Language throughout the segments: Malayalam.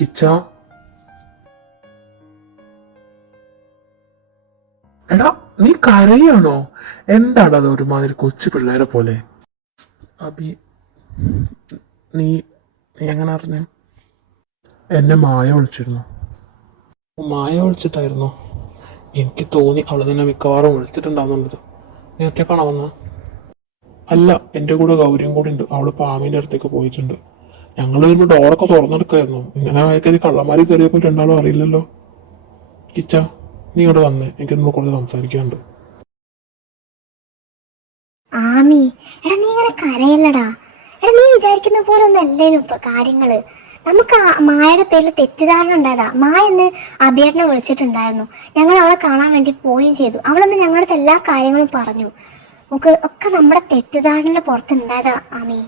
കിച്ച, എടാ നീ കരയാണോ? എന്താടാ അത് ഒരുമാതിരി കൊച്ചു പിള്ളേരെ പോലെ? അബി, നീ നീ എങ്ങനെ അറിഞ്ഞു? എന്നെ മായ വിളിച്ചിരുന്നു. മായ വിളിച്ചിട്ടായിരുന്നോ? എനിക്ക് തോന്നി അവള് തന്നെ മിക്കവാറും വിളിച്ചിട്ടുണ്ടാവുന്നുള്ളത്. നീ ഒറ്റക്കാണോ വന്നത്? അല്ല, എൻ്റെ കൂടെ ഗൗരിയും കൂടെ ഉണ്ട്. അവള് പാമ്പിന്റെ അടുത്തേക്ക് പോയിട്ടുണ്ട്. ഞങ്ങൾ വരുമ്പോൾ ഡോറൊക്കെ തുറന്നെടുക്കായിരുന്നു. ഇങ്ങനെ ആൾക്കാർ കള്ളന്മാരി കയറിയപ്പോൾ രണ്ടാളും അറിയില്ലല്ലോ. കിച്ച, നീ ഇവിടെ വന്നേ, എനിക്ക് നമ്മൾ കൂടുതൽ സംസാരിക്കാനുണ്ട്. ആമി, എടാ നീ ഇങ്ങനെ കരയല്ലടാ. എടാ നീ വിചാരിക്കുന്ന പോലെ ഒന്നും അല്ലേനും ഇപ്പൊ കാര്യങ്ങള്. നമുക്ക് മായയുടെ പേരിൽ തെറ്റിദ്ധാരണ ഉണ്ടായതാ. മായ എന്ന് അഭിയേട്ടനെ വിളിച്ചിട്ടുണ്ടായിരുന്നു. ഞങ്ങൾ അവളെ കാണാൻ വേണ്ടി പോവുകയും ചെയ്തു. അവളൊന്ന് ഞങ്ങളുടെ അടുത്ത് എല്ലാ കാര്യങ്ങളും പറഞ്ഞു. നമുക്ക് ഒക്കെ നമ്മുടെ തെറ്റിദ്ധാരണയുടെ പുറത്ത് ഉണ്ടായതാ ആമി.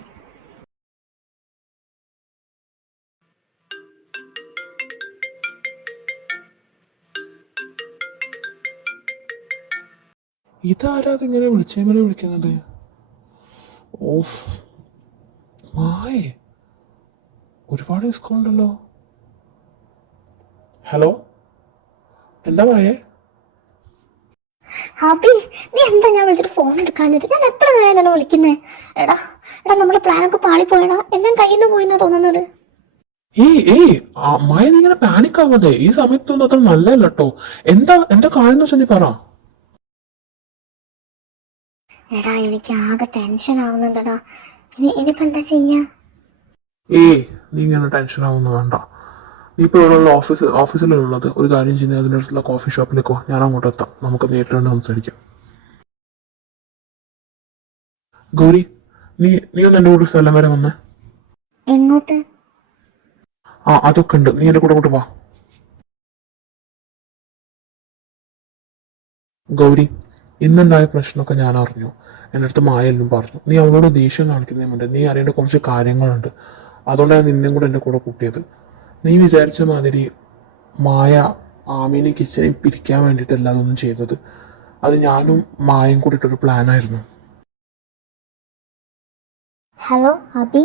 ഇതാരാ ഇങ്ങനെ വിളിച്ചേങ്ങനെ വിളിക്കുന്നത്? ഓഫ്, മായേ, ഒരുപാട് മിസ്കോൾ ഉണ്ടല്ലോ. ഹലോ, എന്താ മായേ? അബി, നീ എന്താ ഞാൻ വിളിച്ചിട്ട് ഫോൺ എടുക്കാഞ്ഞത്? ഞാൻ എത്ര നേരം തന്നെ വിളിക്കുന്നേ. എടാ എടാ നമ്മുടെ പ്ലാനൊക്കെ പാളിപ്പോയടാ. എല്ലാം കയ്യിൽ നിന്ന് പോയിന്നാ തോന്നുന്നത്. മായ നീ ഇങ്ങനെ പാനിക് ആവാതെ. ഈ സമയത്തൊന്നും അത്ര നല്ലല്ലോ കേട്ടോ. എന്താ കാര്യം എന്ന് വെച്ചാൽ നീ പറ. എടാ എനിക്ക് ആകെ ടെൻഷൻ ആവുന്നുണ്ടടാ. ഇനിയിപ്പോ എന്താ ചെയ്യാ? നീ ഇങ്ങനെ ടെൻഷൻ ആവുന്ന വേണ്ട. നീ ഇപ്പോൾ ഇവിടെയുള്ള ഓഫീസിലുള്ളത്. ഒരു കാര്യം ചെയ്യുന്നത് അതിൻ്റെ അടുത്തുള്ള കോഫി ഷോപ്പിലേക്കോ, ഞാൻ അങ്ങോട്ട് എത്താം. നമുക്ക് നേരിട്ട് കണ്ട് സംസാരിക്കാം. ഗൗരി, നീ ഒന്ന് എൻ്റെ കൂടെ സ്ഥലം വരെ വന്നേ. എങ്ങോട്ട്? അതൊക്കെ ഉണ്ട്. നീ എൻ്റെ കൂടെ അങ്ങോട്ട് വാ. ഗൗരി, ഇന്നുണ്ടായ പ്രശ്നമൊക്കെ ഞാൻ അറിഞ്ഞു. എൻ്റെ അടുത്ത് മായെല്ലാം പറഞ്ഞു. നീ അവളോട് ദേഷ്യം കാണിക്കുന്നതുകൊണ്ട് നീ അറിയേണ്ട കുറച്ച് കാര്യങ്ങളുണ്ട്. അതുകൊണ്ടാണ് നിന്നെയും കൂടെ എൻ്റെ കൂടെ കൂട്ടിയത്. നീ വിചാരിച്ച മാതിരി മായ ആമീനെ കിച്ചനെയും പിരിക്കാൻ വേണ്ടിയിട്ടല്ല അതൊന്നും ചെയ്തത്. അത് ഞാനും മായയും കൂടിയിട്ടൊരു പ്ലാനായിരുന്നു. ഹലോ അബി,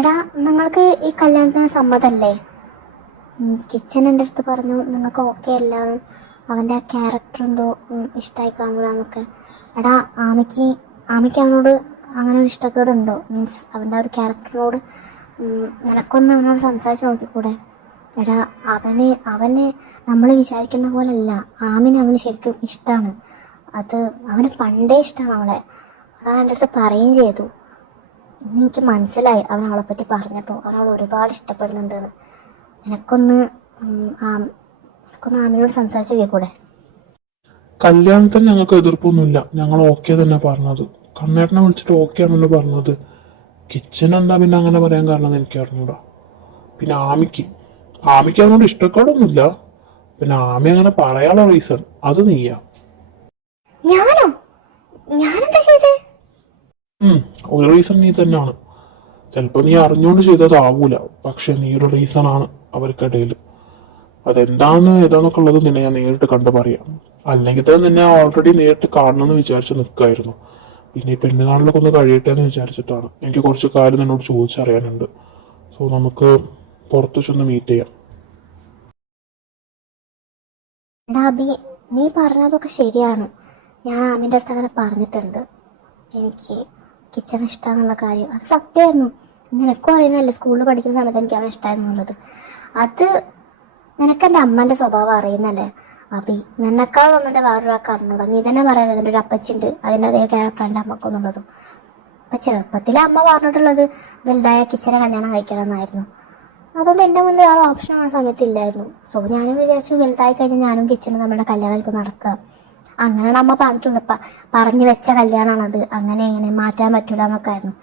എടാ നിങ്ങൾക്ക് ഈ കല്യാണത്തിന് സമ്മതമല്ലേ? കിച്ചൻ എൻ്റെ അടുത്ത് പറഞ്ഞു നിങ്ങൾക്ക് ഓക്കെ അല്ലാന്ന്. അവൻ്റെ ആ ക്യാരക്ടർ എന്തോ ഇഷ്ടമായി കാണുന്നതൊക്കെ. എടാ ആമയ്ക്ക് അവനോട് അങ്ങനെ ഒരു ഇഷ്ടക്കേടുണ്ടോ? മീൻസ് അവൻ്റെ ആ ഒരു ക്യാരക്ടറിനോട് നിനക്കൊന്ന് അവനോട് സംസാരിച്ച് നോക്കിക്കൂടെ? എടാ അവന് നമ്മൾ വിചാരിക്കുന്ന പോലല്ല. അവന് ശരിക്കും ഇഷ്ടമാണ്. അത് അവന് പണ്ടേ ഇഷ്ടമാണ് അവളെ. അതാണ് എൻ്റെ അടുത്ത് പറയുകയും ചെയ്തു. എനിക്ക് മനസ്സിലായി അവൻ അവളെ പറ്റി പറഞ്ഞപ്പോൾ അവൾ ഒരുപാട് ഇഷ്ടപ്പെടുന്നുണ്ടെന്ന്. നിനക്കൊന്ന് ആമിനോട് സംസാരിച്ച് നോക്കിക്കൂടെ? കല്യാണത്തിന് ഞങ്ങൾക്ക് എതിർപ്പൊന്നുമില്ല. ഞങ്ങൾ ഓക്കെ തന്നെ പറഞ്ഞത്. കണ്ണേട്ടനെ വിളിച്ചിട്ട് ഓക്കെ ആണല്ലോ പറഞ്ഞത്. കിച്ചൻ എന്താ പിന്നെ അങ്ങനെ പറയാൻ കാരണം എനിക്ക് അറിഞ്ഞൂടാ. പിന്നെ ആമിക്ക് അവനോട് ഇഷ്ടക്കേടൊന്നുമില്ല. പിന്നെ ആമി അങ്ങനെ പറയാനുള്ള റീസൺ അത് നീയാ. ഞാനെന്താ ചെയ്തേ? ഒരു റീസൺ നീ തന്നെയാണ്. ചിലപ്പോ നീ അറിഞ്ഞുകൊണ്ട് ചെയ്തതാവൂല, പക്ഷെ നീ ഒരു റീസൺ ആണ് അവർക്കിടയിൽ. ഏതാന്നൊക്കെ ഉള്ളത് നിന്നെ ഞാൻ നേരിട്ട് കണ്ട് പറയാം. അല്ലെങ്കിൽ തന്നെ നിന്നെ ഓൾറെഡി നേരിട്ട് കാണണമെന്ന് വിചാരിച്ച് നിൽക്കായിരുന്നു. പിന്നെ ഈ പെണ്ണ് കാണലൊക്കെ ഒന്ന് കഴിയട്ടെ എന്ന് വിചാരിച്ചിട്ടാണ്. എനിക്ക് കുറച്ച് കാര്യം നിന്നോട് ചോദിച്ചറിയാനുണ്ട്. സോ നമുക്ക് പുറത്ത് ചെന്ന് മീറ്റ് ചെയ്യാം. നീ പറഞ്ഞതൊക്കെ ശരിയാണ്. ഞാൻ ആമിൻ്റെ അടുത്ത് അങ്ങനെ പറഞ്ഞിട്ടുണ്ട്. എനിക്ക് കിച്ചൺ ഇഷ്ടമാണെന്നുള്ള കാര്യം അത് സത്യമായിരുന്നു. നിനക്കും അറിയുന്നതല്ലേ സ്കൂളിൽ പഠിക്കുന്ന സമയത്ത് എനിക്ക് അവൻ ഇഷ്ടമായിരുന്നുള്ളത്. അത് നിനക്കെൻ്റെ അമ്മൻ്റെ സ്വഭാവം അറിയുന്നല്ലേ അബി. നിന്നെക്കാൾ വന്നത് വേറൊരാൾക്ക് അറിഞ്ഞൂടാ. നീ തന്നെ പറയാൻ എൻ്റെ ഒരു അപ്പച്ചുണ്ട്, അതിൻ്റെ അതേ ക്യാരക്ടർ എൻ്റെ അമ്മക്കൊന്നുള്ളതും. അപ്പം ചെറുപ്പത്തിലെ അമ്മ പറഞ്ഞിട്ടുള്ളത് വലുതായ കിച്ചനെ കല്യാണം കഴിക്കണമെന്നായിരുന്നു. അതുകൊണ്ട് എൻ്റെ മുന്നിൽ വേറെ ഓപ്ഷൻ ആ സമയത്ത് ഇല്ലായിരുന്നു. സോ ഞാനും വിചാരിച്ചു വലുതായി കഴിഞ്ഞാൽ ഞാനും കിച്ചനും നമ്മുടെ കല്യാണം എനിക്ക് നടക്കുക. അങ്ങനെയാണ് അമ്മ പറഞ്ഞിട്ടുള്ളത്. പറഞ്ഞു വെച്ച കല്യാണമാണത്, അങ്ങനെ എങ്ങനെ മാറ്റാൻ പറ്റൂല എന്നൊക്കെ ആയിരുന്നു.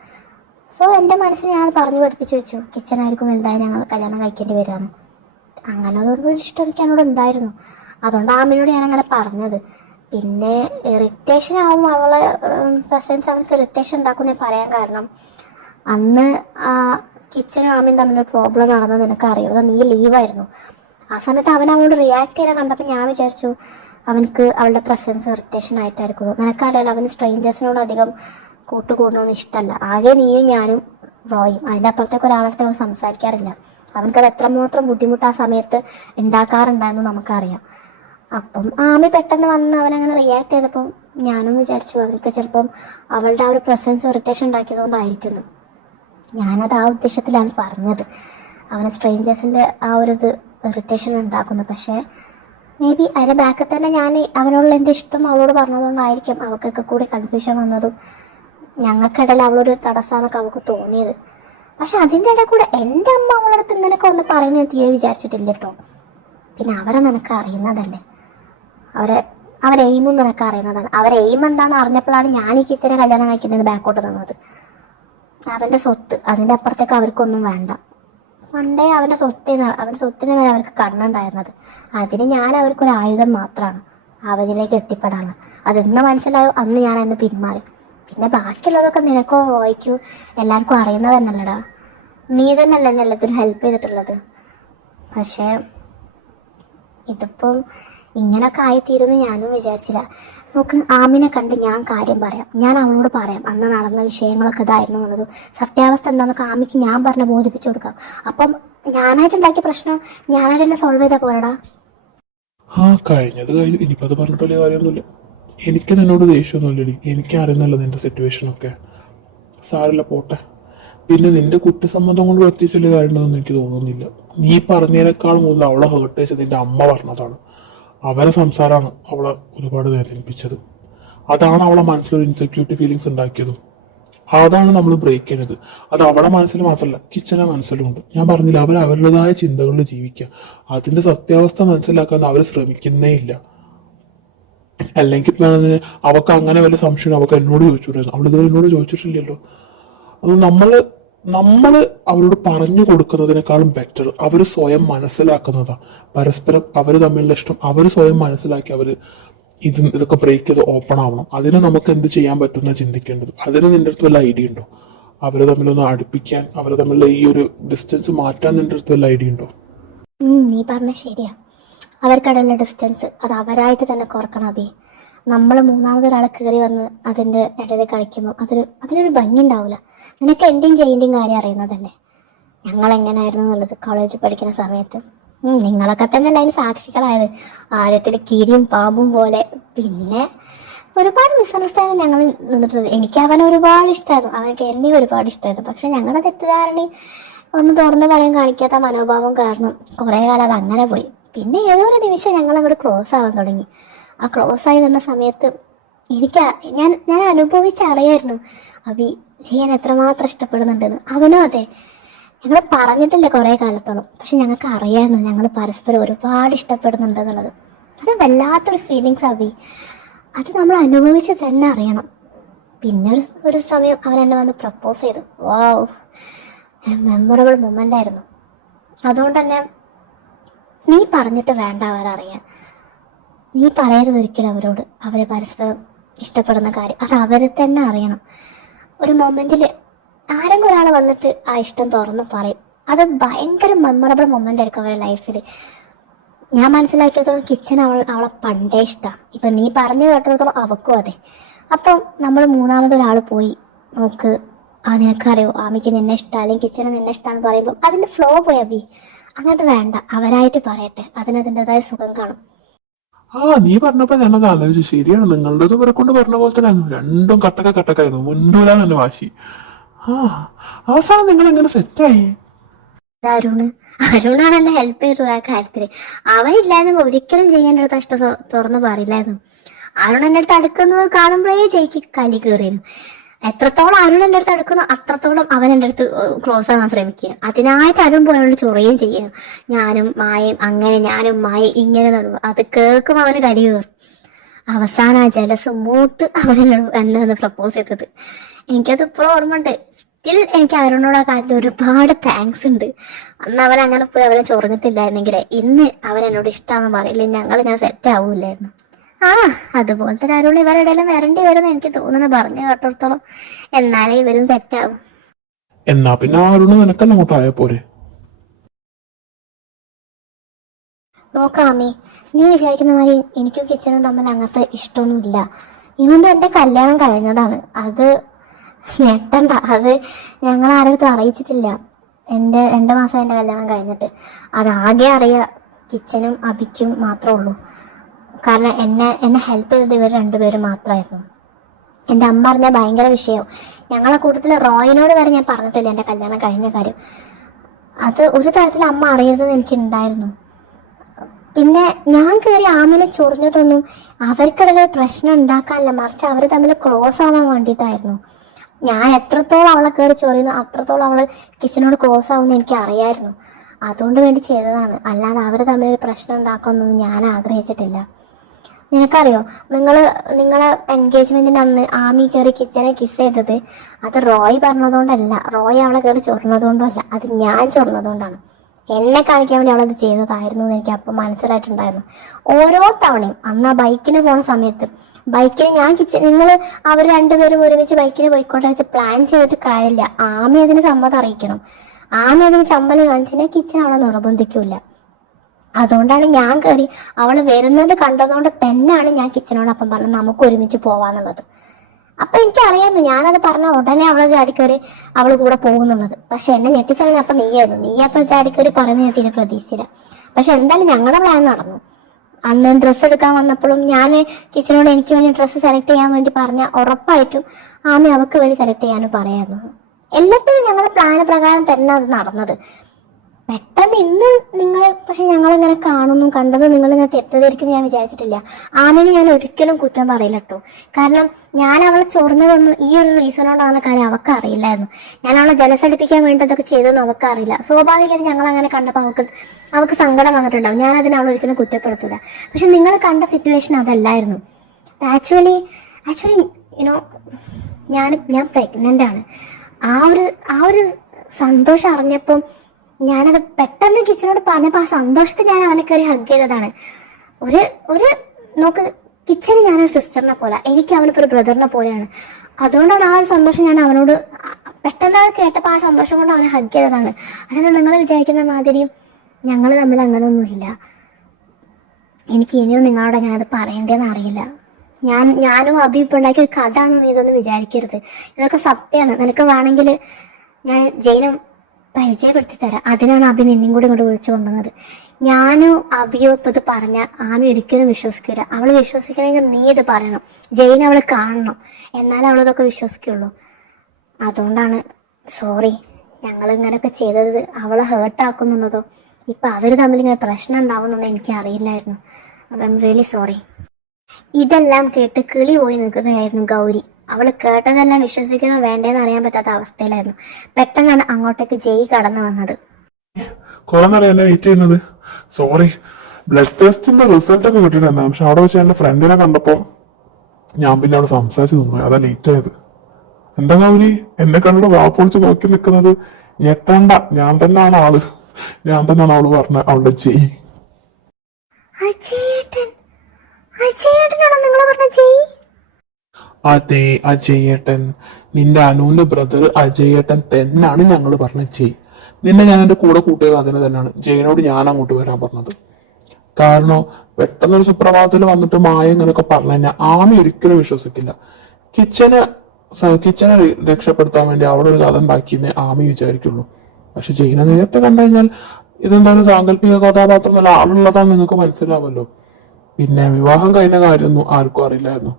സോ എൻ്റെ മനസ്സിൽ ഞാൻ പറഞ്ഞു പഠിപ്പിച്ച് വെച്ചു കിച്ചനായിരിക്കും വലുതായി ഞങ്ങൾ കല്യാണം കഴിക്കേണ്ടി വരികയാണ്. അങ്ങനെ ഒരു ഇഷ്ടം എനിക്ക് എന്നോട് ഉണ്ടായിരുന്നു. അതുകൊണ്ട് ആമിനോട് ഞാൻ അങ്ങനെ പറഞ്ഞത്. പിന്നെ ഇറിറ്റേഷൻ ആവും, അവളെ പ്രസൻസ് അവൾക്ക് ഇറിറ്റേഷൻ ഉണ്ടാക്കും ഞാൻ പറയാൻ കാരണം അന്ന് കിച്ചനും ആമിയും തമ്മിലൊരു പ്രോബ്ലം നടന്നത് നിനക്കറിയാം. നീ ലീവായിരുന്നു ആ സമയത്ത്. അവനോട് റിയാക്ട് ചെയ്യാൻ കണ്ടപ്പോൾ ഞാൻ വിചാരിച്ചു അവനക്ക് അവളുടെ പ്രസൻസ് ഇറിറ്റേഷൻ ആയിട്ടായിരിക്കും. നിനക്കറിയാലോ അവന് സ്ട്രേഞ്ചേഴ്സിനോട് അധികം കൂട്ടുകൂടണമെന്ന് ഇഷ്ടമല്ല. ആകെ നീയും ഞാനും റോയും, അതിൻ്റെ അപ്പുറത്തേക്ക് ഒരാളടുത്ത് അവൻ സംസാരിക്കാറില്ല. അവനക്കത് എത്രമാത്രം ബുദ്ധിമുട്ട് ആ സമയത്ത് ഉണ്ടാക്കാറുണ്ടായിരുന്നു നമുക്കറിയാം. അപ്പം ആമി പെട്ടെന്ന് വന്ന് അവനങ്ങനെ റിയാക്ട് ചെയ്തപ്പോൾ ഞാനും വിചാരിച്ചു അവർക്ക് ചിലപ്പം അവളുടെ ആ ഒരു പ്രസൻസ് ഇറിറ്റേഷൻ ഉണ്ടാക്കിയതുകൊണ്ടായിരിക്കുന്നു. ഞാനത് ആ ഉദ്ദേശത്തിലാണ് പറഞ്ഞത്. അവന് സ്ട്രേഞ്ചേഴ്സിൻ്റെ ആ ഒരു ഇത് ഇറിറ്റേഷൻ ഉണ്ടാക്കുന്നു. പക്ഷേ മേ ബി അതിൻ്റെ ബാക്കിൽ തന്നെ ഞാൻ അവനോടുള്ള എൻ്റെ ഇഷ്ടം അവളോട് പറഞ്ഞതുകൊണ്ടായിരിക്കും അവൾക്കൊക്കെ കൂടി കൺഫ്യൂഷൻ വന്നതും ഞങ്ങൾക്കിടയിൽ അവളൊരു തടസ്സമെന്നൊക്കെ അവൾക്ക് തോന്നിയത്. പക്ഷെ അതിൻ്റെ ഇടയിൽ കൂടെ എൻ്റെ അമ്മ അവളടുത്ത് ഇങ്ങനെയൊക്കെ ഒന്ന് പറയുന്നത് തീരെ വിചാരിച്ചിട്ടില്ല കേട്ടോ. പിന്നെ അവരെ നിനക്ക് അറിയുന്നതല്ലേ, അവരെ എയിമും നിനക്ക് അറിയുന്നതാണ്. അവരെ എയിം എന്താണെന്ന് അറിഞ്ഞപ്പോഴാണ് ഞാൻ ഈ കിച്ചനെ കല്യാണം കഴിക്കുന്നത് ബാക്കോട്ട് നിന്നത്. അവൻ്റെ സ്വത്ത്, അതിൻ്റെ അപ്പുറത്തേക്ക് അവർക്കൊന്നും വേണ്ട. പണ്ടേ അവൻ്റെ സ്വത്തിന് വരെ അവർക്ക് കണ്ണുണ്ടായിരുന്നത്. അതിന് ഞാൻ അവർക്കൊരു ആയുധം മാത്രമാണ് അവനിലേക്ക് എത്തിപ്പെടാനുള്ള. അതെന്ന് മനസ്സിലായോ അന്ന് ഞാൻ അന്ന് പിന്മാറി. പിന്നെ ബാക്കിയുള്ളതൊക്കെ നിനക്കോ റോയ്ക്കോ എല്ലാവർക്കും അറിയുന്നത് തന്നെയല്ലടാ. നീ തന്നെയല്ലേ എന്നെ എല്ലാത്തിനും ഹെൽപ്പ് ചെയ്തിട്ടുള്ളത്. പക്ഷേ ഇതിപ്പം ഇങ്ങനൊക്കെ ആയിത്തീരുമെന്ന് ഞാനും വിചാരിച്ചില്ല. നോക്ക്, ആമിനെ കണ്ട് ഞാൻ കാര്യം പറയാം, ഞാൻ അവളോട് പറയാം അന്ന് നടന്ന വിഷയങ്ങളൊക്കെ ഇതായിരുന്നു എന്നുള്ളത്. സത്യാവസ്ഥ എന്താണെന്നൊക്കെ ആമിക്ക് ഞാൻ പറഞ്ഞ് ബോധിപ്പിച്ചു കൊടുക്കാം. അപ്പം ഞാനായിട്ടുണ്ടാക്കിയ പ്രശ്നം ഞാനായിട്ട് തന്നെ സോൾവ് ചെയ്താൽ പോരടാ. കഴിഞ്ഞത് കഴിഞ്ഞു. ഇനിയിപ്പോൾ അത് പറഞ്ഞിട്ട് വലിയ കാര്യമൊന്നുമില്ല. എനിക്ക് നിന്നോട് ദേഷ്യമൊന്നുമില്ലടി. എനിക്ക് അറിയുന്നല്ലോ നിന്റെ സിറ്റുവേഷനൊക്കെ. സാരല്ല, പോട്ടെ. പിന്നെ നിന്റെ കുറ്റസമ്മതം കൊണ്ട് പ്രത്യേകിച്ച് വലിയ കാര്യമുണ്ടെന്ന് എനിക്ക് തോന്നുന്നില്ല. നീ പറഞ്ഞതിനേക്കാൾ മുതൽ അവളെ ഹേർട്ട് ചെയ്തത് നിന്റെ അമ്മ പറഞ്ഞതാണ്. അവരെ സംസാരമാണ് അവളെ ഒരുപാട് വേദനിപ്പിച്ചത്. അതാണ് അവളെ മനസ്സിലൊരു ഇൻസെക്യൂരിറ്റി ഫീലിങ്സ് ഉണ്ടാക്കിയതും. അതാണ് നമ്മൾ ബ്രേക്ക് ചെയ്യുന്നത്. അത് അവളുടെ മനസ്സിൽ മാത്രമല്ല, കിച്ചനെ മനസ്സിലുണ്ട്. ഞാൻ പറഞ്ഞില്ല, അവർ അവരുടേതായ ചിന്തകളിൽ ജീവിക്കുക. അതിന്റെ സത്യാവസ്ഥ മനസ്സിലാക്കാൻ അവർ ശ്രമിക്കുന്നേ ഇല്ല. അല്ലെങ്കിൽ അവൾക്ക് അങ്ങനെ വല്ല സംശയം അവൾക്ക് എന്നോട് ചോദിച്ചുകൂടായിരുന്നു. അവളിതുവരെ എന്നോട് ചോദിച്ചിട്ടില്ലല്ലോ. അത് നമ്മള് അവരോട് പറഞ്ഞു കൊടുക്കുന്നതിനേക്കാളും ബെറ്റർ അവർ സ്വയം മനസ്സിലാക്കുന്നതാ. പരസ്പരം അവർ തമ്മിലുള്ള ഇഷ്ടം അവർ സ്വയം മനസ്സിലാക്കി അവർ ഇതൊക്കെ ബ്രേക്ക് ചെയ്ത് ഓപ്പൺ ആവണം. അതിന് നമുക്ക് എന്ത് ചെയ്യാൻ പറ്റുന്ന ചിന്തിക്കേണ്ടത്. അതിന് നിന്റെ അടുത്ത് വല്ല ഐഡിയ ഉണ്ടോ? അവരെ തമ്മിലൊന്ന് അടുപ്പിക്കാൻ, അവരെ തമ്മിലുള്ള ഈ ഒരു ഡിസ്റ്റൻസ് മാറ്റാൻ നിന്റെ അടുത്ത് വല്ല ഐഡിയ ഉണ്ടോ? നീ പറഞ്ഞ ശരിയാ. അവർക്കിടയിലുള്ള ഡിസ്റ്റൻസ് അത് അവരായിട്ട് തന്നെ കുറക്കണം അബി. നമ്മൾ മൂന്നാമതൊരാളെ കയറി വന്ന് അതിൻ്റെ ഇടയിൽ കളിക്കുമ്പോൾ അതിനൊരു ഭംഗി ഉണ്ടാവില്ല. നിനക്ക് എൻ്റെയും ജയിൻ്റെയും കാര്യം അറിയുന്നതല്ലേ ഞങ്ങൾ എങ്ങനെയായിരുന്നു എന്നുള്ളത് കോളേജിൽ പഠിക്കുന്ന സമയത്ത്. നിങ്ങളൊക്കെ തന്നെയല്ല അതിന് സാക്ഷികളായത്. ആദ്യത്തിൽ കീരിയും പാമ്പും പോലെ. പിന്നെ ഒരുപാട് മിസ്അണ്ടർസ്റ്റാൻഡിങ് ഞങ്ങൾ നിന്നിട്ടുണ്ട്. എനിക്ക് അവനെ ഒരുപാട് ഇഷ്ടമായിരുന്നു, അവനക്ക് എന്നെ ഒരുപാട് ഇഷ്ടമായിരുന്നു. പക്ഷെ ഞങ്ങളുടെ തെറ്റിദ്ധാരണയും ഒന്ന് തുറന്ന് പറയാൻ കാണിക്കാത്ത മനോഭാവം കാരണം കുറേ കാലം അത് അങ്ങനെ പോയി. പിന്നെ ഏതോ ഒരു നിമിഷം ഞങ്ങൾ അങ്ങോട്ട് ക്ലോസ് ആവാൻ തുടങ്ങി. ആ ക്ലോസ് ആയി വന്ന സമയത്ത് ഞാൻ അനുഭവിച്ചറിയായിരുന്നു അബി ചെയ്യാൻ എത്രമാത്രം ഇഷ്ടപ്പെടുന്നുണ്ടെന്ന്. അവനും അതെ. ഞങ്ങൾ പറഞ്ഞിട്ടില്ല കുറേ കാലത്തോളം, പക്ഷെ ഞങ്ങൾക്ക് അറിയായിരുന്നു ഞങ്ങൾ പരസ്പരം ഒരുപാട് ഇഷ്ടപ്പെടുന്നുണ്ടെന്നുള്ളത്. അത് വല്ലാത്തൊരു ഫീലിങ്സ് അബി. അത് നമ്മൾ അനുഭവിച്ച് തന്നെ അറിയണം. പിന്നെ ഒരു സമയം അവൻ എന്നെ വന്ന് പ്രപ്പോസ് ചെയ്തു. വാവ്, മെമ്മറബിൾ മൊമെൻ്റ് ആയിരുന്നു. അതുകൊണ്ട് തന്നെ നീ പറഞ്ഞിട്ട് വേണ്ട അവരറിയാൻ. നീ പറയരുത് ഒരിക്കലും അവരോട് അവരെ പരസ്പരം ഇഷ്ടപ്പെടുന്ന കാര്യം. അത് അവരെ തന്നെ അറിയണം. ഒരു മൊമെന്റിൽ ആരെങ്കിലും ഒരാൾ വന്നിട്ട് ആ ഇഷ്ടം തുറന്ന് പറയും. അത് ഭയങ്കര മെമ്മറബിൾ മൊമെന്റ് ആയിരിക്കും അവരുടെ ലൈഫിൽ. ഞാൻ മനസ്സിലാക്കിയത്തോളം കിച്ചൻ അവളെ പണ്ടേ ഇഷ്ടമാണ്. ഇപ്പം നീ പറഞ്ഞു കേട്ടിടത്തോളം അവക്കും അതെ. അപ്പം നമ്മൾ മൂന്നാമതൊരാൾ പോയി നോക്ക്, നിനക്കറിയോ ആമിക്ക് നിന്നെ ഇഷ്ടം അല്ലെങ്കിൽ കിച്ചനെ നിന്നെ ഇഷ്ടമാണെന്ന് പറയുമ്പോൾ അതിൻ്റെ ഫ്ലോ പോയി അബി. അങ്ങനത്തെ വേണ്ട, അവരായിട്ട് പറയട്ടെ, അതിനതിൻ്റെതായ സുഖം കാണും. നീ പറഞ്ഞപ്പോ ഞാനത് ആലോചിച്ചു. ശരിയാണ്, നിങ്ങളുടേത് ഇവരെ കൊണ്ട് പറഞ്ഞ പോലെ തന്നെ രണ്ടും കട്ടക്കായിരുന്നു. മുന്നൂലാന്ന് തന്നെ വാശി. അവസാനം നിങ്ങൾ എങ്ങനെ സെറ്റായി? അരുണാണ് എന്നെ ഹെൽപ്പ് ചെയ്തത് ആ കാര്യത്തില്. അവനില്ലായിരുന്നു ഒരിക്കലും ചെയ്യേണ്ട ഇഷ്ടം തുറന്നു പറയില്ലായിരുന്നു. അരുൺ എൻ്റെ അടുത്ത് അടുക്കുന്നത് കാണുമ്പോഴേ ജയിക്ക് കലി കയറിയിരുന്നു. എത്രത്തോളം അരുൺ എൻ്റെ അടുത്ത് അടുക്കുന്നു അത്രത്തോളം അവൻ എൻ്റെ അടുത്ത് ക്ലോസ് ആവാൻ ശ്രമിക്കുക. അതിനായിട്ട് അരുൺ പോയോണ്ട് ചൊറിയുകയും ചെയ്യുന്നു. ഞാനും മായയും അങ്ങനെ, ഞാനും മായയും ഇങ്ങനെ നടന്നു. അത് കേൾക്കുമ്പോൾ അവന് കലി കയറും. അവസാനം ആ ജലസ് മൂത്ത് അവൻ എന്നെ ഒന്ന് പ്രപ്പോസ് ചെയ്തത് എനിക്കത് ഇപ്പോഴും ഓർമ്മ ഉണ്ട്. സ്റ്റിൽ എനിക്ക് അരുണോട് ആ കാര്യത്തിൽ ഒരുപാട് താങ്ക്സ് ഉണ്ട്. അന്ന് അവൻ അങ്ങനെ പോയി അവനെ ചൊറിഞ്ഞിട്ടില്ലായിരുന്നെങ്കിൽ ഇന്ന് അവൻ എന്നോട് ഇഷ്ടമാണെന്ന് പറയില്ല, ഞാൻ സെറ്റ് ആവൂലായിരുന്നു. അതുപോലത്തെ അരുൺ ഇവരുടെ ഇടയിലും വരേണ്ടി വരുമെന്ന് എനിക്ക് തോന്നുന്നു. പറഞ്ഞു കേട്ടിടത്തോളം എന്നാലേ ഇവരും സെറ്റാവും. എന്നാ പിന്നെ അരുണ് നിനക്കല്ല അങ്ങോട്ടായ പോരെ? നോക്കാമേ, നീ വിചാരിക്കുന്ന മാതിരി എനിക്കും കിച്ചനും തമ്മിൽ അങ്ങനത്തെ ഇഷ്ടമൊന്നുമില്ല. ഇവന്റെ എന്റെ കല്യാണം കഴിഞ്ഞതാണ്. അത് ഞെട്ടണ്ട, അത് ഞങ്ങൾ ആരുടെ അറിയിച്ചിട്ടില്ല. എൻ്റെ 2 മാസം എൻ്റെ കല്യാണം കഴിഞ്ഞിട്ട്. അതാകെ അറിയാം കിച്ചനും അബിക്കും മാത്രമേ ഉള്ളൂ. കാരണം എന്നെ ഹെൽപ്പ് ചെയ്തത് ഇവർ 2 പേരും മാത്രമായിരുന്നു. എൻ്റെ അമ്മ പറഞ്ഞാൽ ഭയങ്കര വിഷയവും. ഞങ്ങളെ കൂട്ടത്തിൽ റോയിനോട് വരെ ഞാൻ പറഞ്ഞിട്ടില്ല എൻ്റെ കല്യാണം കഴിഞ്ഞ കാര്യം. അത് ഒരു തരത്തിൽ അമ്മ അറിയരുതെന്ന് എനിക്കുണ്ടായിരുന്നു. പിന്നെ ഞാൻ കയറി ആമിനെ ചൊറിഞ്ഞതൊന്നും അവർക്കിടയിൽ പ്രശ്നം ഉണ്ടാക്കാനല്ല, മറിച്ച് അവർ തമ്മിൽ ക്ലോസ് ആവാൻ വേണ്ടിയിട്ടായിരുന്നു. ഞാൻ എത്രത്തോളം അവളെ കയറി ചൊറിയുന്നു അത്രത്തോളം അവൾ കിച്ചനോട് ക്ലോസ് ആവുമെന്ന് എനിക്ക് അറിയായിരുന്നു. അതുകൊണ്ട് വേണ്ടി ചെയ്തതാണ്. അല്ലാതെ അവർ തമ്മിൽ ഒരു പ്രശ്നം ഉണ്ടാക്കണമെന്നൊന്നും ഞാൻ ആഗ്രഹിച്ചിട്ടില്ല. നിനക്കറിയോ, നിങ്ങളെ എൻഗേജ്മെന്റിന് അന്ന് ആമി കയറി കിച്ചനെ കിസ് ചെയ്തത് അത് റോയ് പറഞ്ഞതുകൊണ്ടല്ല, റോയ് അവളെ കയറി ചൊറിഞ്ഞതുകൊണ്ടല്ല, അത് ഞാൻ ചൊറിഞ്ഞതുകൊണ്ടാണ്. എന്നെ കാണിക്കാൻ വേണ്ടി അവളത് ചെയ്തതായിരുന്നു എന്ന് എനിക്ക് അപ്പം മനസ്സിലായിട്ടുണ്ടായിരുന്നു. ഓരോ തവണയും അന്ന് ആ ബൈക്കിന് പോണ സമയത്ത് ബൈക്കിന് ഞാൻ നിങ്ങൾ അവർ 2 പേരും ഒരുമിച്ച് ബൈക്കിന് പോയിക്കോട്ടെ വെച്ച് പ്ലാൻ ചെയ്തിട്ട് കാര്യമില്ല. ആമി അതിന് സമ്മതം അറിയിക്കണം. ആമി അതിന് ചമ്മല് കാണിച്ചാൽ കിച്ചൻ അവളെ നിർബന്ധിക്കൂല. അതുകൊണ്ടാണ് ഞാൻ കയറി അവൾ വരുന്നത് കണ്ടതുകൊണ്ട് തന്നെയാണ് ഞാൻ കിച്ചനോടൊപ്പം പറഞ്ഞത് നമുക്ക് ഒരുമിച്ച് പോവാന്നുള്ളത്. അപ്പൊ എനിക്കറിയായിരുന്നു ഞാനത് പറഞ്ഞ ഉടനെ അവളെ ചാടിക്കറി അവള് കൂടെ പോകുന്നുള്ളത്. പക്ഷെ എന്നെ ഞെട്ടിച്ചറിഞ്ഞ അപ്പൊ നീ അപ്പൊ ചാടിക്കറി പറയുന്നത് ഞാൻ തീരെ പ്രതീക്ഷിച്ചില്ല. പക്ഷെ എന്തായാലും ഞങ്ങളുടെ പ്ലാൻ നടന്നു. അന്ന് ഡ്രസ്സ് എടുക്കാൻ വന്നപ്പോഴും ഞാൻ കിച്ചനോട് എനിക്ക് വേണ്ടി ഡ്രസ്സ് സെലക്ട് ചെയ്യാൻ വേണ്ടി പറഞ്ഞ ഉറപ്പായിട്ടും ആമി അവക്ക് വേണ്ടി സെലക്ട് ചെയ്യാനും പറയായിരുന്നു. എല്ലാത്തിനും ഞങ്ങളുടെ പ്ലാന് പ്രകാരം തന്നെ അത് നടന്നത്. പെട്ടെന്ന് ഇന്ന് പക്ഷെ ഞങ്ങളിങ്ങനെ കണ്ടത് നിങ്ങളിങ്ങനെ തെറ്റിദ്ധരിക്കുന്നു ഞാൻ വിചാരിച്ചിട്ടില്ല. ആമിനെ ഞാൻ ഒരിക്കലും കുറ്റം പറയില്ല കേട്ടോ. കാരണം ഞാൻ അവളെ ചൊറിഞ്ഞതൊന്നും ഈ ഒരു റീസണോടാണെന്ന കാര്യം അവൾക്ക് അറിയില്ലായിരുന്നു. ഞാൻ അവളെ ജലസടിപ്പിക്കാൻ വേണ്ടതൊക്കെ ചെയ്തൊന്നും അവൾക്ക് അറിയില്ല. സ്വാഭാവികമായിട്ട് ഞങ്ങൾ അങ്ങനെ കണ്ടപ്പോൾ അവൾക്ക് സങ്കടം വന്നിട്ടുണ്ടാവും. ഞാൻ അതിനെ അവൾ ഒരിക്കലും കുറ്റപ്പെടുത്തില്ല. പക്ഷെ നിങ്ങൾ കണ്ട സിറ്റുവേഷൻ അതല്ലായിരുന്നു. ആക്ച്വലി യുനോ ഞാൻ പ്രഗ്നന്റ് ആണ്. ആ ഒരു സന്തോഷം അറിഞ്ഞപ്പം ഞാനത് പെട്ടെന്ന് കിച്ചനോട് പറഞ്ഞപ്പോൾ ആ സന്തോഷത്തിൽ ഞാൻ അവനെ കയറി ഹഗ് ചെയ്തതാണ്. നോക്ക്, കിച്ചന് ഞാനൊരു സിസ്റ്ററിനെ പോലെ, എനിക്ക് അവനൊക്കെ ഒരു ബ്രദറിനെ പോലെയാണ്. അതുകൊണ്ടാണ് ആ ഒരു സന്തോഷം ഞാൻ അവനോട് പെട്ടെന്ന് കേട്ടപ്പോൾ ആ സന്തോഷം കൊണ്ട് അവനെ ഹഗ് ചെയ്തതാണ്. അതായത് നിങ്ങൾ വിചാരിക്കുന്ന മാതിരി ഞങ്ങൾ തമ്മിൽ അങ്ങനെയൊന്നുമില്ല. എനിക്ക് ഇനിയും നിങ്ങളോട് ഞാനത് പറയേണ്ടതെന്ന് അറിയില്ല. ഞാനും അബി ഇപ്പം ഉണ്ടാക്കിയ ഒരു കഥ എന്നൊന്നും ഇതൊന്നും വിചാരിക്കരുത്. ഇതൊക്കെ സത്യമാണ്. നിനക്ക് വേണമെങ്കിൽ ഞാൻ ജയിനും പരിചയപ്പെടുത്തി തരാം. അതിനാണ് അബി നിന്നെയും കൂടി ഇങ്ങോട്ട് വിളിച്ചു കൊണ്ടുവന്നത്. ഞാനും അബിയോ ഇപ്പൊ ഇത് പറഞ്ഞ ആമി ഒരിക്കലും വിശ്വസിക്കൂല. അവള് വിശ്വസിക്കണമെങ്കിൽ നീ ഇത് പറയണം, ജയിൻ അവള് കാണണം, എന്നാലും അവളിതൊക്കെ വിശ്വസിക്കുള്ളൂ. അതുകൊണ്ടാണ് സോറി, ഞങ്ങൾ ഇങ്ങനെയൊക്കെ ചെയ്തത് അവളെ ഹേർട്ടാക്കുന്നുള്ളതോ ഇപ്പൊ അവര് തമ്മിൽ ഇങ്ങനെ പ്രശ്നം ഉണ്ടാവുന്നൊന്നും എനിക്ക് അറിയില്ലായിരുന്നു. I am really sorry. ഇതെല്ലാം കേട്ട് കിളി പോയി നിൽക്കുകയായിരുന്നു ഗൗരി. അവള് കേട്ടതെല്ലാം വിശ്വസിക്കണോ വേണ്ടേന്ന് അറിയാൻ പറ്റാത്ത അവസ്ഥയിലായിരുന്നു. പെട്ടെന്നാണ് അങ്ങോട്ടേക്ക് ജയ് കടന്നു വന്നത്. വെയിറ്റ് ചെയ്യുന്നത്. സോറി, ബ്ലഡ് ടെസ്റ്റിന്റെ റിസൾട്ട് ഒക്കെ കിട്ടിയിട്ടുണ്ടായിരുന്നു. പക്ഷെ അവിടെ വെച്ച് എന്റെ ഫ്രണ്ടിനെ കണ്ടപ്പോ ഞാൻ പിന്നെ അവിടെ സംസാരിച്ചു നിന്നു. അതാ ലേറ്റ് ആയത്. എന്താ ഗൗരി എന്നെ കണ്ടിട്ട് വാപ്പൊളിച്ച് നോക്കി നിൽക്കുന്നത്? ഞെട്ടണ്ട, ഞാൻ തന്നെയാണ് അവള് പറഞ്ഞ അവളുടെ ജയ്. അതെ, അജയേട്ടൻ, നിന്റെ അനുവിന്റെ ബ്രദർ അജയേട്ടൻ തന്നെയാണ് ഞങ്ങൾ പറഞ്ഞ ജയ്. നിന്നെ ഞാൻ എന്റെ കൂടെ കൂട്ടിയത് അതിന് തന്നെയാണ്. ജയിനോട് ഞാൻ അങ്ങോട്ട് വരാൻ പറഞ്ഞത്. കാരണം പെട്ടെന്നൊരു സുപ്രഭാതത്തിൽ വന്നിട്ട് മായ ഇങ്ങനെയൊക്കെ പറഞ്ഞു കഴിഞ്ഞാൽ ആമി ഒരിക്കലും വിശ്വസിക്കില്ല. കിച്ചനെ രക്ഷപ്പെടുത്താൻ വേണ്ടി അവിടെ ഒരു കഥ ഉണ്ടാക്കിയെന്നേ ആമി വിചാരിക്കുള്ളൂ. പക്ഷെ ജയിനെ നേരത്തെ കണ്ടു കഴിഞ്ഞാൽ ഇതെന്തായാലും സാങ്കല്പിക കഥാപാത്രം നല്ല ആളുള്ളതാന്ന് നിങ്ങൾക്ക് മനസ്സിലാവല്ലോ. പിന്നെ വിവാഹം കഴിഞ്ഞ കാര്യമൊന്നും ആർക്കും അറിയില്ലായിരുന്നു.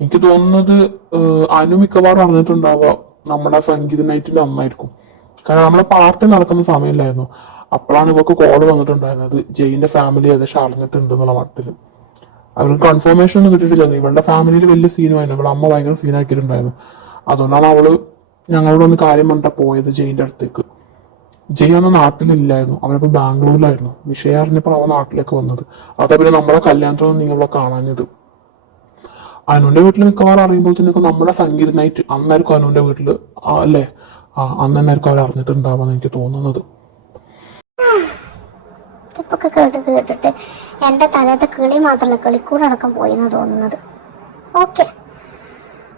എനിക്ക് തോന്നുന്നത് അനു മിക്കവാറും അറിഞ്ഞിട്ടുണ്ടാവുക നമ്മുടെ സംഗീത നൈറ്റിന്റെ അന്നായിരിക്കും. കാരണം നമ്മളെ പാർട്ടി നടക്കുന്ന സമയമില്ലായിരുന്നു. അപ്പോഴാണ് ഇവർക്ക് കോള് വന്നിട്ടുണ്ടായിരുന്നത് ജയിന്റെ ഫാമിലി ഏകദേശം അറിഞ്ഞിട്ടുണ്ട് എന്നുള്ള മട്ടില്. അവർക്ക് കൺഫർമേഷൻ ഒന്നും കിട്ടിയിട്ടില്ലായിരുന്നു. ഇവളുടെ ഫാമിലിയിൽ വലിയ സീനുമായിരുന്നു. ഇവളുടെ അമ്മ ഭയങ്കര സീനാക്കിയിട്ടുണ്ടായിരുന്നു. അതുകൊണ്ടാണ് അവള് ഞങ്ങളോടൊന്ന് കാര്യം പറഞ്ഞിട്ടാ പോയത് ജയിന്റെ അടുത്തേക്ക്. ജയ് അന്ന് നാട്ടിലില്ലായിരുന്നു, അവനിപ്പോ ബാംഗ്ലൂരിലായിരുന്നു. വിഷയം അറിഞ്ഞപ്പോൾ അവൻ നാട്ടിലേക്ക് വന്നത്. അതാ പിന്നെ നമ്മളെ കല്യാണത്തിനൊന്നും നിങ്ങളെ കാണാഞ്ഞത്. അനുവിന്റെ വീട്ടിൽ മിക്കവാറും അറിയുമ്പോഴത്തേക്ക് നമ്മുടെ സംഗീത നൈറ്റ് അന്നായിരിക്കും അനുവിന്റെ വീട്ടില് അല്ലേ? അന്ന് തന്നെയായിരിക്കും അവർ അറിഞ്ഞിട്ടുണ്ടാവാന്ന് എനിക്ക് തോന്നുന്നത്. ഇപ്പൊക്കെ കേട്ടിട്ട് എന്റെ തലത്തെ കിളി മാത്രമല്ല കിളിക്കൂടടക്കം പോയെന്ന് തോന്നുന്നത്. ഓക്കെ,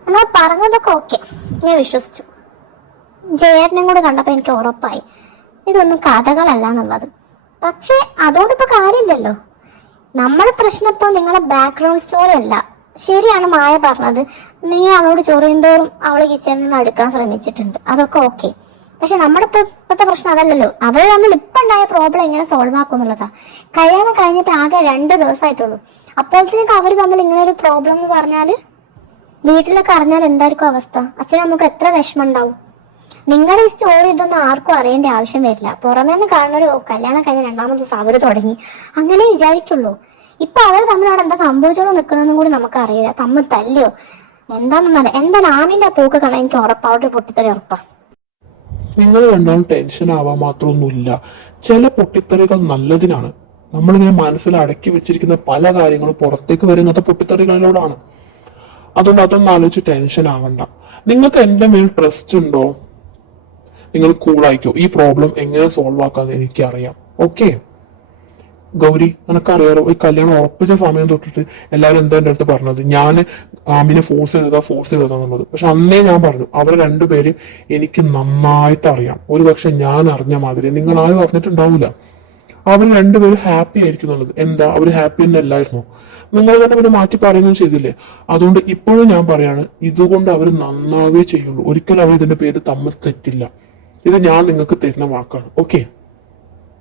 നിങ്ങൾ പറഞ്ഞതൊക്കെ ഓക്കെ, ഞാൻ വിശ്വസിച്ചു. ജയേട്ടനെയും കൂടെ കണ്ടപ്പോ എനിക്ക് ഉറപ്പായി ഇതൊന്നും കഥകളല്ല എന്നുള്ളത്. പക്ഷെ അതുകൊണ്ടിപ്പോ കാര്യമില്ലല്ലോ. നമ്മുടെ പ്രശ്നം ഇപ്പൊ നിങ്ങളുടെ ബാക്ക്ഗ്രൗണ്ട് സ്റ്റോറി അല്ല. ശരിയാണ് മായ പറഞ്ഞത്, നീ അവളോട് ചൊറിയുന്തോറും അവള് കിച്ചണിൽ അടുക്കാൻ ശ്രമിച്ചിട്ടുണ്ട്, അതൊക്കെ ഓക്കെ. പക്ഷെ നമ്മുടെ ഇപ്പോഴത്തെ പ്രശ്നം അതല്ലല്ലോ. അവർ തമ്മിൽ ഇപ്പൊ ഉണ്ടായ പ്രോബ്ലം എങ്ങനെ സോൾവ് ആക്കും എന്നുള്ളതാ. കല്യാണം കഴിഞ്ഞിട്ട് ആകെ 2 ദിവസമായിട്ടുള്ളൂ. അപ്പോഴത്തേക്ക് അവർ തമ്മിൽ ഇങ്ങനെ ഒരു പ്രോബ്ലം എന്ന് പറഞ്ഞാല് വീട്ടിലൊക്കെ അറിഞ്ഞാൽ എന്തായിരിക്കും അവസ്ഥ? അച്ഛനും നമുക്ക് എത്ര വിഷമം ഉണ്ടാവും. നിങ്ങളുടെ ഈ സ്റ്റോറി ഇതൊന്നും ആർക്കും അറിയേണ്ട ആവശ്യം വരില്ല. പുറമേന്ന് കാണുന്ന ഒരു കല്യാണം കഴിഞ്ഞ 2ാമത്തെ ദിവസം അവര് തുടങ്ങി അങ്ങനെ വിചാരിക്കുള്ളൂ. ഇപ്പൊ അവർ തമ്മിൽ അവിടെ എന്താ സംഭവിച്ചോളൂ നിൽക്കുന്നതെന്നും കൂടി നമുക്ക് അറിയില്ല. തമ്മിൽ തല്ലിയോ എന്താണെന്നല്ല. എന്തായാലും ആമിന്റെ പോക്ക് കാണാൻ എനിക്ക് ഉറപ്പാ, അവിടെ പൊട്ടിത്തെറി ഉറപ്പാ. നിങ്ങൾ രണ്ടാളും ടെൻഷൻ ആവാൻ മാത്രമൊന്നുമില്ല. ചില പൊട്ടിത്തെറികൾ നല്ലതിനാണ്. നമ്മളിങ്ങനെ മനസ്സിൽ അടക്കി വെച്ചിരിക്കുന്ന പല കാര്യങ്ങളും പുറത്തേക്ക് വരുന്നത് പൊട്ടിത്തെറികളിലൂടെയാണ്. അതുകൊണ്ട് അതൊന്നും ആലോചിച്ച് ടെൻഷൻ ആവണ്ട. നിങ്ങൾക്ക് എന്റെ മേൽ ട്രസ്റ്റ് ഉണ്ടോ? നിങ്ങൾ കൂളായിക്കോ. ഈ പ്രോബ്ലം എങ്ങനെ സോൾവ് ആക്കാന്ന് എനിക്കറിയാം. ഓക്കെ ഗൗരി, നിനക്കറിയാലോ ഈ കല്യാണം ഉറപ്പിച്ച സമയം തൊട്ടിട്ട് എല്ലാവരും എന്താ എന്റെ അടുത്ത് പറഞ്ഞത്, ഞാൻ ആമിനെ ഫോഴ്സ് ചെയ്തതാന്നുള്ളത്. പക്ഷെ അന്നേ ഞാൻ പറഞ്ഞു അവർ രണ്ടുപേര് എനിക്ക് നന്നായിട്ട് അറിയാം. ഒരു പക്ഷെ ഞാൻ അറിഞ്ഞ മാതിരി നിങ്ങൾ ആരും അറിഞ്ഞിട്ടുണ്ടാവില്ല. അവർ രണ്ടുപേരും ഹാപ്പി ആയിരിക്കും എന്നുള്ളത്. എന്താ അവർ ഹാപ്പി തന്നെ അല്ലായിരുന്നു? നിങ്ങൾ തന്നെ പിന്നെ മാറ്റി പറയുകയും ചെയ്തില്ലേ? അതുകൊണ്ട് ഇപ്പോഴും ഞാൻ പറയാണ്, ഇതുകൊണ്ട് അവർ നന്നാവേ ചെയ്യുള്ളൂ. ഒരിക്കലും അവർ ഇതിന്റെ പേര് തമ്മിൽ തെറ്റില്ല. ഇത് ഞാൻ നിങ്ങൾക്ക് തരുന്ന വാക്കാണ്. ഓക്കെ?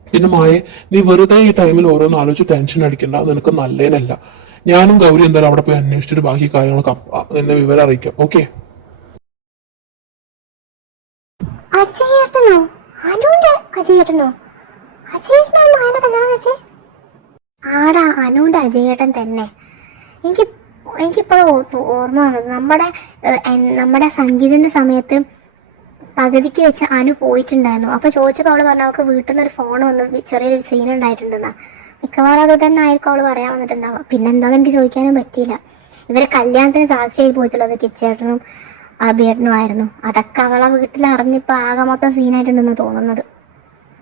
പിന്നെ മായെ, നീ വെറുതെ ഈ ടൈമിൽ ഓരോന്ന് ആലോചിച്ച് ടെൻഷൻ അടിക്കണ്ട. നിനക്ക് നല്ലതിനല്ല. ഞാനും ഗൗരി എന്തായാലും അവിടെ പോയി അന്വേഷിച്ചിട്ട് ബാക്കി കാര്യങ്ങളൊക്കെ എന്നെ വിവരം അറിയിക്കാം. ഓക്കെ? അജയേട്ടനോ? അനുവിന്റെ അജയേട്ടനോ? അജയേട്ടനാണ് മായനെ കല്യാണം വെച്ചേ? ആടാ, അനുവിന്റെ അജയേട്ടൻ തന്നെ. എനിക്കിപ്പോഴും ഓർമ്മ വന്നത് നമ്മുടെ സംഗീതത്തിന്റെ സമയത്ത് പകുതിക്ക് വെച്ച് അനു പോയിട്ടുണ്ടായിരുന്നു. അപ്പൊ ചോദിച്ചപ്പോൾ അവള് പറഞ്ഞു അവൾക്ക് വീട്ടിൽ നിന്ന് ഒരു ഫോൺ വന്ന് ചെറിയൊരു സീൻ ഉണ്ടായിട്ടുണ്ടെന്നാ. മിക്കവാറും അത് തന്നെ ആയിരിക്കും അവള് പറയാൻ വന്നിട്ടുണ്ടാവുക. പിന്നെന്താന്ന് എനിക്ക് ചോദിക്കാനും പറ്റിയില്ല. ഇവരെ കല്യാണത്തിന് സാക്ഷിയായി പോയിട്ടുള്ളത് കിച്ചേട്ടനും അഭിയേട്ടനും ആയിരുന്നു. അതൊക്കെ അവളെ വീട്ടിൽ അറിഞ്ഞിപ്പോ ആകെ മൊത്തം സീനായിട്ടുണ്ടെന്ന് തോന്നുന്നത്.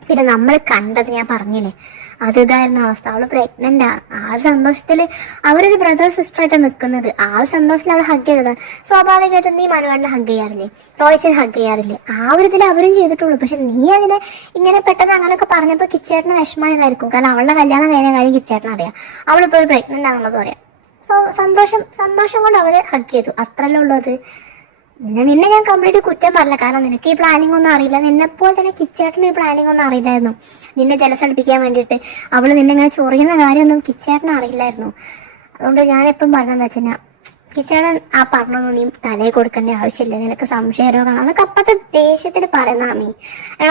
പിന്നെ നമ്മൾ കണ്ടത് ഞാൻ പറഞ്ഞില്ലേ, അത് ഇതായിരുന്നു അവസ്ഥ. അവള് പ്രഗ്നന്റ് ആണ്. ആ ഒരു സന്തോഷത്തില് അവരൊരു ബ്രദർ സിസ്റ്റർ ആയിട്ട് നിൽക്കുന്നത്. ആ ഒരു സന്തോഷത്തിൽ അവൾ ഹഗ് ചെയ്തതാണ്. സ്വാഭാവികമായിട്ടും നീ മനുവേട്ടനെ ഹഗ് ചെയ്യാറില്ലേ, റോയിച്ചൻ ഹഗ് ചെയ്യാറില്ലേ? ആ ഒരു ഇതിൽ അവരും ചെയ്തിട്ടുള്ളൂ. പക്ഷെ നീ അതിനെ ഇങ്ങനെ പെട്ടെന്ന് അങ്ങനെയൊക്കെ പറഞ്ഞപ്പോൾ കിച്ചേട്ടന് വിഷമമായതായിരിക്കും. കാരണം അവളുടെ കല്യാണം കഴിഞ്ഞ കാര്യം കിച്ചേട്ടൻ അറിയാം. അവളിപ്പോൾ ഒരു പ്രഗ്നന്റ് ആണെന്നുള്ളത് പറയാം. സന്തോഷം കൊണ്ട് അവര് ഹഗ് ചെയ്തു. അത്രല്ലേ ഉള്ളൂ അത്. നിന്നെ ഞാൻ കംപ്ലീറ്റ് കുറ്റം പറഞ്ഞില്ല. കാരണം നിനക്ക് ഈ പ്ലാനിങ് ഒന്നും അറിയില്ല. നിന്നെപ്പോലെ തന്നെ കിച്ചേട്ടനും ഈ പ്ലാനിങ് ഒന്നും അറിയില്ലായിരുന്നു. നിന്നെ ജലസടിപ്പിക്കാൻ വേണ്ടിയിട്ട് അവള് നിന്നെ ഇങ്ങനെ ചൊറിയുന്ന കാര്യമൊന്നും കിച്ചേട്ടനും അറിയില്ലായിരുന്നു. അതുകൊണ്ട് ഞാനെപ്പം പറഞ്ഞതെന്ന് വെച്ചാൽ കിച്ചേട്ടൻ ആ പറഞ്ഞൊന്നും നീ തലയിൽ കൊടുക്കേണ്ട ആവശ്യമില്ല. നിനക്ക് സംശയരോഗമാണ് അതൊക്കെ അപ്പത്തെ ദേഷ്യത്തിൽ പറയുന്ന അമ്മീ.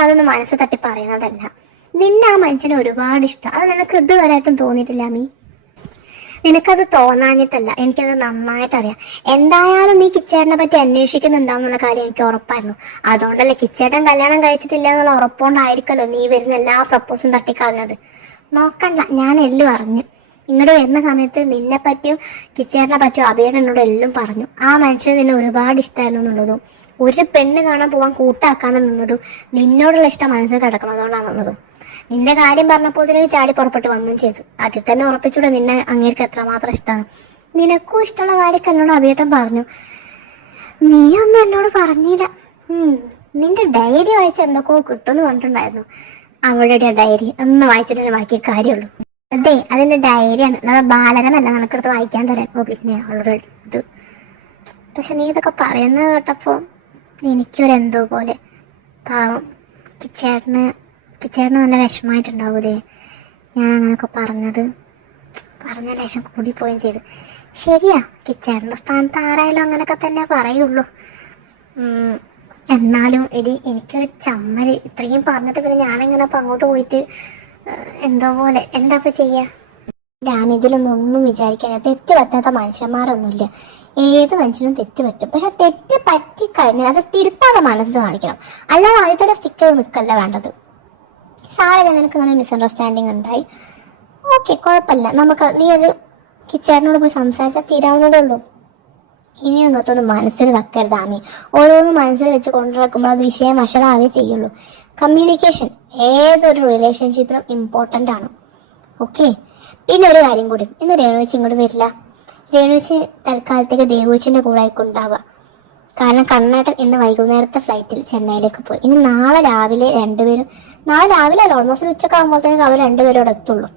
അതൊന്നും മനസ്സ് തട്ടി പറയുന്നതല്ല. നിന്നെ ആ മനുഷ്യന് ഒരുപാട് ഇഷ്ടം. അത് നിനക്ക് ഇതുവരെയായിട്ടും തോന്നിയിട്ടില്ല അമ്മീ. നിനക്കത് തോന്നാഞ്ഞിട്ടല്ല, എനിക്കത് നന്നായിട്ട് അറിയാം. എന്തായാലും നീ കിച്ചേട്ടനെ പറ്റി അന്വേഷിക്കുന്നുണ്ടാവുന്നുള്ള കാര്യം എനിക്ക് ഉറപ്പായിരുന്നു. അതുകൊണ്ടല്ലേ കിച്ചേട്ടൻ കല്യാണം കഴിച്ചിട്ടില്ല എന്നുള്ള ഉറപ്പുകൊണ്ടായിരിക്കല്ലോ നീ വരുന്ന എല്ലാ പ്രപ്പോസും തട്ടിക്കളഞ്ഞത്. നോക്കണ്ട, ഞാൻ എല്ലാം അറിഞ്ഞു. ഇങ്ങോട്ട് വരുന്ന സമയത്ത് നിന്നെ പറ്റിയും കിച്ചേട്ടനെ പറ്റിയും അഭിയേട്ടൻ എന്നോട് എല്ലാം പറഞ്ഞു. ആ മനുഷ്യന് നിന്നെ ഒരുപാട് ഇഷ്ടമായിരുന്നു എന്നുള്ളതും ഒരു പെണ്ണ് കാണാൻ പോവാൻ കൂട്ടാക്കാണ്ട് നിന്നതും നിന്നോടുള്ള ഇഷ്ടം മനസ്സിൽ കിടക്കണതുകൊണ്ടാണെന്നുള്ളതും. നിന്റെ കാര്യം പറഞ്ഞപ്പോൾ ഇതിന് ചാടി പുറപ്പെട്ട് വന്നും ചെയ്തു. അതിൽ തന്നെ ഉറപ്പിച്ചൂടെ നിന്നെ അങ്ങേർക്ക് എത്രമാത്രം ഇഷ്ടമാണ്. നിനക്കും ഇഷ്ടമുള്ള കാര്യമൊക്കെ എന്നോട് അഭിയേട്ടൻ പറഞ്ഞു. നീയൊന്നും എന്നോട് പറഞ്ഞില്ല. നിന്റെ ഡയറി വായിച്ച് എന്തൊക്കെയോ കിട്ടുമെന്ന് പറഞ്ഞിട്ടുണ്ടായിരുന്നു. അവളുടെ ഡയറി ഒന്ന് വായിച്ചിട്ട് ബാക്കി കാര്യമുള്ളൂ. അതെ, അതിന്റെ ഡയറിയാണ്, അല്ലാതെ ബാലരമല്ല നിനക്കെടുത്ത് വായിക്കാൻ തരാൻ. ഓ പിന്നെ അവളുടെ ഇത്. പക്ഷെ നീ ഇതൊക്കെ പറയുന്നത് കേട്ടപ്പോൾ എനിക്കൊരെന്തോ പോലെ. പാവം കിച്ചേട്ടന് നല്ല വിഷമമായിട്ടുണ്ടാവൂലേ ഞാൻ അങ്ങനെയൊക്കെ പറഞ്ഞ ലേശം കൂടിപ്പോവുകയും ചെയ്തു. ശരിയാ, കിച്ചേട്ടൻ്റെ സ്ഥാനത്ത് ആരായാലും അങ്ങനെയൊക്കെ തന്നെ പറയുള്ളൂ. എന്നാലും എടി എനിക്കൊരു ചമ്മല്. ഇത്രയും പറഞ്ഞിട്ട് പിന്നെ ഞാനിങ്ങനെ അപ്പം അങ്ങോട്ട് പോയിട്ട് എന്തോ പോലെ. എന്താ ഇപ്പം ചെയ്യുക? ഇതിലൊന്നും വിചാരിക്കാൻ തെറ്റ് പറ്റാത്ത മനുഷ്യന്മാരൊന്നുമില്ല. ഏത് മനുഷ്യനും തെറ്റ് പറ്റും. പക്ഷെ തെറ്റ് പറ്റിക്കഴിഞ്ഞാൽ അത് തിരുത്താതെ മനസ്സ് കാണിക്കണം. അല്ലാതെ ആദ്യം തന്നെ സ്റ്റിക്ക് നിൽക്കല്ല വേണ്ടത്. സാറില്ല, നിനക്ക് നല്ല മിസ്അണ്ടർസ്റ്റാൻഡിങ് ഉണ്ടായി. ഓക്കെ, കുഴപ്പമില്ല. നീ അത് കിച്ചേട്ടനോട് പോയി സംസാരിച്ചാൽ തീരാവുന്നതേ ഉള്ളൂ. ഇനി അങ്ങനത്തൊന്നും മനസ്സിൽ വെക്കരുത് ആമി. ഓരോന്നും മനസ്സിൽ വെച്ച് കൊണ്ടുനടക്കുമ്പോൾ അത് വിഷയം വഷളാവേ ചെയ്യുള്ളൂ. കമ്മ്യൂണിക്കേഷൻ ഏതൊരു റിലേഷൻഷിപ്പിനും ഇമ്പോർട്ടൻ്റ് ആണ്. ഓക്കെ? പിന്നെ ഒരു കാര്യം കൂടി, ഇന്ന് രേണുവച്ചി ഇങ്ങോട്ട് വരില്ല. രേണുവച്ചി തൽക്കാലത്തേക്ക് ദേവുവച്ചിൻ്റെ കൂടെ ആയിക്കൊണ്ടാവുക. കാരണം കർണാടക ഇന്ന് വൈകുന്നേരത്തെ ഫ്ലൈറ്റിൽ ചെന്നൈയിലേക്ക് പോയി. ഇനി നാളെ രാവിലെ അല്ല, ഓൾമോസ്റ്റ് ഉച്ചക്ക് ആകുമ്പോഴത്തേക്ക് അവർ രണ്ടുപേരും അവിടെ എത്തുള്ളൂ.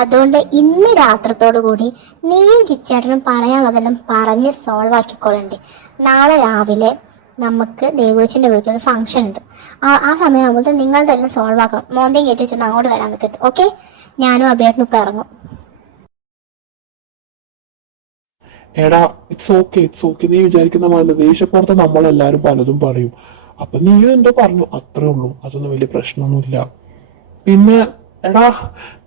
അതുകൊണ്ട് ഇന്ന് രാത്രത്തോടു കൂടി നീയും കിച്ചേട്ടനും പറയാനുള്ളതെല്ലാം പറഞ്ഞ് സോൾവ് ആക്കിക്കൊള്ളണ്ടേ. നാളെ രാവിലെ നമുക്ക് ദേവോച്ചിന്റെ വീട്ടിലൊരു ഫംഗ്ഷൻ ഉണ്ട്. ആ സമയമാകുമ്പോൾ നിങ്ങൾ തന്നെ സോൾവ് ആക്കണം. മോന്തയും കയറ്റി വെച്ചിട്ട് അങ്ങോട്ട് വരാൻ നിൽക്കരുത്. ഓക്കെ, ഞാനും അഭിയേട്ടനും ഇപ്പം ഇറങ്ങും. എടാ ഇറ്റ്സ് ഓക്കെ നീ വിചാരിക്കുന്ന പോലെ ദേഷ്യപ്പുറത്ത് നമ്മളെല്ലാരും പലതും പറയും. അപ്പൊ നീ എന്തോ പറഞ്ഞു, അത്രേ ഉള്ളൂ. അതൊന്നും വലിയ പ്രശ്നമൊന്നുമില്ല. പിന്നെ എടാ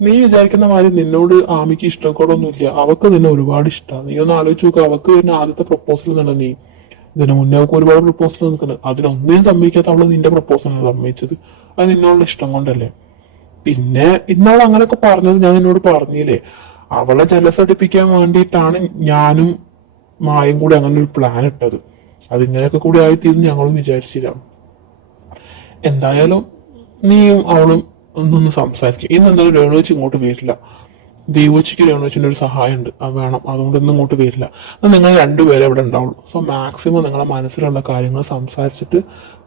നീ വിചാരിക്കുന്ന മാതിരി നിന്നോട് ആമിക്ക് ഇഷ്ടക്കൊടൊന്നുമില്ല. അവക്ക് നിന്നെ ഒരുപാട് ഇഷ്ടമാണ്. നീ ഒന്ന് ആലോചിച്ച് നോക്കുക. അവക്ക് പിന്നെ ആദ്യത്തെ പ്രപ്പോസൽ എന്നല്ല, നീ ഇതിന് മുന്നേ അവൾക്ക് ഒരുപാട് പ്രപ്പോസൽ നിൽക്കുന്നത്. അതിനൊന്നും സമ്മതിക്കാത്ത അവള് നിന്റെ പ്രപ്പോസലാണ് സമ്മതിച്ചത്. അത് നിന്നോടുള്ള ഇഷ്ടം കൊണ്ടല്ലേ. പിന്നെ ഇന്നാൾ അങ്ങനെയൊക്കെ പറഞ്ഞത് ഞാൻ നിന്നോട് പറഞ്ഞില്ലേ, അവളെ ജലസ് അടിപ്പിക്കാൻ വേണ്ടിയിട്ടാണ് ഞാനും മായും കൂടി അങ്ങനെ ഒരു പ്ലാൻ ഇട്ടത്. അതിങ്ങനെയൊക്കെ കൂടി ആയിത്തീർന്ന് ഞങ്ങളും വിചാരിച്ചില്ല. എന്തായാലും നീയും അവളും ഒന്നൊന്ന് സംസാരിക്കും. ഇന്ന് എന്തായാലും രേണുവച്ച് ഇങ്ങോട്ട് വരില്ല. ദീവച്ചിക്ക് രേണുവച്ചിന്റെ ഒരു സഹായം ഉണ്ട്, അത് വേണം. അതുകൊണ്ട് ഇന്ന് ഇങ്ങോട്ട് വരില്ല. നിങ്ങൾ രണ്ടുപേരെ ഇവിടെ ഉണ്ടാവുള്ളൂ. സോ മാക്സിമം നിങ്ങളെ മനസ്സിലുള്ള കാര്യങ്ങൾ സംസാരിച്ചിട്ട്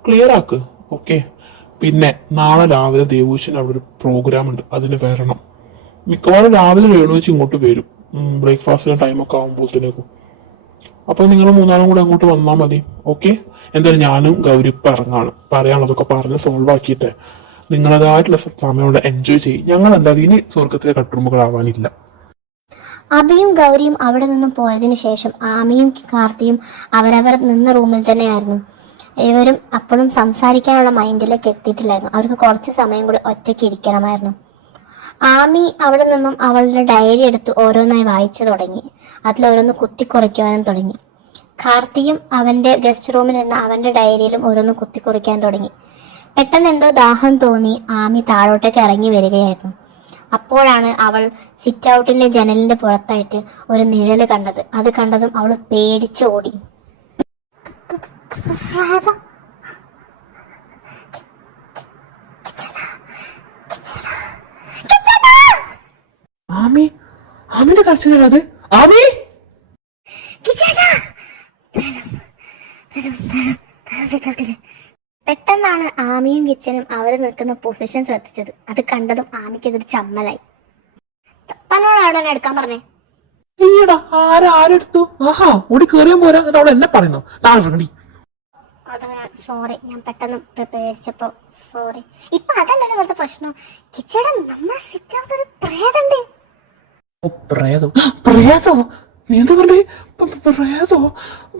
ക്ലിയർ ആക്ക്. ഓക്കെ. പിന്നെ നാളെ രാവിലെ ദേവൂച്ചിന് അവിടെ ഒരു പ്രോഗ്രാം ഉണ്ട്, അതിന് വരണം. മിക്കവാറും രാവിലെ രേണുവച്ച് ഇങ്ങോട്ട് വരും, ബ്രേക്ക്ഫാസ്റ്റിന്റെ ടൈമൊക്കെ ആകുമ്പോഴത്തേക്കും. അപ്പൊ നിങ്ങൾ മൂന്നാളും കൂടെ അങ്ങോട്ട് വന്നാൽ മതി. ഓക്കെ. എന്തായാലും ഞാനും ഗൗരി ഇപ്പൊ ഇറങ്ങാണ്. പറയാനുള്ളതൊക്കെ പറഞ്ഞ് സോൾവ് ആക്കിയിട്ട് നിങ്ങളതായിട്ടുള്ള സമയം ഇവിടെ എൻജോയ് ചെയ്യും. ഞങ്ങൾ എന്തായാലും ഇനി സ്വർഗത്തിലെ കട്ടുറുമ്പുകളാവാനില്ല. അഭിയും ഗൗരിയും അവിടെ നിന്നും പോയതിനു ശേഷം ആമിയും കാർത്തിയും അവരവർ നിന്ന റൂമിൽ തന്നെയായിരുന്നു. ഇവരും അപ്പോഴും സംസാരിക്കാനുള്ള മൈൻഡിലേക്ക് എത്തിയിട്ടില്ലായിരുന്നു. അവർക്ക് കുറച്ച് സമയം കൂടി ഒറ്റയ്ക്ക് ഇരിക്കണമായിരുന്നു. ആമി അവിടെ നിന്നും അവളുടെ ഡയറി എടുത്ത് ഓരോന്നായി വായിച്ചു തുടങ്ങി. അതിലോരോന്ന് കുത്തിക്കുറിക്കുവാനും തുടങ്ങി. കാർത്തിയും അവന്റെ ഗസ്റ്റ് റൂമിൽ നിന്ന് അവന്റെ ഡയറിയിലും ഓരോന്ന് കുത്തിക്കുറിക്കാൻ തുടങ്ങി. പെട്ടെന്ന് എന്തോ ദാഹം തോന്നി ആമി താഴോട്ടേക്ക് ഇറങ്ങി വരികയായിരുന്നു. അപ്പോഴാണ് അവൾ സിറ്റ് ഔട്ടിന്റെ ജനലിന്റെ പുറത്തായിട്ട് ഒരു നിഴല് കണ്ടത്. അത് കണ്ടതും അവൾ പേടിച്ച് ഓടി. ആമിന്റെ കരച്ചിലത്. ആമി പെട്ടെന്നാണ് ആമിയും കിച്ചനും അവര് നിൽക്കുന്ന പൊസിഷൻ ശ്രദ്ധിച്ചത്. അത് കണ്ടതും ആമിക്ക് അതൊരു ചമ്മലായി. തന്നോട് അവിടെ തന്നെ എടുക്കാൻ പറഞ്ഞേ. ഈടാ ആരെടുത്തു? ആഹാ ഓടി കേറിയാൻ പോരാ. എന്നിട്ട് അവിടെ എന്നെ പറയുന്നു താഴെ. അത് സോറി, ഞാൻ പെട്ടെന്ന് പേടിച്ചപ്പോ സോറി. ഇപ്പൊ അതല്ലല്ലോ ഇവിടുത്തെ പ്രശ്നം. കിച്ചട നമ്മുടെ സിറ്റ് ഔട്ട് ഒരു പ്രേതണ്ട്. പ്രേതോ? നീ എന്താ പറഞ്ഞേ?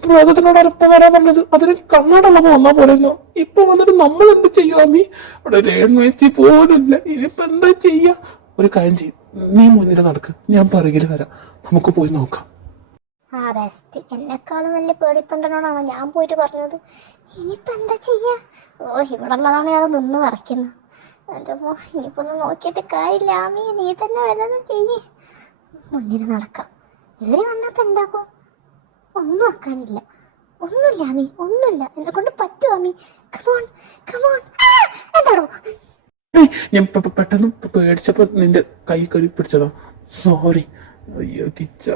പ്രേതത്തിനോട് അരപ്പം വരാൻ പറഞ്ഞത് അതിന് കണ്ണാടള്ളപ്പോ വന്നാ പോലെന്നോ. ഇപ്പൊ വന്നിട്ട് നമ്മൾ എന്ത് ചെയ്യുക? നീ അവിടെ രേണുവച്ചി പോലില്ല. ഇനിയിപ്പൊ എന്താ ചെയ്യാ? ഒരു കാര്യം ചെയ്യും, നീ മുന്നിൽ നടക്ക്, ഞാൻ പിറകിൽ വരാം, നമുക്ക് പോയി നോക്കാം. ആ ബെസ്റ്റ്. എന്നെക്കാളും വലിയ പേടിത്തൊണ്ടനോടാണോ ഞാൻ പോയിട്ട് പറഞ്ഞത്? ഇനിയിപ്പോ എന്താ ചെയ്യാ? ഇവിടെ ഉള്ളതാണ് ഞാൻ നിന്ന് വരയ്ക്കുന്നത്. എന്റെ ഇനിയിപ്പോ ഒന്ന് നോക്കിയിട്ട് കാര്യമില്ല. ആമി നീ തന്നെ വല്ലതും ചെയ്യേ. മുന്നിൽ നടക്കാം. ഏറി വന്നപ്പോ എന്താക്കും? ഒന്നും ആക്കാനില്ല. ഒന്നുമില്ല ആമി, ഒന്നുമില്ല. എന്നെ കൊണ്ട് പറ്റും ആമി. Come on come on. എന്താടോ? ഞാൻ പെട്ടെന്ന് പേടിച്ചപ്പോ നിന്റെ കൈ കരി പിടിച്ചതാ. സോറി. അയ്യോ കിച്ച,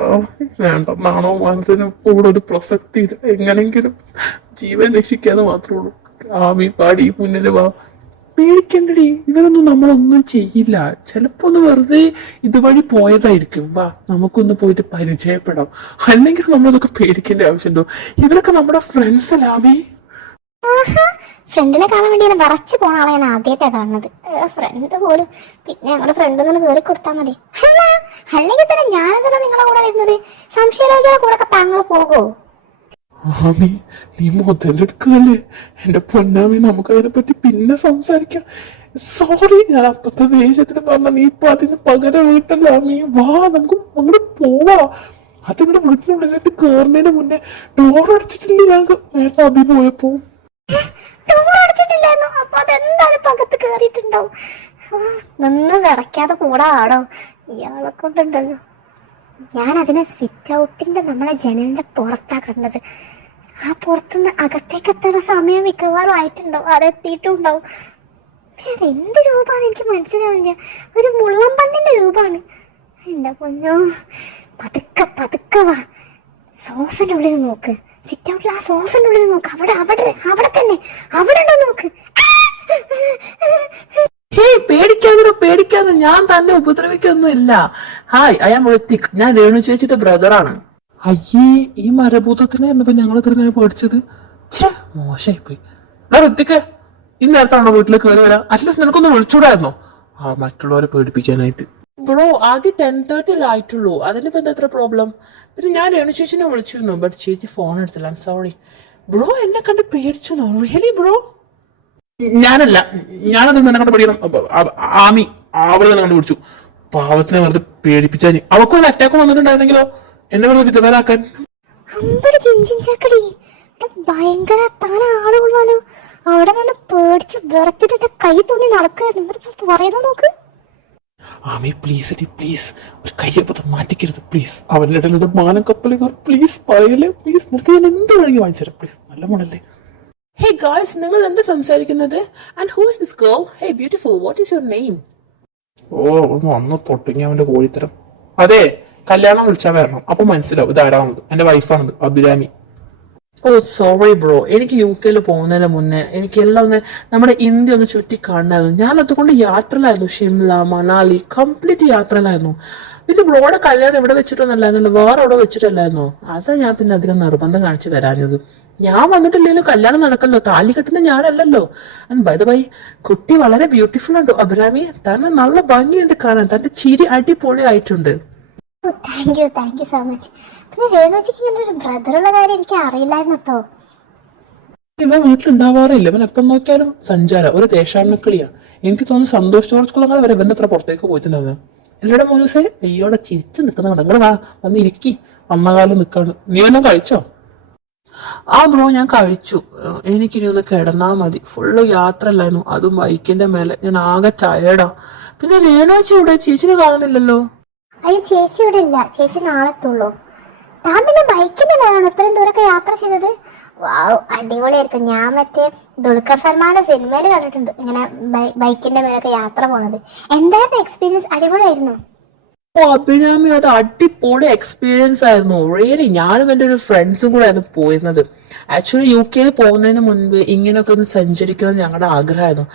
വേണ്ടെന്നാണോ മനസ്സിന് കൂടെ ഒരു പ്രസക്തി ഇല്ല. എങ്ങനെങ്കിലും ജീവൻ രക്ഷിക്കാതെ മാത്രമേ ഉള്ളൂ. ആമി പാടി മുന്നിൽ വാ. പേടിക്കണ്ടടി, ഇവരൊന്നും നമ്മളൊന്നും ചെയ്യില്ല. ചിലപ്പോ ഒന്ന് വെറുതെ ഇതുവഴി പോയതായിരിക്കും. വാ നമുക്കൊന്ന് പോയിട്ട് പരിചയപ്പെടാം. അല്ലെങ്കിൽ നമ്മളതൊക്കെ പേടിക്കേണ്ട ആവശ്യമുണ്ടോ? ഇവരൊക്കെ നമ്മുടെ ഫ്രണ്ട്സ് അല്ല ആമി. ഫ്രണ്ടിനെ കാണാൻ വേണ്ടി വറച്ചു പോണ ആളെ ഞാൻ ആദ്യമായിട്ടാണ് കാണുന്നത്. ഫ്രണ്ട് പോലും. പിന്നെ ഞങ്ങളുടെ ഫ്രണ്ട് ഒന്ന് കയറി കൊടുത്താൽ മതി. അല്ലെങ്കിൽ തന്നെ ഞാനെന്താ നിങ്ങളെ കൂടെ വരുന്നത്? സംശയരോഗിയുടെ കൂടെ താങ്കൾ പോകോ? ആമി നീ മുതലെടുക്കല്ലേ എന്റെ പൊന്നാമി. നമുക്ക് അതിനെ പറ്റി പിന്നെ സംസാരിക്കാം. സോറി, ഞാൻ അപ്പത്തെ ദേഷ്യത്തിന് പറഞ്ഞ നീ ഇപ്പൊ അതിന് പകരം വീട്ടല്ല ആമി. വാ നമുക്ക് അങ്ങോട്ട് പോവാ. അതിങ്ങളുടെ വീട്ടിനുള്ളിലേക്ക് കയറുന്നതിന് മുന്നേ ഡോർ അടിച്ചിട്ടില്ലേ ഞങ്ങൾക്ക് നേരത്തെ അഭി പോയപ്പോ? അപ്പൊ അതെന്തായാലും പകത്ത് കേറിയിട്ടുണ്ടാവും. നിന്ന് വിറയ്ക്കാതെ കൂടെ ആടോ. ഇയാളെ കൊണ്ടുണ്ടല്ലോ. ഞാൻ അതിനെ സിറ്റ് ഔട്ടിന്റെ നമ്മളെ ജനലിന്റെ പുറത്താ കണ്ടത്. ആ പുറത്തുനിന്ന് അകത്തേക്ക് എത്തുന്ന സമയം മിക്കവാറും ആയിട്ടുണ്ടാവും. അതെത്തിയിട്ടും ഉണ്ടാവും. പക്ഷെ അതെന്ത് രൂപമാണ് എനിക്ക് മനസ്സിലാവില്ല. ഒരു മുള്ളംപന്നിന്റെ രൂപമാണ്. എന്റെ പൊന്നോ, പതുക്കെ പതുക്കെ വാ. സോഫന്റെ ഉള്ളിൽ നോക്ക്. സിറ്റ് ഔട്ടിൽ ആ സോഫന്റെ ഉള്ളിൽ നോക്ക്. അവിടെ അവിടെ അവിടെ തന്നെ അവിടെ ഉണ്ടോ നോക്ക്. പേടിക്കാതെ ഞാൻ തന്നെ ഉപദ്രവിക്കൊന്നുമില്ല. Hi, I am Hrithik. ഞാൻ രേണു ചേച്ചിയുടെ ബ്രദറാണ്. അയ്യേ, ഈ മരഭൂതത്തിനെ എന്നപ്പോ ഞങ്ങൾ ഇത്ര പേടിച്ചത്. ഛേ മോശമായിപ്പോയി. ഋത്തിക്ക് ഇന്നേരത്താണോ വീട്ടിലേക്ക് കയറി വരാം? അറ്റ്ലീസ്റ്റ് നിനക്കൊന്ന് വിളിച്ചൂടായിരുന്നോ ആ മറ്റുള്ളവരെ പേടിപ്പിക്കാനായിട്ട്? ബ്രോ ആകെ 10:30 ആയിട്ടുള്ളൂ, അതിനിപ്പോ എന്താ എത്ര പ്രോബ്ലം? പിന്നെ ഞാൻ രേണു ചേച്ചിനെ വിളിച്ചിരുന്നു, ബട്ട് ചേച്ചി ഫോൺ എടുത്തില്ല. I am sorry bro. എന്നെ കണ്ട് പേടിച്ചു റിയലി ബ്രോ? ഞാനത് നിന്നെ കണ്ട് പേടിക്കണം. ആമി അവള് തന്നെ കണ്ടുപിടിച്ചു. പാവത്തിനെ വെറുതെ പേടിപ്പിച്ചാ. അവക്കൊരു അറ്റാക്ക് വന്നിട്ടുണ്ടായിരുന്നെങ്കിലോ എന്നെ വെറുതെ വിധവരാക്കാൻ. ഭയങ്കര താന ആളുകളാലോ അവിടെ നിന്ന് പേടിച്ച് വിറച്ചിട്ട് കൈ തുണി നടക്കായിരുന്നു പറയുന്നത് നോക്ക്. ആമി പ്ലീസ് എടി പ്ലീസ്, ഒരു കയ്യപ്പത്ത് മാറ്റിക്കരുത് പ്ലീസ്. അവരുടെ ഇടയിൽ മാനം കപ്പലുകാർ പ്ലീസ് പറയല്ലേ പ്ലീസ്. നിനക്ക് ഞാൻ എന്ത് വേണമെങ്കിൽ വാങ്ങിച്ചു പ്ലീസ്, നല്ല മോളല്ലേ. ഹേ ഗായ്സ്, നിങ്ങൾ എന്താ സംസാരിക്കുന്നത്? And who is this girl? Hey beautiful, what is your name? Oh വന്ന് തൊട്ടിങ്ങി അവന്റെ കോഴിത്തരം. അതെ, കല്യാണം വിളിച്ചാൽ വരണം, അപ്പൊ മനസ്സിലാവും ഇത് ആരാണത്. എന്റെ വൈഫാണത്, അഭിരാമി. ഓ സോറി ബ്രോ, എനിക്ക് UK പോകുന്നതിന് മുന്നേ എനിക്ക് എല്ലാം ഒന്ന് നമ്മുടെ ഇന്ത്യ ഒന്ന് ചുറ്റി കാണണമായിരുന്നു. ഞാൻ അതുകൊണ്ട് യാത്രയിലായിരുന്നു. ഷിംല, മണാലി കംപ്ലീറ്റ് യാത്രയിലായിരുന്നു. പിന്നെ ബ്രോയുടെ കല്യാണം ഇവിടെ വെച്ചിട്ടൊന്നല്ലായിരുന്നല്ലോ, വേറെ അവിടെ വെച്ചിട്ടല്ലായിരുന്നോ? അതാ ഞാൻ പിന്നെ അധികം നിർബന്ധം കാണിച്ചു വരാഞ്ഞത്. ഞാൻ വന്നിട്ടില്ലെങ്കിലും കല്യാണം നടക്കല്ലോ, താലി കെട്ടുന്ന ഞാനല്ലല്ലോ. ആൻഡ് ബൈ ദ വൈ, കുട്ടി വളരെ ബ്യൂട്ടിഫുൾ ഉണ്ട് അഭിരാമി. തന്നെ നല്ല ഭംഗിയുണ്ട് കാണാൻ, തന്റെ ചിരി അടിപൊളി ആയിട്ടുണ്ട്. Thank you so much. പിന്നെ രേണുജിക്ക് ഇങ്ങനെ ഒരു ബ്രദറുള്ള കാര്യം എനിക്ക് അറിയില്ലായിരുന്നു കേട്ടോ. ഇവൻ വീട്ടിലുണ്ടാവാറില്ല, ഇവൻ എപ്പം നോക്കിയാലും സഞ്ചാരം, ഒരു ദേശാടനക്കളിയാ. എനിക്ക് തോന്നുന്നു സന്തോഷ് ജോർജ് കുളങ്ങൾ വരെ ഇവന്റെ അത്ര പുറത്തേക്ക് പോയിട്ടുണ്ടാവുക. എല്ലാവരുടെ മോനൂസേ അയ്യോടെ ചിരിച്ചു നിൽക്കുന്ന നിങ്ങൾ വാ വന്ന് ഇരിക്കി, അമ്മകാലം നിൽക്കാണ്. നീ എല്ലാം കഴിച്ചോ? ആ ബ്രോ ഞാൻ കഴിച്ചു. എനിക്കിനി ഒന്ന് കിടന്നാ മതി. ഫുള്ള് യാത്ര അല്ലായിരുന്നു, അതും ബൈക്കിന്റെ മേലെ. ഞാൻ ആകെ ടയേർഡാ. പിന്നെ രേണുവച്ചി ഇവിടെ ചേച്ചിനെ കാണുന്നില്ലല്ലോ. അയ്യോ ചേച്ചി ഇവിടെ ഇല്ല, ചേച്ചി നാളെ എത്തുള്ളൂ. താൻ പിന്നെ ബൈക്കിന്റെ മേലാണോ ഇത്രയും ദൂരമൊക്കെ യാത്ര ചെയ്തത്? വാവ്, അടിപൊളിയായിരിക്കും. ഞാൻ മറ്റേ ദുൽഖർ സൽമാന്റെ സിനിമയില് കണ്ടിട്ടുണ്ട് ഇങ്ങനെ ബൈക്കിന്റെ മേലൊക്കെ യാത്ര പോണത്. എന്തായിരുന്നു എക്സ്പീരിയൻസ്? അടിപൊളിയായിരുന്നു. ഓ അഭിരാമി, അത് അടിപൊളി എക്സ്പീരിയൻസ് ആയിരുന്നു റിയലി. ഞാനും എൻ്റെ ഒരു ഫ്രണ്ട്സും കൂടെ ആയിരുന്നു പോയിരുന്നത്. ആക്ച്വലി UK പോകുന്നതിന് മുൻപ് ഇങ്ങനെയൊക്കെ ഒന്ന് സഞ്ചരിക്കണം ഞങ്ങളുടെ ആഗ്രഹമായിരുന്നു.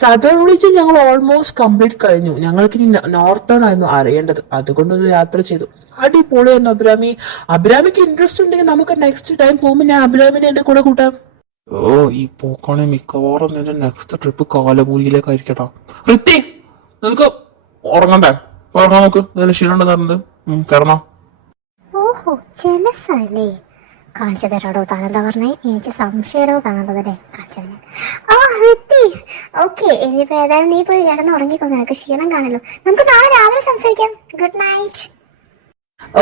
സദേൺ റീജിയൻ ഞങ്ങൾ ഓൾമോസ്റ്റ് കംപ്ലീറ്റ് കഴിഞ്ഞു. ഞങ്ങൾക്ക് ഇനി നോർത്തേൺ ആയിരുന്നു അറിയേണ്ടത്, അതുകൊണ്ടൊരു യാത്ര ചെയ്തു. അടിപൊളിയായിരുന്നു അഭിരാമി. അഭിരാമിക്ക് ഇൻട്രസ്റ്റ് ഉണ്ടെങ്കിൽ നമുക്ക് നെക്സ്റ്റ് ടൈം പോകുമ്പോൾ ഞാൻ അഭിരാമിനെ എന്റെ കൂടെ കൂട്ടാം. ഓ ഈ പോക്കാണ് മിക്കവാറും നിന്റെ നെക്സ്റ്റ് ട്രിപ്പ് കാലപൂരിയിലേക്കായിരിക്കട്ടോ. ഋത്തി, നിനക്ക് ഉറങ്ങണ്ടേ? ഉറങ്ങാൻ നോക്ക്, നിന്റെ ക്ഷീണം ഉണ്ടെന്ന് കിടന്നോ. ഓഹോ ചെലസല്ലേ, കാണിച്ചു തരാടോ. താനെന്താ പറഞ്ഞേ? എനിക്ക് സംശയമോ കാണുന്നതല്ലേ കാണിച്ചു തരാൻ. ആ ഋത്തി, ഓക്കെ. ഇനിയിപ്പോ ഏതായാലും നീ പോയി കിടന്ന് ഉറങ്ങിക്കോ, നിനക്ക് ക്ഷീണം കാണല്ലോ. നമുക്ക് നാളെ രാവിലെ സംസാരിക്കാം. Good night.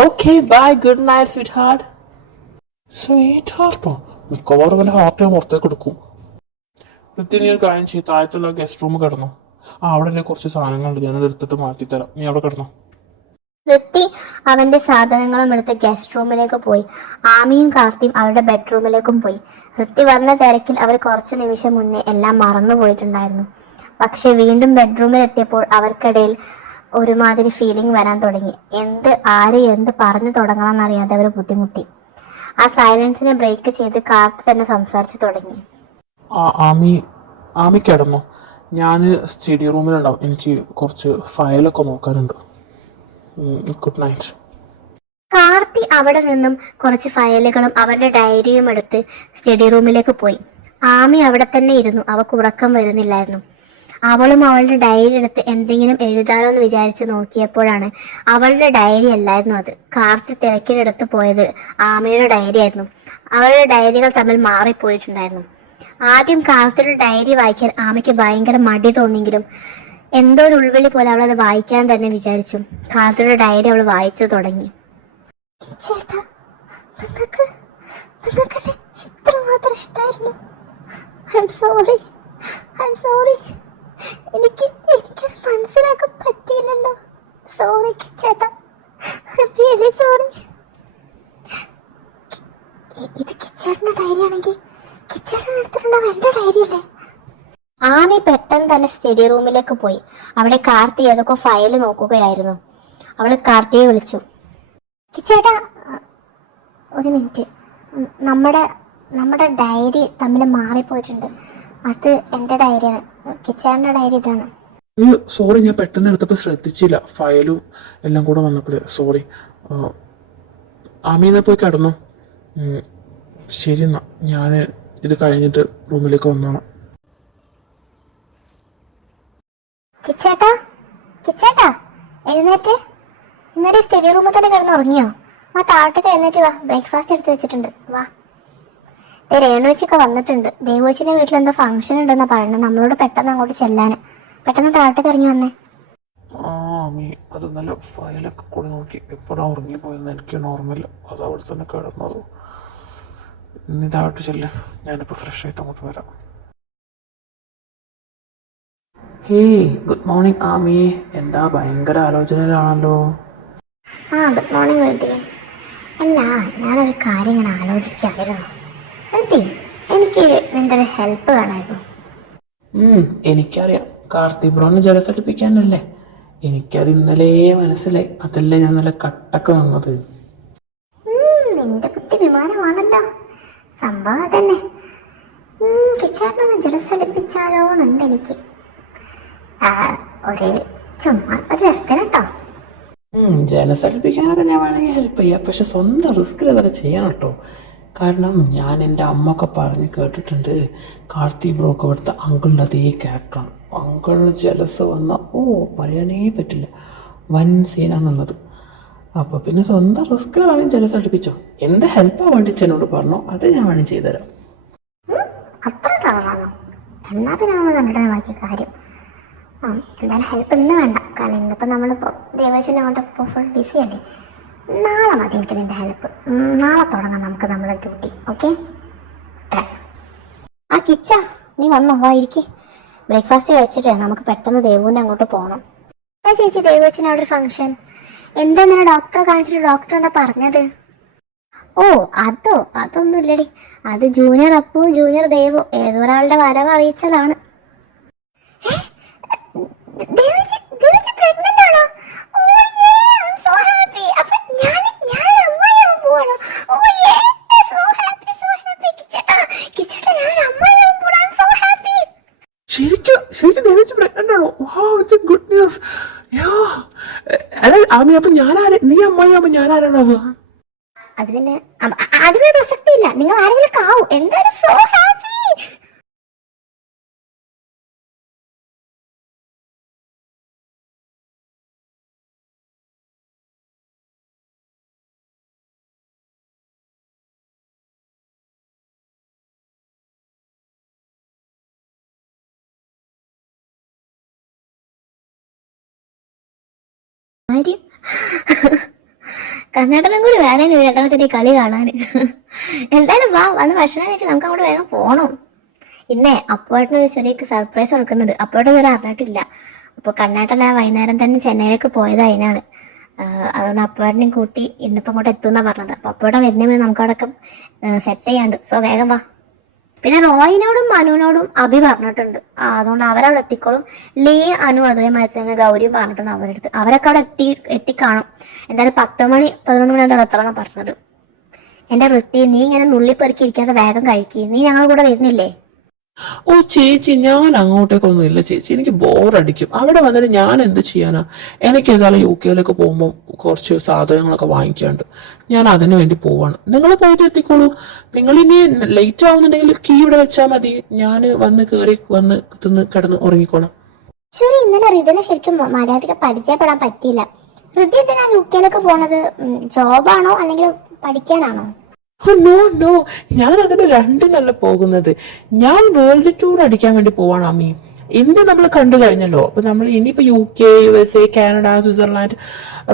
Okay bye, good night sweetheart. Sweet ഹാർട്ടോ? മിക്കവാറും അവന്റെ ഹാർട്ട് ഞാൻ പുറത്തേക്ക് എടുക്കും. ഋത്തി നീ ഒരു കാര്യം ചെയ്യും, താഴത്തുള്ള ഗസ്റ്റ് റൂം കിടന്നു. അവിടെ കുറച്ച് സാധനങ്ങളുണ്ട്, ഞാനത് എടുത്തിട്ട് മാറ്റിത്തരാം. നീ അവിടെ കിടന്നോ. ഋത്തി അവന്റെ സാധനങ്ങളും എടുത്ത് ഗസ്റ്റ് റൂമിലേക്ക് പോയി. ആമിയും കാർത്തിയും അവരുടെ ബെഡ്റൂമിലേക്കും പോയി. ഋത്തി വന്ന തിരക്കിൽ അവർ കുറച്ചു നിമിഷം മുന്നേ എല്ലാം മറന്നു പോയിട്ടുണ്ടായിരുന്നു. പക്ഷെ വീണ്ടും ബെഡ്റൂമിൽ എത്തിയപ്പോൾ അവർക്കിടയിൽ ഒരുമാതിരി ഫീലിംഗ് വരാൻ തുടങ്ങി. എന്ത് പറഞ്ഞു തുടങ്ങണമെന്നറിയാതെ അവർ ബുദ്ധിമുട്ടി. ആ സൈലൻസിനെ ബ്രേക്ക് ചെയ്ത് കാർത്തി തന്നെ സംസാരിച്ചു തുടങ്ങി. ആമി കിടന്നോ? ഞാൻ സ്റ്റഡി റൂമിലുണ്ടാവും, എനിക്ക് കുറച്ച് ഫയലൊക്കെ നോക്കാനുണ്ട്. Good night. കാർത്തി അവിടെ നിന്നും കുറച്ച് ഫയലുകളും അവരുടെ ഡയറിയും എടുത്ത് സ്റ്റഡി റൂമിലേക്ക് പോയി. ആമി അവിടെ തന്നെ ഇരുന്നു. അവൾക്ക് ഉറക്കം വരുന്നില്ലായിരുന്നു. അവളും അവളുടെ ഡയറി എടുത്ത് എന്തെങ്കിലും എഴുതാനോ എന്ന് വിചാരിച്ച് നോക്കിയപ്പോഴാണ് അവളുടെ ഡയറി അല്ലായിരുന്നു അത്. കാർത്തി തിരക്കിലെടുത്ത് പോയത് ആമയുടെ ഡയറി ആയിരുന്നു. അവരുടെ ഡയറികൾ തമ്മിൽ മാറിപ്പോയിട്ടുണ്ടായിരുന്നു. ആദ്യം കാർത്തിയുടെ ഡയറി വായിക്കാൻ ആമയ്ക്ക് ഭയങ്കര മടി തോന്നിയെങ്കിലും എന്തോ ഒരു ഉൾവിളി പോലെ അവൾ അത് വായിക്കാൻ തന്നെ വിചാരിച്ചു. കാർത്തിയുടെ ഡയറി അവൾ വായിച്ചു തുടങ്ങി. ചേട്ടാ, നിങ്ങൾക്ക് എത്രമാത്രം ഇഷ്ടമായിരുന്നു. I am sorry. എനിക്കത് മനസ്സിലാക്കാൻ പറ്റിയില്ലല്ലോ. സോറി ചേട്ടാ, റിയലി സോറി. ഇത് കിച്ചേട്ടന്റെ ഡയറി ആണെങ്കിൽ കിച്ചേട്ടൻ എടുത്തിട്ടുണ്ടാവും എന്റെ ഡയറി അല്ലേ? ആമി പെട്ടെന്ന് തന്നെ സ്റ്റഡി റൂമിലേക്ക് പോയി. അവിടെ കാർത്തി ഏതൊക്കെ ഫയൽ നോക്കുകയായിരുന്നു. അവൾ കാർത്തിയെ വിളിച്ചു. കിച്ചേട്ടാ, ഒരു മിനിറ്റ്, നമ്മുടെ ഡയറി തമ്മിൽ മാറിപ്പോയിട്ടുണ്ട്. അത് എൻ്റെ ഡയറിയാണ്, കിച്ചേട്ടൻ്റെ ഡയറി ഇതാണ്. സോറി, ഞാൻ പെട്ടെന്ന് എടുത്തപ്പോൾ ശ്രദ്ധിച്ചില്ല, ഫയലും എല്ലാം കൂടെ വന്നപ്പോൾ. സോറി. ആമീനെ പോയി കിടന്നു. ശരി എന്നാ ഞാൻ ഇത് കഴിഞ്ഞിട്ട് റൂമിലേക്ക് വന്നോളാം. കിച്ചേട്ടാ, കിച്ചേട്ടാ, എഴുന്നേറ്റ്. ഇന്നലെ സ്റ്റഡി റൂമിൽ തന്നെ കിടന്ന് ഉറങ്ങിയോ? ആ താഴത്തേക്ക് എഴുന്നേറ്റ് വാ, ബ്രേക്ക്ഫാസ്റ്റ് എടുത്ത് വെച്ചിട്ടുണ്ട്, വാ. രേണുവച്ചൊക്കെ വന്നിട്ടുണ്ട്. ദേവോച്ചിന്റെ വീട്ടിലെന്തോ ഫംഗ്ഷൻ ഉണ്ടെന്നാ പറയുന്നത്. നമ്മളോട് പെട്ടെന്ന് അങ്ങോട്ട് ചെല്ലാന്. പെട്ടെന്ന് താഴത്തേക്ക് ഇറങ്ങി വന്നേ. ആ അമ്മി, അത് നല്ല ഫയലൊക്കെ കൂടി നോക്കി എപ്പോഴാണ് ഉറങ്ങിപ്പോയെന്ന് എനിക്ക് നോർമൽ. അത് അവിടെ തന്നെ കിടന്നത്. ഇനി താഴോട്ട് ചെല്ല്, ഞാനിപ്പോൾ ഫ്രഷ് ആയിട്ട് അങ്ങോട്ട് വരാം. Hey, good morning Ami. എന്താ ഭയങ്കര ആലോചനയിലാണല്ലോ. ആ ഗുഡ് മോർണിംഗ് വൃത്തി. അല്ല, ഞാനൊരു കാര്യം ഇങ്ങനെ ആലോചിക്കായിരുന്നു. വൃത്തി, എനിക്ക് നിന്റെ ഒരു ഹെൽപ്പ് വേണമായിരുന്നു. എനിക്കറിയാം, കാർത്തി ബ്രോനെ ജലസടിപ്പിക്കാനല്ലേ. എനിക്കത് ഇന്നലെ മനസ്സിലായി. അതല്ലേ ഞാൻ നല്ല കട്ടക്ക് വന്നത്. നിന്റെ കുട്ടി വിമാനമാണല്ലോ. സംഭവം തന്നെ. കിച്ചാറിനൊന്ന് ജലസടിപ്പിച്ചാലോ എന്നുണ്ട് എനിക്ക്. ഒരു ചുമ്മാ ഒരു രസത്തിന് കേട്ടോ. ജലസടിപ്പിക്കാനൊക്കെ ഞാൻ വേണമെങ്കിൽ ഹെൽപ്പ് ചെയ്യാം. പക്ഷെ സ്വന്തം റിസ്കിൽ അതൊക്കെ ചെയ്യണം കേട്ടോ. കാരണം ഞാൻ എൻ്റെ അമ്മയൊക്കെ പറഞ്ഞ് കേട്ടിട്ടുണ്ട്, കാർത്തി ബ്രോക്ക് ഇവിടുത്തെ അങ്കിളിൻ്റെ അതേ ക്യാരക്ടറാണ്. അങ്കിളിന് ജലസ് വന്നാൽ പറയാനേ പറ്റില്ല, വൻ സീനാന്നുള്ളത്. അപ്പോൾ പിന്നെ സ്വന്തം റിസ്കിൽ വേണമെങ്കിൽ ജലസ് അടുപ്പിച്ചോ. എന്ത് ഹെൽപ്പാണ് വേണ്ടിച്ച് എന്നോട് പറഞ്ഞോ, അത് ഞാൻ വേണമെങ്കിൽ ചെയ്തുതരാം. അത്ര ടവറാണോ? എന്നാ പിന്നെ ഒന്ന് കണ്ടിട്ട് ബാക്കി കാര്യം. എന്തായാലും ഹെൽപ്പ് ഇന്ന് വേണ്ട, കാരണം ഇന്നിപ്പോൾ നമ്മളിപ്പോൾ ദേവേശനെ അങ്ങോട്ട് ഫുൾ ബിസി അല്ലേ. നാളെ മതി എനിക്ക് നിന്റെ ഹെൽപ്പ്. നാളെ തുടങ്ങാം നമുക്ക് നമ്മളെ ഡ്യൂട്ടി. ഓക്കെ? ആ കിച്ച, നീ വന്നോ? വാ ഇരിക്ക്. ബ്രേക്ക്ഫാസ്റ്റ് കഴിച്ചിട്ട് നമുക്ക് പെട്ടെന്ന് ദേവുവിൻ്റെ അങ്ങോട്ട് പോകണം. ആ ചേച്ചി, ദേവുവച്ചിന് അവിടെ ഒരു ഫംഗ്ഷൻ. എന്താ ഇന്നലെ ഡോക്ടറെ കാണിച്ചിട്ട് ഡോക്ടർ എന്താ പറഞ്ഞത്? അതൊന്നും ഇല്ലടി. അത് ജൂനിയർ അപ്പു ജൂനിയർ ദേവു ഏതൊരാളുടെ വരവ് അറിയിച്ചതാണ്. ശരിക്കും ദേവിച്ച് പ്രഗ്നന്റ് ആണോ? It's A good news. അല്ല ആമി, അപ്പൊ നീ അമ്മായി ആവുമ്പോ ഞാൻ ആരാണാവുക? അത് പിന്നെ അതിന് പ്രസക്തി ഇല്ല. നിങ്ങൾ ആരെങ്കിലും ആവും. എന്തായാലും സോ ഹാപ്പി. കർണാടകം കൂടി വേണേന് രണ്ടാമത്തെ കളി കാണാന്. എന്തായാലും വാ, വന്ന് ഭക്ഷണം കഴിച്ച് നമുക്ക് അങ്ങോട്ട് വേഗം പോണം. ഇന്നേ അപ്പോട്ടന് ചെറിയ സർപ്രൈസ് കൊടുക്കുന്നുണ്ട്. അപ്പോട്ട് ഇതുവരെ അറിഞ്ഞിട്ടില്ല. അപ്പോൾ കർണാടക വൈകുന്നേരം തന്നെ ചെന്നൈയിലേക്ക് പോയത് അതിനാണ്. അതുകൊണ്ട് അപ്പോട്ടിനെയും കൂട്ടി ഇന്നിപ്പോൾ അങ്ങോട്ട് എത്തുമെന്നാണ് പറഞ്ഞത്. അപ്പോൾ അപ്പോടെ വരുന്നേ നമുക്ക് അവിടെയൊക്കെ സെറ്റ് ചെയ്യാണ്ട്. സോ വേഗം വാ. പിന്നെ റോയിനോടും മനുവിനോടും അഭി പറഞ്ഞിട്ടുണ്ട്. അതുകൊണ്ട് അവരവിടെ എത്തിക്കോളും. ലീ, അനു, അതേമാതിരി തന്നെ ഗൗരിയും പറഞ്ഞിട്ടുണ്ട് അവരടുത്ത്. അവരൊക്കെ അവിടെ എത്തിക്കാണും. എന്തായാലും 10 മണി 11 മണി അവിടെ എത്തണമെന്നാണ് പറഞ്ഞത്. എന്റെ വൃത്തി, നീ ഇങ്ങനെ നുള്ളിപ്പെറുക്കി ഇരിക്കാതെ വേഗം കഴിക്കുക. നീ ഞങ്ങളുടെ കൂടെ വരുന്നില്ലേ? ചേച്ചി, ഞാൻ അങ്ങോട്ടേക്കൊന്നും ഇല്ല ചേച്ചി. എനിക്ക് ബോറടിക്കും. അവിടെ വന്നിട്ട് ഞാൻ എന്ത് ചെയ്യാനാ? എനിക്ക് ഏതായാലും UK പോകുമ്പോൾ കുറച്ച് സാധനങ്ങളൊക്കെ വാങ്ങിക്കാണ്ട് ഞാൻ അതിനു വേണ്ടി പോവാണ്. നിങ്ങൾ പോയിട്ട് എത്തിക്കോളൂ. നിങ്ങൾ ഇനി ലേറ്റ് ആവുന്നുണ്ടെങ്കിൽ കീ ഇവിടെ വെച്ചാൽ മതി. ഞാൻ വന്ന് തിന്ന് കിടന്ന് ഉറങ്ങിക്കോളാം. ശരി, ഇന്നലെ റിതനെ ശരിക്കും മര്യാദക്ക് പരിചയപ്പെടാൻ പറ്റിയില്ല. റിതി എന്തിനാ UK പോണത്? ജോബാണോ അല്ലെങ്കിൽ പഠിക്കാനാണോ? നോ, ഞാൻ അതിന് രണ്ടിനല്ല പോകുന്നത്. ഞാൻ വേൾഡ് ടൂർ അടിക്കാൻ വേണ്ടി പോവാണ് അമ്മി. ഇന്ത്യ നമ്മൾ കണ്ടു കഴിഞ്ഞല്ലോ. അപ്പൊ നമ്മൾ ഇനിയിപ്പോ UK, USA, Canada, Switzerland,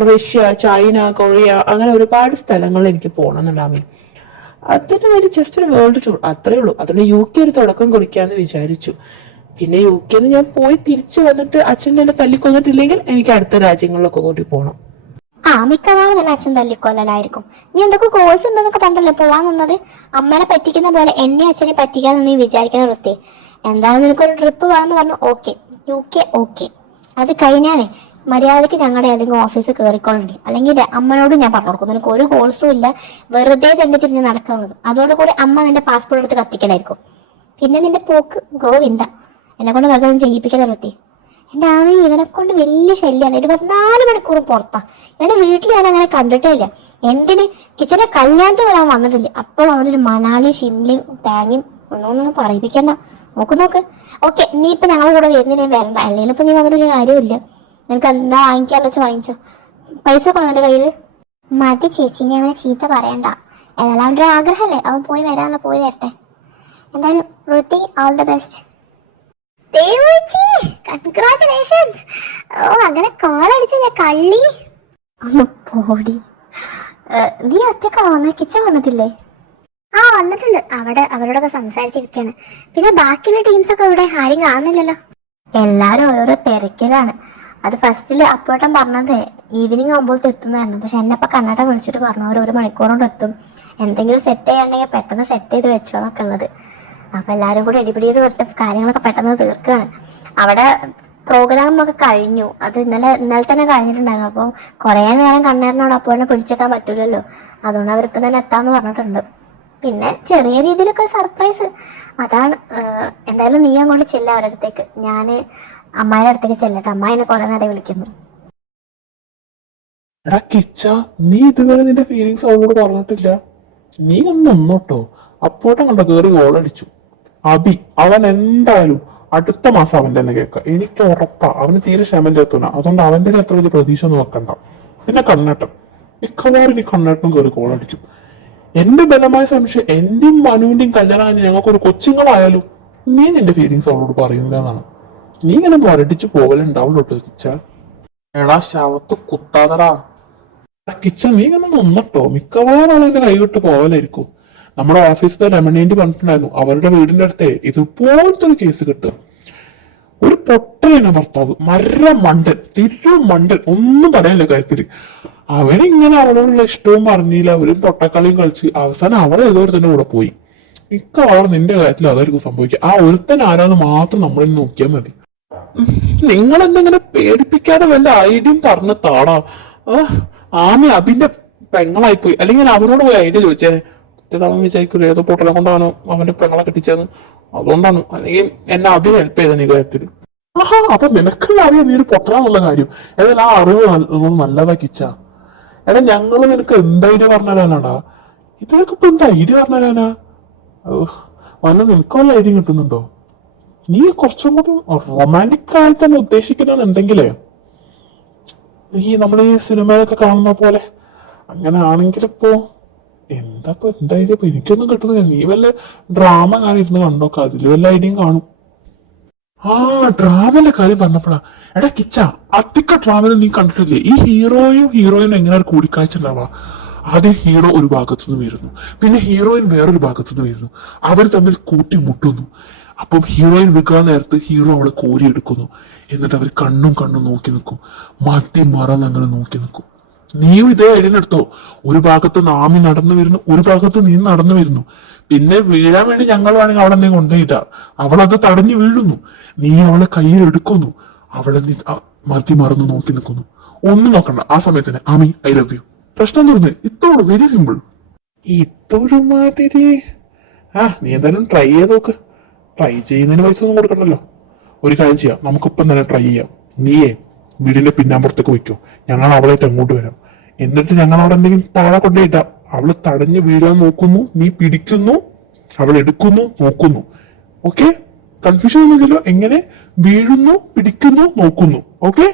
Russia, China, Korea, അങ്ങനെ ഒരുപാട് സ്ഥലങ്ങളിൽ എനിക്ക് പോകണമെന്നുണ്ട് അമ്മി. അതിന് വേണ്ടി ജസ്റ്റ് ഒരു വേൾഡ് ടൂർ, അത്രേ ഉള്ളൂ. അതുകൊണ്ട് UK ഒരു തുടക്കം കുറിക്കാന്ന് വിചാരിച്ചു. പിന്നെ UK ഞാൻ പോയി തിരിച്ചു വന്നിട്ട് അച്ഛൻ്റെ എന്നെ തല്ലിക്കൊന്നിട്ടില്ലെങ്കിൽ എനിക്ക് അടുത്ത രാജ്യങ്ങളിലൊക്കെ കൂടി പോകണം. മിക്കവാറും തന്നെ അച്ഛൻ തല്ലിക്കൊല്ലലായിരിക്കും. നീ എന്തൊക്കെ കോഴ്സ് ഉണ്ടെന്നൊക്കെ പറഞ്ഞല്ലേ പോവാൻ നിന്നത്? അമ്മേനെ പറ്റിക്കുന്ന പോലെ എന്നെ അച്ഛനെ പറ്റിക്കാന്ന് നീ വിചാരിക്കണ വൃത്തി. എന്തായാലും നിനക്കൊരു ട്രിപ്പ് വേണമെന്ന് പറഞ്ഞു. Okay, UK okay. അത് കഴിഞ്ഞാലേ മര്യാദക്ക് ഞങ്ങളുടെ ഏതെങ്കിലും ഓഫീസ് കയറിക്കൊള്ളണ്ടി. അല്ലെങ്കിൽ അമ്മനോടും ഞാൻ പറഞ്ഞു കൊടുക്കും, നിനക്ക് ഒരു കോഴ്സും ഇല്ല, വെറുതെ തന്നെ തിരിഞ്ഞ് നടക്കുന്നത്. അതോടുകൂടി അമ്മ നിന്റെ പാസ്പോർട്ട് എടുത്ത് കത്തിക്കലായിരിക്കും. പിന്നെ നിന്റെ പോക്ക് ഗോവിന്ദ. എന്നെ കൊണ്ട് വെറുതെ ഒന്നും ചെയ്യിപ്പിക്കല വൃത്തി. എൻ്റെ ആമി ഇവനെ കൊണ്ട് വലിയ ശല്യമാണ്. 24 മണിക്കൂറും പുറത്താ. ഇവന്റെ വീട്ടിൽ ഞാൻ അങ്ങനെ കണ്ടിട്ടേ ഇല്ല. എന്തിന് കിച്ചന്റെ കല്യാണത്തിന് വരാൻ വന്നിട്ടില്ല. അപ്പോൾ അവനൊരു മണാലി ഷിംലയും തേങ്ങയും ഒന്നൊന്നും പറയിപ്പിക്കണ്ട. നോക്ക്. ഓക്കെ, നീ ഇപ്പൊ ഞങ്ങളുടെ കൂടെ വരുന്നില്ല, വരണ്ട. അല്ലെങ്കിൽ ഇപ്പൊ നീ വന്നിട്ടൊരു കാര്യമില്ല. നിനക്ക് എന്താ വാങ്ങിക്കാന്ന് വെച്ചാൽ വാങ്ങിച്ചോ. പൈസ കൊള്ളു എന്റെ കയ്യില്. മതി ചേച്ചി, ഇനി അവനെ ചീത്ത പറയണ്ട. എന്നാലും അവൻ്റെ ഒരു ആഗ്രഹമല്ലേ, അവൻ പോയി വരാനുള്ള പോയി വരട്ടെ. എന്തായാലും Rithi, all the best. Congratulations. Oh, അങ്ങനെ കോളടിച്ചില്ല കള്ളി. ഒന്ന് പോടി. നീ ഒറ്റക്കാണോ വന്നേ? കിച്ചൻ വന്നിട്ടില്ലേ? ആ, വന്നിട്ടുണ്ട്. അവരോടൊക്കെ സംസാരിച്ചിരിക്കാണ്. പിന്നെ ബാക്കിയുള്ള ടീംസൊക്കെ ഇവിടെ ആരും കാണുന്നില്ലല്ലോ. എല്ലാരും ഓരോരോ തിരക്കിലാണ്. അത് ഫസ്റ്റില് അപ്പോട്ടം പറഞ്ഞത് ഈവനിങ് ആകുമ്പോൾ എത്തുന്നതായിരുന്നു. പക്ഷെ എന്നെ ഇപ്പൊ കണ്ണാട്ട വിളിച്ചിട്ട് പറഞ്ഞു അവർ 1 മണിക്കൂർ കൊണ്ട് എത്തും, എന്തെങ്കിലും സെറ്റ് ചെയ്യാണ്ടെങ്കിൽ പെട്ടെന്ന് സെറ്റ് ചെയ്ത് വെച്ചോന്നൊക്കെ ഉള്ളത്. അപ്പൊ എല്ലാരും കൂടി എടിപിടി ചെയ്ത് വിട്ട് കാര്യങ്ങളൊക്കെ പെട്ടെന്ന് തീർക്കുകയാണ്. അവിടെ പ്രോഗ്രാം ഒക്കെ കഴിഞ്ഞു. അത് ഇന്നലെ തന്നെ കഴിഞ്ഞിട്ടുണ്ടായിരുന്നു. അപ്പം കുറെ നേരം കണ്ണേറിനോട് അപ്പോഴെ പിടിച്ചേക്കാൻ പറ്റൂലല്ലോ. അതുകൊണ്ട് അവരിപ്പോ തന്നെ എത്താന്ന് പറഞ്ഞിട്ടുണ്ട്. പിന്നെ ചെറിയ രീതിയിലൊക്കെ ഒരു സർപ്രൈസ്, അതാണ്. എന്തായാലും നീ അങ്ങോട്ട് ചെല്ല അവരുടെ അടുത്തേക്ക്. ഞാൻ അമ്മായിയുടെ അടുത്തേക്ക് ചെല്ലട്ടെ. അമ്മായിനെ കുറെ നേരം വിളിക്കുന്നു. എടാ കിച്ച, നീ ഇതുവരെ നിന്റെ ഫീലിങ്സ് അവളോട് പറഞ്ഞിട്ടില്ല. നീ ഒന്ന് ഒന്നോട്ടോ. അപ്പോട്ടും കണ്ട കയറി ഗോളടിച്ചു. അബി, അവൻ എന്തായാലും അടുത്ത മാസം അവൻ തന്നെ കേൾക്കാം. എനിക്ക് ഉറപ്പാ. അവന് തീരെ ക്ഷമന്റെ എത്തൂല. അതുകൊണ്ട് അവന്റെ അത്ര വലിയ പ്രതീക്ഷ ഒന്നും വെക്കണ്ട. പിന്നെ കണ്ണേട്ടൻ, മിക്കവാറും ഈ കണ്ണേട്ടനും കയറി ഗോളടിക്കും. എന്റെ ബലമായ സംശയം എന്റെയും മനുവിന്റെയും കല്യാണം കഴിഞ്ഞ് ഞങ്ങൾക്ക് ഒരു കൊച്ചുങ്ങളായാലും നീ നിന്റെ ഫീലിങ്സ് അവളോട് പറയുന്നില്ല എന്നാണ്. നീ ഇങ്ങനെ വരടിച്ചു പോകലുണ്ടാവുള്ളൂ കേട്ടോ കിച്ച. എടാ ശവത്ത് കുത്താതടാ. കിച്ച, നീ ഇങ്ങനെ നിന്നട്ടോ. മിക്കവാറും അവളെന്റെ കൈവിട്ട് പോകലായിരിക്കും. നമ്മുടെ ഓഫീസിലെ രമണേന്റി പറഞ്ഞിട്ടുണ്ടായിരുന്നു അവരുടെ വീടിന്റെ അടുത്ത് ഇതുപോലത്തെ ഒരു കേസ് കിട്ടും. ഒരു പൊട്ടലാണ് ഭർത്താവ്, മണ്ടൻ, മണ്ടൻ, ഒന്നും പറയാനില്ല കാര്യത്തില്. അവനിങ്ങനെ അവളോടുള്ള ഇഷ്ടവും പറഞ്ഞില്ല, അവരും പൊട്ടക്കളിയും കളിച്ച് അവസാനം അവളെ ഏതോ തന്നെ കൂടെ പോയി. മിക്കവാറും നിന്റെ കാര്യത്തിൽ അതായിരിക്കും സംഭവിക്കുക. ആ ഒരുത്തൻ ആരാന്ന് മാത്രം നമ്മളിൽ നോക്കിയാൽ മതി. നിങ്ങൾ എന്തെങ്കിലും പേടിപ്പിക്കാതെ വല്ല ഐഡിയയും പറഞ്ഞ താടാ. ആമി അബിന്റെ പെങ്ങളായിപ്പോയി. അല്ലെങ്കിൽ അവനോട് പോയി ഐഡിയ ചോദിച്ചേ. അവൻ വിചാരിക്കൂല ഏതോ പൊട്ടനെ കൊണ്ടാണ് അവന്റെ പെങ്ങളെ കെട്ടിച്ചതെന്ന്. അതുകൊണ്ടാണ്. അല്ലെങ്കിൽ എന്നെ അബി ഹെൽപ്പ് ചെയ്ത ഈ കാര്യത്തില്. ആഹാ, അപ്പൊ നിനക്കുള്ള അറിയാം നീ ഒരു പൊട്ടനാന്നുള്ള കാര്യം. ഏതായാലും ആ അറിവ് നല്ലതാ കിച്ച. എടാ, ഞങ്ങള് നിനക്ക് എന്ത് ഐഡിയ പറഞ്ഞുതരാനാടാ? ഇതൊക്കെ ഇപ്പൊ എന്ത് ഐഡിയ പറഞ്ഞുതരാനാ? വല്ല നിനക്കുള്ള ഐഡിയ കിട്ടുന്നുണ്ടോ? നീ കുറച്ചും കൂടി റൊമാൻറ്റിക് ആയി തന്നെ ഉദ്ദേശിക്കുന്നുണ്ടെങ്കിലേ ഈ നമ്മൾ ഈ സിനിമയിലൊക്കെ കാണുന്ന പോലെ അങ്ങനെ ആണെങ്കിലിപ്പോ എന്താ ഐഡിയ? ഇപ്പൊ എനിക്കൊന്നും കിട്ടുന്നില്ല. നീ വല്ല ഡ്രാമ കാണിരുന്ന് കണ്ടോക്കെ, അതില് വല്ല ഐഡിയയും കാണും. ആ, ഡ്രാമന്റെ കാര്യം പറഞ്ഞപ്പോഴാ. എടാ കിച്ച, അധിക ഡ്രാമയിൽ നീ കണ്ടിട്ടില്ലേ ഈ ഹീറോയിനും എങ്ങനെ ഒരു കൂടിക്കാഴ്ച ഉണ്ടാവാ? ആദ്യം ഹീറോ ഒരു ഭാഗത്തുനിന്ന് വരുന്നു, പിന്നെ ഹീറോയിൻ വേറൊരു ഭാഗത്തുനിന്ന് വരുന്നു. അവർ തമ്മിൽ കൂട്ടിമുട്ടുന്നു. അപ്പം ഹീറോയിൻ വിൽക്കാൻ നേരത്ത് ഹീറോ അവളെ കോരിയെടുക്കുന്നു. എന്നിട്ട് അവർ കണ്ണും നോക്കി നിൽക്കും. മറന്ന് അങ്ങനെ നോക്കി നിൽക്കും. നീയും ഇതേ ഐഡിയ എടുത്തോ. ഒരു ഭാഗത്ത് നാമി നടന്നു വരുന്നു, ഒരു ഭാഗത്ത് നീ നടന്നു വരുന്നു. പിന്നെ വീഴാൻ വേണ്ടി ഞങ്ങൾ വേണമെങ്കിൽ അവളെ നീ കൊണ്ടുപോയിട്ടാ. അവളത് തടഞ്ഞു വീഴുന്നു. നീ അവളെ കയ്യിൽ എടുക്കുന്നു. അവളെ നീ മറന്ന് നോക്കി നിൽക്കുന്നു. ഒന്നും നോക്കണ്ട. ആ സമയത്തിന് ആമി ഐ ലവ് യു. പ്രശ്നം തീർന്ന്. ഇത്തോളൂ, വെരി സിമ്പിൾ. ഇത്തോഴും മാതിരി. നീ എന്തായാലും ട്രൈ ചെയ്ത് നോക്ക്. ട്രൈ ചെയ്യുന്നതിന് പൈസ ഒന്നും കൊടുക്കണ്ടല്ലോ. ഒരു കാര്യം ചെയ്യാം, നമുക്കിപ്പം തന്നെ ട്രൈ ചെയ്യാം. നീയേ വീടിന്റെ പിന്നാമ്പുറത്തേക്ക് വയ്ക്കോ, ഞങ്ങൾ അവളായിട്ട് അങ്ങോട്ട് വരാം. എന്നിട്ട് ഞങ്ങൾ അവിടെ എന്തെങ്കിലും താഴെ കൊണ്ടുപോയിട്ടാം. അവള് തടഞ്ഞു വീഴാൻ നോക്കുന്നു, നീ പിടിക്കുന്നു, അവൾ എടുക്കുന്നു, നോക്കുന്നു. ഓക്കെ, കൺഫ്യൂഷൻ ഒന്നുമില്ലല്ലോ. എങ്ങനെ വീഴുന്നു, പിടിക്കുന്നു, നോക്കുന്നു. ഓക്കെ,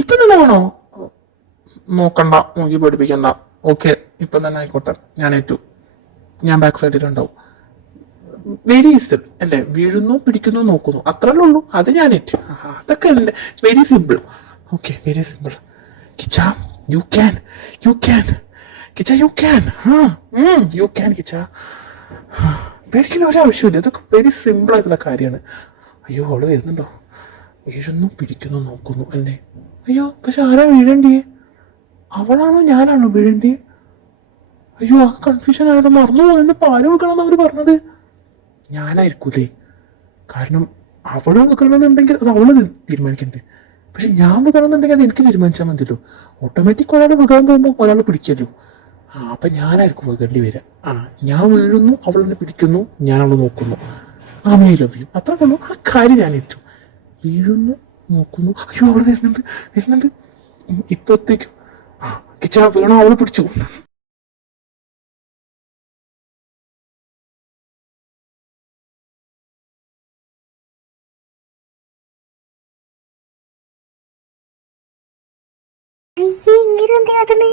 ഇപ്പൊ തന്നെ വേണോ? നോക്കണ്ട, നോക്കി പഠിപ്പിക്കണ്ട. ഓക്കെ, ഇപ്പൊ തന്നെ ആയിക്കോട്ടെ. ഞാൻ ഏറ്റു. ഞാൻ ബാക്ക് സൈഡിലുണ്ടാവും. വെരി സിമ്പിൾ അല്ലേ? വീഴുന്നു, പിടിക്കുന്നു, നോക്കുന്നു, അത്രല്ലേ ഉള്ളൂ. അത് ഞാൻ ഏറ്റു. അതൊക്കെ അല്ലേ, very simple. Okay, very simple. Kiccha, you can Kiccha, you can Kiccha. പേടിക്കുന്ന ഒരാവശ്യമില്ല. ഇതൊക്കെ വെരി സിമ്പിൾ ആയിട്ടുള്ള കാര്യമാണ്. അയ്യോ, അവള് വരുന്നുണ്ടോ? വീഴുന്നു, പിടിക്കുന്നു, നോക്കുന്നു അല്ലേ? അയ്യോ, പക്ഷെ ആരാ വീഴണ്ടേ? അവളാണോ ഞാനാണോ വീഴണ്ടേ? അയ്യോ, ആ കൺഫ്യൂഷൻ ആയിട്ട് മറന്നു പോകണ്ട. പാല് വെക്കണം അവര് പറഞ്ഞത്. ഞാനായിരിക്കൂലേ? കാരണം അവള് വെക്കണമെന്നുണ്ടെങ്കിൽ അത് അവള് തീരുമാനിക്കണ്ടേ. പക്ഷെ ഞാൻ വെക്കണമെന്നുണ്ടെങ്കിൽ അത് എനിക്ക് തീരുമാനിച്ചാൽ മതിയല്ലോ. ഓട്ടോമാറ്റിക് ഒരാൾ വെക്കാൻ പോകുമ്പോൾ ഒരാൾ പിടിക്കല്ലോ. അപ്പൊ ഞാനായിരിക്കും വെക്കേണ്ടി വരിക. ഞാൻ വീഴുന്നു, അവളെന്നെ പിടിക്കുന്നു, ഞാൻ അവള് നോക്കുന്നു. I love you. അത്ര ഉള്ളൂ. ആ കാര്യം ഞാൻ ഏറ്റു. വീഴുന്നു നോക്കുന്നു. അയ്യോ അവള് വരുന്നുണ്ട് വരുന്നുണ്ട്. ഇപ്പത്തേക്കും കിച്ചണ വീണ അവള് പിടിച്ചു. അയ്യേ ഇങ്ങനെ എന്ത് കാട്ടുന്നേ?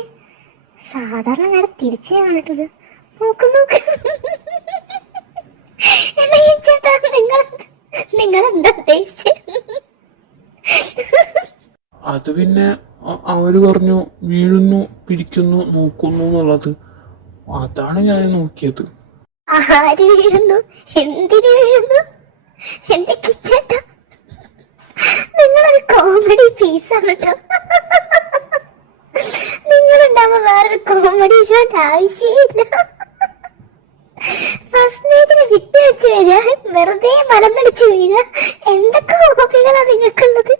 സാധാരണ നേരെ തിരിച്ചേ കണ്ടിട്ടത്. നോക്ക് നോക്ക്. എന്നാ ഈ ചേട്ടാ നിങ്ങളെന്താ ഉദ്ദേശിച്ചേ? അത് പിന്നെ അവര് പറഞ്ഞു വീഴുന്നു പിടിക്കുന്നു നോക്കുന്നു എന്നുള്ളത്. അതാണ് ഞാൻ നോക്കിയത്. ആര് വീഴുന്നു? എന്തിനു വീഴുന്നു? എന്റെ കിച്ചേട്ടാ, നിങ്ങളൊരു കോമഡി പീസാണ് കേട്ടോ. നിങ്ങളുണ്ടാവുമ്പോ വേറൊരു കോമഡി ഷോന്റെ ആവശ്യമില്ല. ഫസ്റ്റ് നൈറ്റിന് വിട്ട് വെച്ച് വരിക, വെറുതെ മലന്നടിച്ച് വീഴുക, എന്തൊക്കെ ഹോബികളാണ് നിങ്ങൾക്കുള്ളത്?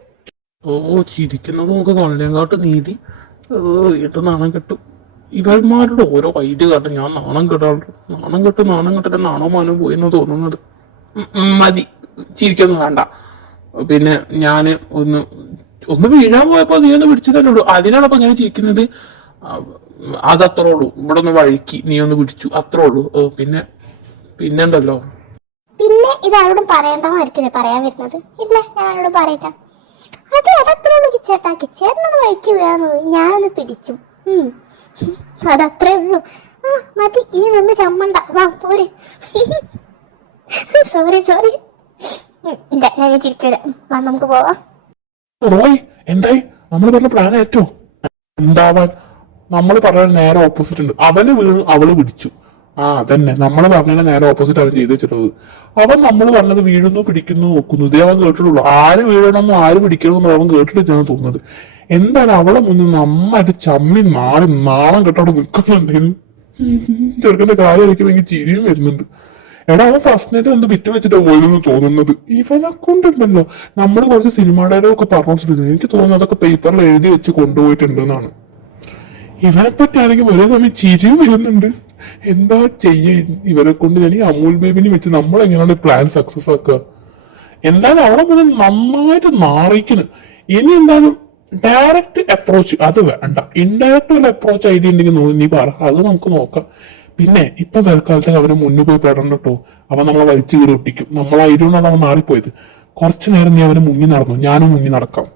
ഓ ചിരിക്കുന്നത് നമുക്ക് കൊള്ളേങ്കാട്ട് നീതി. ഇത് നാണം കെട്ടു. ഇവന്മാരുടെ ഓരോ ഐഡിയ കാരണം ഞാൻ നാണം കെട്ടാറുണ്ട്. നാണം കെട്ടിട്ട് നാണോ മാനോ പോയെന്ന് തോന്നുന്നത്. മതി, ചിരിക്കൊന്നും വേണ്ട. പിന്നെ ഞാന് ഒന്ന് വീഴാൻ പോയപ്പോ നീ ഒന്ന് പിടിച്ചു തന്നെ ഉള്ളൂ. അതിനാണപ്പോ ഞാൻ ചിരിക്കുന്നത്. അതത്രേ ഉള്ളൂ. ഇവിടെ ഒന്ന് വഴുക്കി നീ ഒന്ന് പിടിച്ചു, അത്രേ ഉള്ളൂ. പിന്നെണ്ടല്ലോ, പിന്നെ ഇത് ആരോടും പറയണ്ടെന്നായിരിക്കില്ലേ പറയാൻ വരുന്നത്? ഇല്ല, ഞാൻ ആരോടും പറയട്ടെ. അതത്രേ ഉള്ളൂ കിച്ചേട്ടാ. കിച്ചേട്ടനൊന്ന് വഴിക്ക് വീഴാന്ന് പോയി, ഞാനൊന്ന് പിടിച്ചു. അതത്രേ ഉള്ളൂ. മതി, ഇനി നിന്ന് ചമ്മണ്ട. വാ പോരെ. സോറി. ഇല്ല, ഞാൻ ചിരിക്കില്ല. വാ നമുക്ക് പോവാം. റോയ് എന്തായി? നമ്മൾ പറഞ്ഞ പ്ലാൻ ഏറ്റോ? എന്താവാൻ? നമ്മൾ പറഞ്ഞ നേരെ ഓപ്പോസിറ്റ് ഉണ്ട്. അവന് വീണു അവള് പിടിച്ചു. അതന്നെ നമ്മൾ പറഞ്ഞ നേരെ ഓപ്പോസിറ്റ് അവൻ ചെയ്ത് വെച്ചിട്ടുള്ളത്. അവൻ നമ്മൾ പറഞ്ഞത് വീഴുന്നു പിടിക്കുന്നു നോക്കുന്നു, ഇതേ അവൻ കേട്ടിട്ടുള്ളൂ. ആര് വീഴണമെന്നോ ആര് പിടിക്കണമെന്നോ അവൻ കേട്ടിട്ടില്ലെന്നാണ് തോന്നുന്നത്. എന്താണ് അവളെ മുന്നിൽ നന്നായിട്ട് ചമ്മി നാണം കെട്ടോടെ നിൽക്കുന്നുണ്ടെങ്കിലും ചെറുക്കന്റെ കാര്യം എനിക്ക് ഭയങ്കര ചിരിയും വരുന്നുണ്ട്. എടാ അവൻ ഫസ്റ്റ് നൈറ്റ് എന്ത് വിറ്റ് വെച്ചിട്ട് പോയതെന്ന് തോന്നുന്നത്. ഇവനെ കൊണ്ടുണ്ടല്ലോ നമ്മൾ കുറച്ച് സിനിമ ഡയലോഗ് ഒക്കെ പറഞ്ഞിട്ടുണ്ട്. എനിക്ക് തോന്നുന്നു അതൊക്കെ പേപ്പറിൽ എഴുതി വെച്ച് കൊണ്ടുപോയിട്ടുണ്ടെന്നാണ്. ഇവനെ പറ്റിയാണെങ്കിൽ ഒരേ സമയം ചിരിയും വരുന്നുണ്ട്. എന്താ ചെയ്യ ഇവരെ കൊണ്ട്? ഞാൻ ഈ അമൂൽ ബേബിനെ വെച്ച് നമ്മൾ എങ്ങനെയാണ് പ്ലാൻ സക്സസ് ആക്കുക? എന്തായാലും അവിടെ മുതൽ നന്നായിട്ട് നാറിക്കുന്നു. ഇനി എന്തായാലും ഡയറക്റ്റ് അപ്രോച്ച് അത് വേണ്ട. ഇൻഡയറക്റ്റ് അപ്രോച്ച് ഐഡിയ ഉണ്ടെങ്കിൽ നീ പറ, അത് നമുക്ക് നോക്കാം. പിന്നെ ഇപ്പൊ തൽക്കാലത്തേക്ക് അവര് മുന്നിൽ പോയി പെടണ്ട കേട്ടോ. അവൻ നമ്മളെ വലിച്ചു കയറി ഒട്ടിക്കും. നമ്മൾ ഐഡിയ കൊണ്ടാണ് അവൻ മാറിപ്പോയത്. കുറച്ചു നേരം നീ അവന് മുങ്ങി നടന്നു, ഞാനും മുങ്ങി നടക്കാം.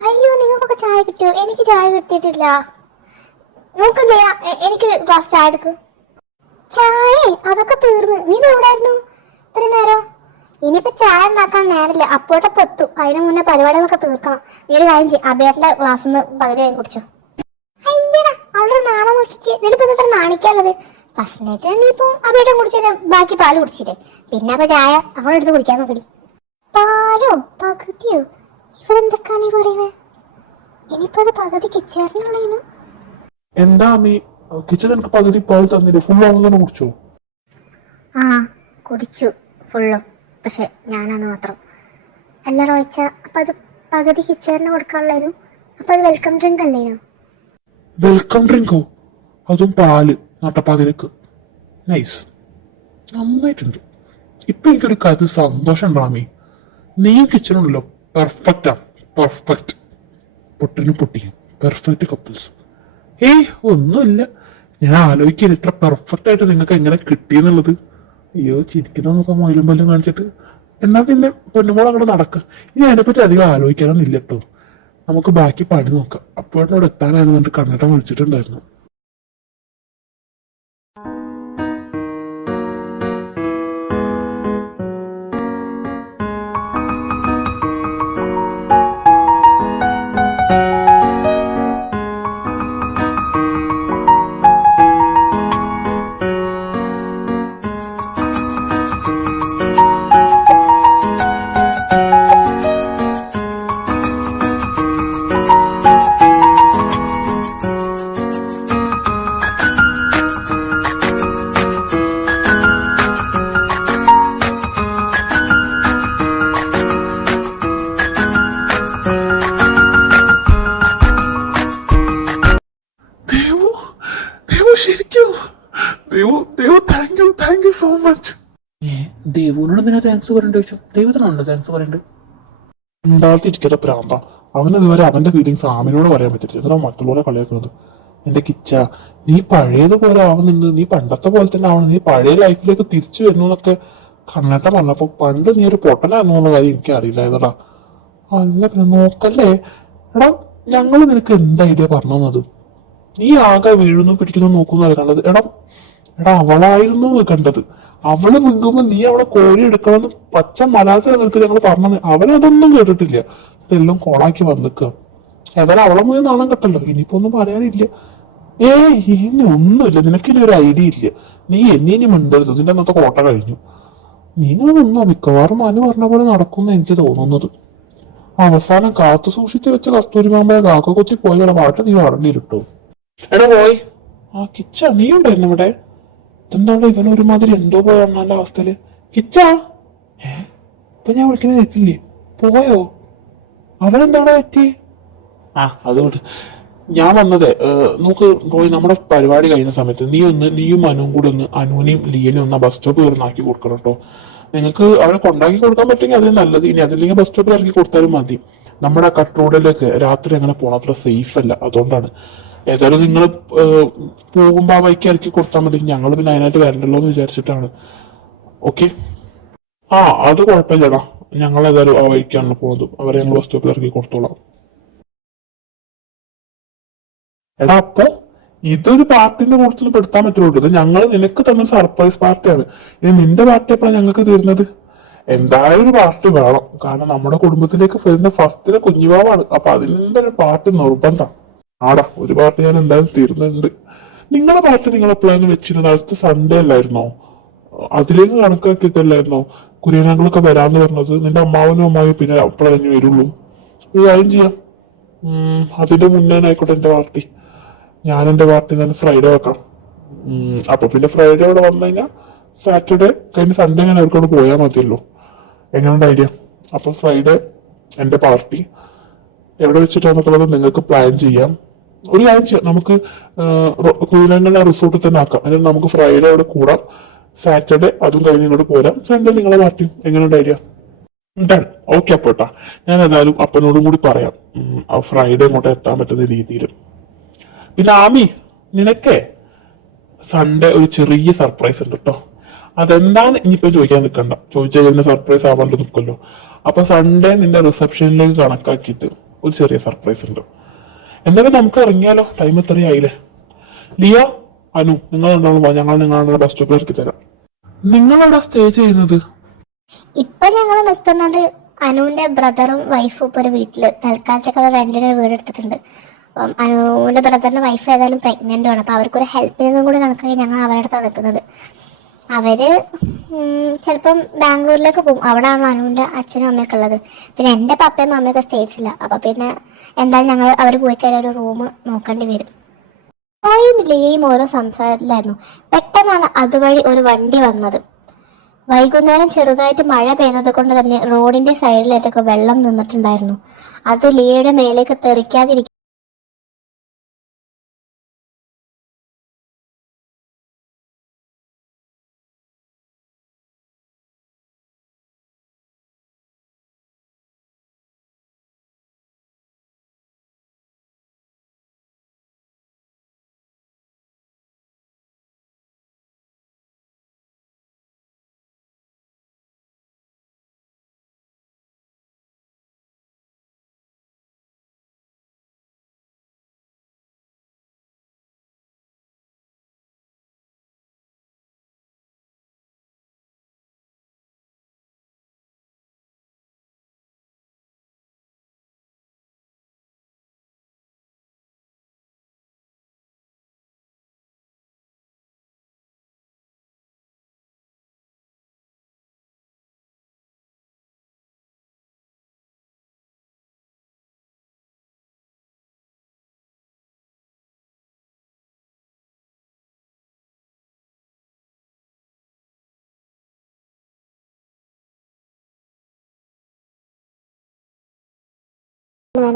അയ്യോ, നിങ്ങൾക്കൊക്കെ ചായ കിട്ടിയോ? എനിക്ക് ചായ കിട്ടിയിട്ടില്ല. നോക്കില്ല, എനിക്ക് ഗ്ലാസ് ചായ എടുക്ക്. ചായ അതൊക്കെ തീർന്ന്. നീ എവിടെയായിരുന്നു ഇത്രയും നേരം? ഇനിയിപ്പോ ചായ ഉണ്ടാക്കാൻ നേരില്ല, അപ്പോട്ടൊപ്പം എത്തും. അതിന് മുന്നേ പരിപാടികളൊക്കെ തീർക്കണം. നീ ഒരു കാര്യം ചെയ്യും, അബേട്ടന്റെ ഗ്ലാസ്സിൽ നിന്ന് പകുതി വാങ്ങി കുടിച്ചോ. അയ്യടാ, അവളുടെ നാണം നോക്കിക്ക്. നിനക്കിപ്പോ ഇത്ര നാണിക്കാനുള്ളത്? ഫസ്റ്റ് നൈറ്റ് നീ ഇപ്പൊ അബേട്ടൻ കുടിച്ചിട്ട് ബാക്കി പാല് കുടിച്ചിട്ടേ, പിന്നെ അപ്പൊ ചായ അവളെടുത്ത് കുടിക്കാൻ നോക്കടി. പാലോ പകുതിയോ? ഇവരെന്തൊക്കെയാണ് ഈ പറയുന്നത്? ഇനിയിപ്പോ അത് പകുതി കിച്ചേട്ടനുള്ളതിനു. എന്താ അമ്മി കിച്ചൺ എനിക്ക് പകുതി പാൽ തന്നില്ലേ? ഫുൾ ആവുന്ന തന്നെ കുടിച്ചോ? കുടിച്ചു ഫുള്ളും. പക്ഷെ ഞാനന്ന് മാത്രം. എല്ലാരും വെച്ച അപ്പൊ അത് പകുതി കിച്ചേട്ടന് കൊടുക്കാനുള്ളതിനും. അപ്പൊ അത് വെൽക്കം ഡ്രിങ്ക് അല്ലേനു? വെൽക്കം ഡ്രിങ്കോ? അതും പാല് നട്ടപ്പാതിരക്ക്. നൈസ്, നന്നായിട്ടുണ്ട്. ഇപ്പൊ എനിക്കൊരു കാര്യത്തിൽ സന്തോഷം ഉണ്ടാമി. നീയും കിച്ചണുണ്ടല്ലോ പെർഫെക്റ്റാ. പെർഫെക്റ്റ്. പൊട്ടിനും പൊട്ടിയും പെർഫെക്റ്റ് കപ്പിൾസ്. ഒന്നുമില്ല, ഞാൻ ആലോചിക്കാൻ ഇത്ര പെർഫെക്റ്റ് ആയിട്ട് നിങ്ങൾക്ക് എങ്ങനെ കിട്ടിയെന്നുള്ളത്. അയ്യോ ചിരിക്കുന്ന നോക്കാം മൊയിലും പോലും കാണിച്ചിട്ട്. എന്നാ പിന്നെ പൊന്നുമോൾ അങ്ങോട്ട് നടക്കുക. ഇനി അതിനെപ്പറ്റി അധികം ആലോചിക്കാനൊന്നും ഇല്ല കേട്ടോ. നമുക്ക് ബാക്കി പണി നോക്കാം. അപ്പോഴോട് എത്താനായെന്ന് പറഞ്ഞിട്ട് കണ്ണേട്ടൻ വിളിച്ചിട്ടുണ്ടായിരുന്നു. Thank you so much. ദേവുവിനോട് എന്തിനാ താങ്ക്സ് പറയണ്ട ചോദിച്ചു? ദൈവത്തിനാണല്ലോ താങ്ക്സ് പറയണ്ട്. ഉണ്ടാകത്തിരിക്കട്ടെ പ്രാന്ത. അവന് ഇതുവരെ അവന്റെ ഫീലിങ്സ് ആമിനോട് പറയാൻ പറ്റില്ല. എന്തിനാ മറ്റുള്ളവരെ കളിയാക്കുന്നത്? എന്റെ കിച്ച, നീ പഴയതുപോലെ ആവുന്നുണ്ട്, നീ പണ്ടത്തെ പോലെ തന്നെ ആവണം, നീ പഴയ ലൈഫിലേക്ക് തിരിച്ചു വരുന്നു എന്നൊക്കെ കണ്ണട്ട പറഞ്ഞപ്പോ പണ്ട് നീ ഒരു പൊട്ടനാന്നുള്ള കാര്യം എനിക്ക് അറിയില്ലായിരുന്നടാ. അല്ല പിന്നെ നോക്കല്ലേ എടാ, ഞങ്ങള് നിനക്ക് എന്ത് ഐഡിയ പറഞ്ഞു തന്നത്? നീ ആകെ വീഴുന്നു പിടിക്കുന്നു നോക്കുന്നു കണ്ടത്. എടാ എടാ അവളായിരുന്നു കണ്ടത്. അവള് മുൻകുമ്പോ നീ അവിടെ കോഴി എടുക്കണമെന്ന് പച്ച മലയാളത്തിൽ നിനക്ക് ഞങ്ങൾ പറഞ്ഞത്. അവനതൊന്നും കേട്ടിട്ടില്ല. ഇതെല്ലാം കോളാക്കി വന്നിക്കുക. ഏതായാലും അവളെ മുതൽ നാണം കെട്ടല്ലോ, ഇനിയിപ്പോ ഒന്നും പറയാനില്ല. ഇനി ഒന്നുമില്ല, നിനക്കിനി ഒരു ഐഡിയ ഇല്ല. നീ എന്നെ ഇനി മിണ്ടരുത്, നിന്റെ അന്നത്തെ കോട്ട കഴിഞ്ഞു. നീ ഒന്നോ മിക്കവാറും മനു പറഞ്ഞ പോലെ നടക്കുമെന്ന് എനിക്ക് തോന്നുന്നത്. അവസാനം കാത്തു സൂക്ഷിച്ചു വെച്ച കസ്തൂരി മാമ്പഴ കാക്ക കൊത്തി പോയ പാട്ട് നീ അറിഞ്ഞിരുട്ടോ. എടാ പോയി ആ കിച്ച, നീ ഉണ്ടായിരുന്നു ഇവിടെ? ഇതെന്താണോ ഇവൻ ഒരുമാതിരി എന്തോ പോയ അണ്ണാന്റെ അവസ്ഥയില്. കിച്ച ഇപ്പൊ ഞാൻ വിളിക്കുന്നത് കേൾക്കില്ലേ? പോയോ? അവനെന്താണോ പറ്റി? അതുകൊണ്ട് ഞാൻ വന്നത് നോക്ക് പോയി, നമ്മുടെ പരിപാടി കഴിയുന്ന സമയത്ത് നീയും അനുവും കൂടെ ഒന്ന് അനുവിനെയും ലിയനെയും ഒന്ന് ബസ് സ്റ്റോപ്പ് കയറുന്നാക്കി കൊടുക്കണം കേട്ടോ. നിങ്ങൾക്ക് അവരെ കൊണ്ടാക്കി കൊടുക്കാൻ പറ്റുമെങ്കിൽ അത് നല്ലത്. ഇനി അതില്ലെങ്കിൽ ബസ് സ്റ്റോപ്പിൽ ഇറക്കി കൊടുത്താലും മതി. നമ്മുടെ കട്ട് റോഡിലേക്ക് രാത്രി അങ്ങനെ പോകണം, അത്ര സേഫ് അല്ല. അതുകൊണ്ടാണ്. ഏതായാലും നിങ്ങൾ പോകുമ്പോ ആ വഴിക്ക് ഇറക്കി കൊടുത്താൽ മതി. ഞങ്ങൾ പിന്നെ അതിനായിട്ട് വരണ്ടല്ലോ എന്ന് വിചാരിച്ചിട്ടാണ്. ഓക്കെ, അത് കുഴപ്പമില്ലടാ. ഞങ്ങൾ ഏതായാലും ആ വഴിക്കാണ് പോകുന്നത്. അവരെ ഞങ്ങൾ ബസ് സ്റ്റോപ്പിൽ ഇറക്കി കൊടുത്തോളാം. എടാ അപ്പൊ ഇതൊരു പാർട്ടിന്റെ കൂട്ടത്തിൽ പെടുത്താൻ പറ്റുള്ളൂ. ഇത് ഞങ്ങൾ നിനക്ക് തന്ന സർപ്രൈസ് പാർട്ടിയാണ്. ഇനി നിന്റെ പാർട്ടി എപ്പോഴാണ് ഞങ്ങൾക്ക് തീരുന്നത്? എന്തായാലും ഒരു പാർട്ടി വേണം. കാരണം നമ്മുടെ കുടുംബത്തിലേക്ക് വരുന്ന ഫസ്റ്റിലെ കുഞ്ഞുവാവാണ്. അപ്പൊ അതിന്റെ ഒരു പാർട്ടി നിർബന്ധം. ഒരു പാർട്ടി ഞാൻ എന്തായാലും തീരുന്നുണ്ട്. നിങ്ങളുടെ പാർട്ടി നിങ്ങൾ എപ്പോഴാണ് വെച്ചിരുന്നത്? അടുത്ത സൺഡേ അല്ലായിരുന്നോ? അതിലേക്ക് കണക്കാക്കിയിട്ടല്ലായിരുന്നോ കുര്യനാങ്ങളൊക്കെ വരാന്ന് പറഞ്ഞത്? നിന്റെ അമ്മാവനും അമ്മാവും പിന്നെ എപ്പോഴേ വരുള്ളൂ. ഒരു കാര്യം ചെയ്യാം, അതിന്റെ മുന്നേ ആയിക്കോട്ടെ എന്റെ പാർട്ടി. ഞാൻ എന്റെ പാർട്ടി തന്നെ ഫ്രൈഡേ വെക്കാം. അപ്പൊ പിന്നെ ഫ്രൈഡേ അവിടെ വന്നു കഴിഞ്ഞാൽ സാറ്റർഡേ കഴിഞ്ഞ് സൺഡേ ഞാൻ അവർക്കോട് പോയാൽ മതിയല്ലോ. എങ്ങനെയുണ്ട് ഐഡിയ? അപ്പൊ ഫ്രൈഡേ എന്റെ പാർട്ടി എവിടെ വെച്ചിട്ടാണെന്നുള്ളത് നിങ്ങൾക്ക് പ്ലാൻ ചെയ്യാം. ഒരു കാര്യം ചെയ്യാം, നമുക്ക് കുയിലങ്ങളുടെ റിസോർട്ടിൽ തന്നെ ആക്കാം. എന്നിട്ട് നമുക്ക് ഫ്രൈഡേ അവിടെ കൂടാം, സാറ്റർഡേ അതും കഴിഞ്ഞ് ഇങ്ങോട്ട് പോരാം, സൺഡേ നിങ്ങളെ പാർട്ടിയും. എങ്ങനെയുണ്ട് ഐഡിയ? ഡൺ. ഓക്കെ അപ്പോട്ടാ, ഞാൻ ഏതായാലും അപ്പനോടും കൂടി പറയാം ഫ്രൈഡേ ഇങ്ങോട്ട് എത്താൻ പറ്റുന്ന രീതിയിൽ. പിന്നെ ആമി, നിനക്കേ സൺഡേ ഒരു ചെറിയ സർപ്രൈസ് ഉണ്ട് കേട്ടോ. അതെന്താന്ന് ഇനിയിപ്പോ ചോദിക്കാൻ നിൽക്കണ്ട, ചോദിച്ചാൽ കഴിഞ്ഞ സർപ്രൈസ് ആവാണ്ട് നിൽക്കുമല്ലോ. അപ്പൊ സൺഡേ നിന്റെ റിസപ്ഷനിലേക്ക് കണക്കാക്കിയിട്ട് ഒരു ചെറിയ സർപ്രൈസ് ഉണ്ട്. എന്തായാലും നമുക്ക് ഇറങ്ങിയാലോ? ടൈം എത്രയായില്ലേ? ലിയ, അനു, നിങ്ങളുണ്ടാവും, ഞങ്ങൾ നിങ്ങളുടെ ബസ് സ്റ്റോപ്പിൽ ഇറക്കി തരാം. നിങ്ങളവിടെ സ്റ്റേ ചെയ്യുന്നത്? ഇപ്പൊ ഞങ്ങൾ നിൽക്കുന്നത് അനുവിന്റെ ബ്രദറും വൈഫും ഇപ്പൊ ഒരു വീട്ടില് തൽക്കാലത്തേക്ക് അവർ റെന്റിന് വീട് എടുത്തിട്ടുണ്ട്. അനുവിന്റെ ബ്രദറിന്റെ വൈഫ് ഏതായാലും പ്രഗ്നന്റും ആണ്. അപ്പൊ അവർക്കൊരു ഹെൽപ്പിനും കൂടി കണക്കാക്കി ഞങ്ങൾ അവരുടെ അടുത്താണ് നിൽക്കുന്നത്. അവര് ചിലപ്പം ബാംഗ്ലൂരിലേക്ക് പോകും. അവിടെയാണ് അനുവിന്റെ അച്ഛനും അമ്മയൊക്കെ ഉള്ളത്. പിന്നെ എന്റെ പപ്പയും അമ്മയൊക്കെ സ്റ്റേറ്റ്സില്ല. അപ്പൊ പിന്നെ എന്തായാലും ഞങ്ങൾ അവർ പോയി കഴിഞ്ഞാൽ ഒരു റൂം നോക്കേണ്ടി വരും. ലിയയും ഓരോ സംസാരത്തിലായിരുന്നു. പെട്ടെന്നാണ് അതുവഴി ഒരു വണ്ടി വന്നത്. വൈകുന്നേരം ചെറുതായിട്ട് മഴ പെയ്തത് കൊണ്ട് തന്നെ റോഡിന്റെ സൈഡിലേക്കൊക്കെ വെള്ളം നിന്നിട്ടുണ്ടായിരുന്നു. അത് ലിയയുടെ മേലേക്ക് തെറിക്കാതിരിക്കും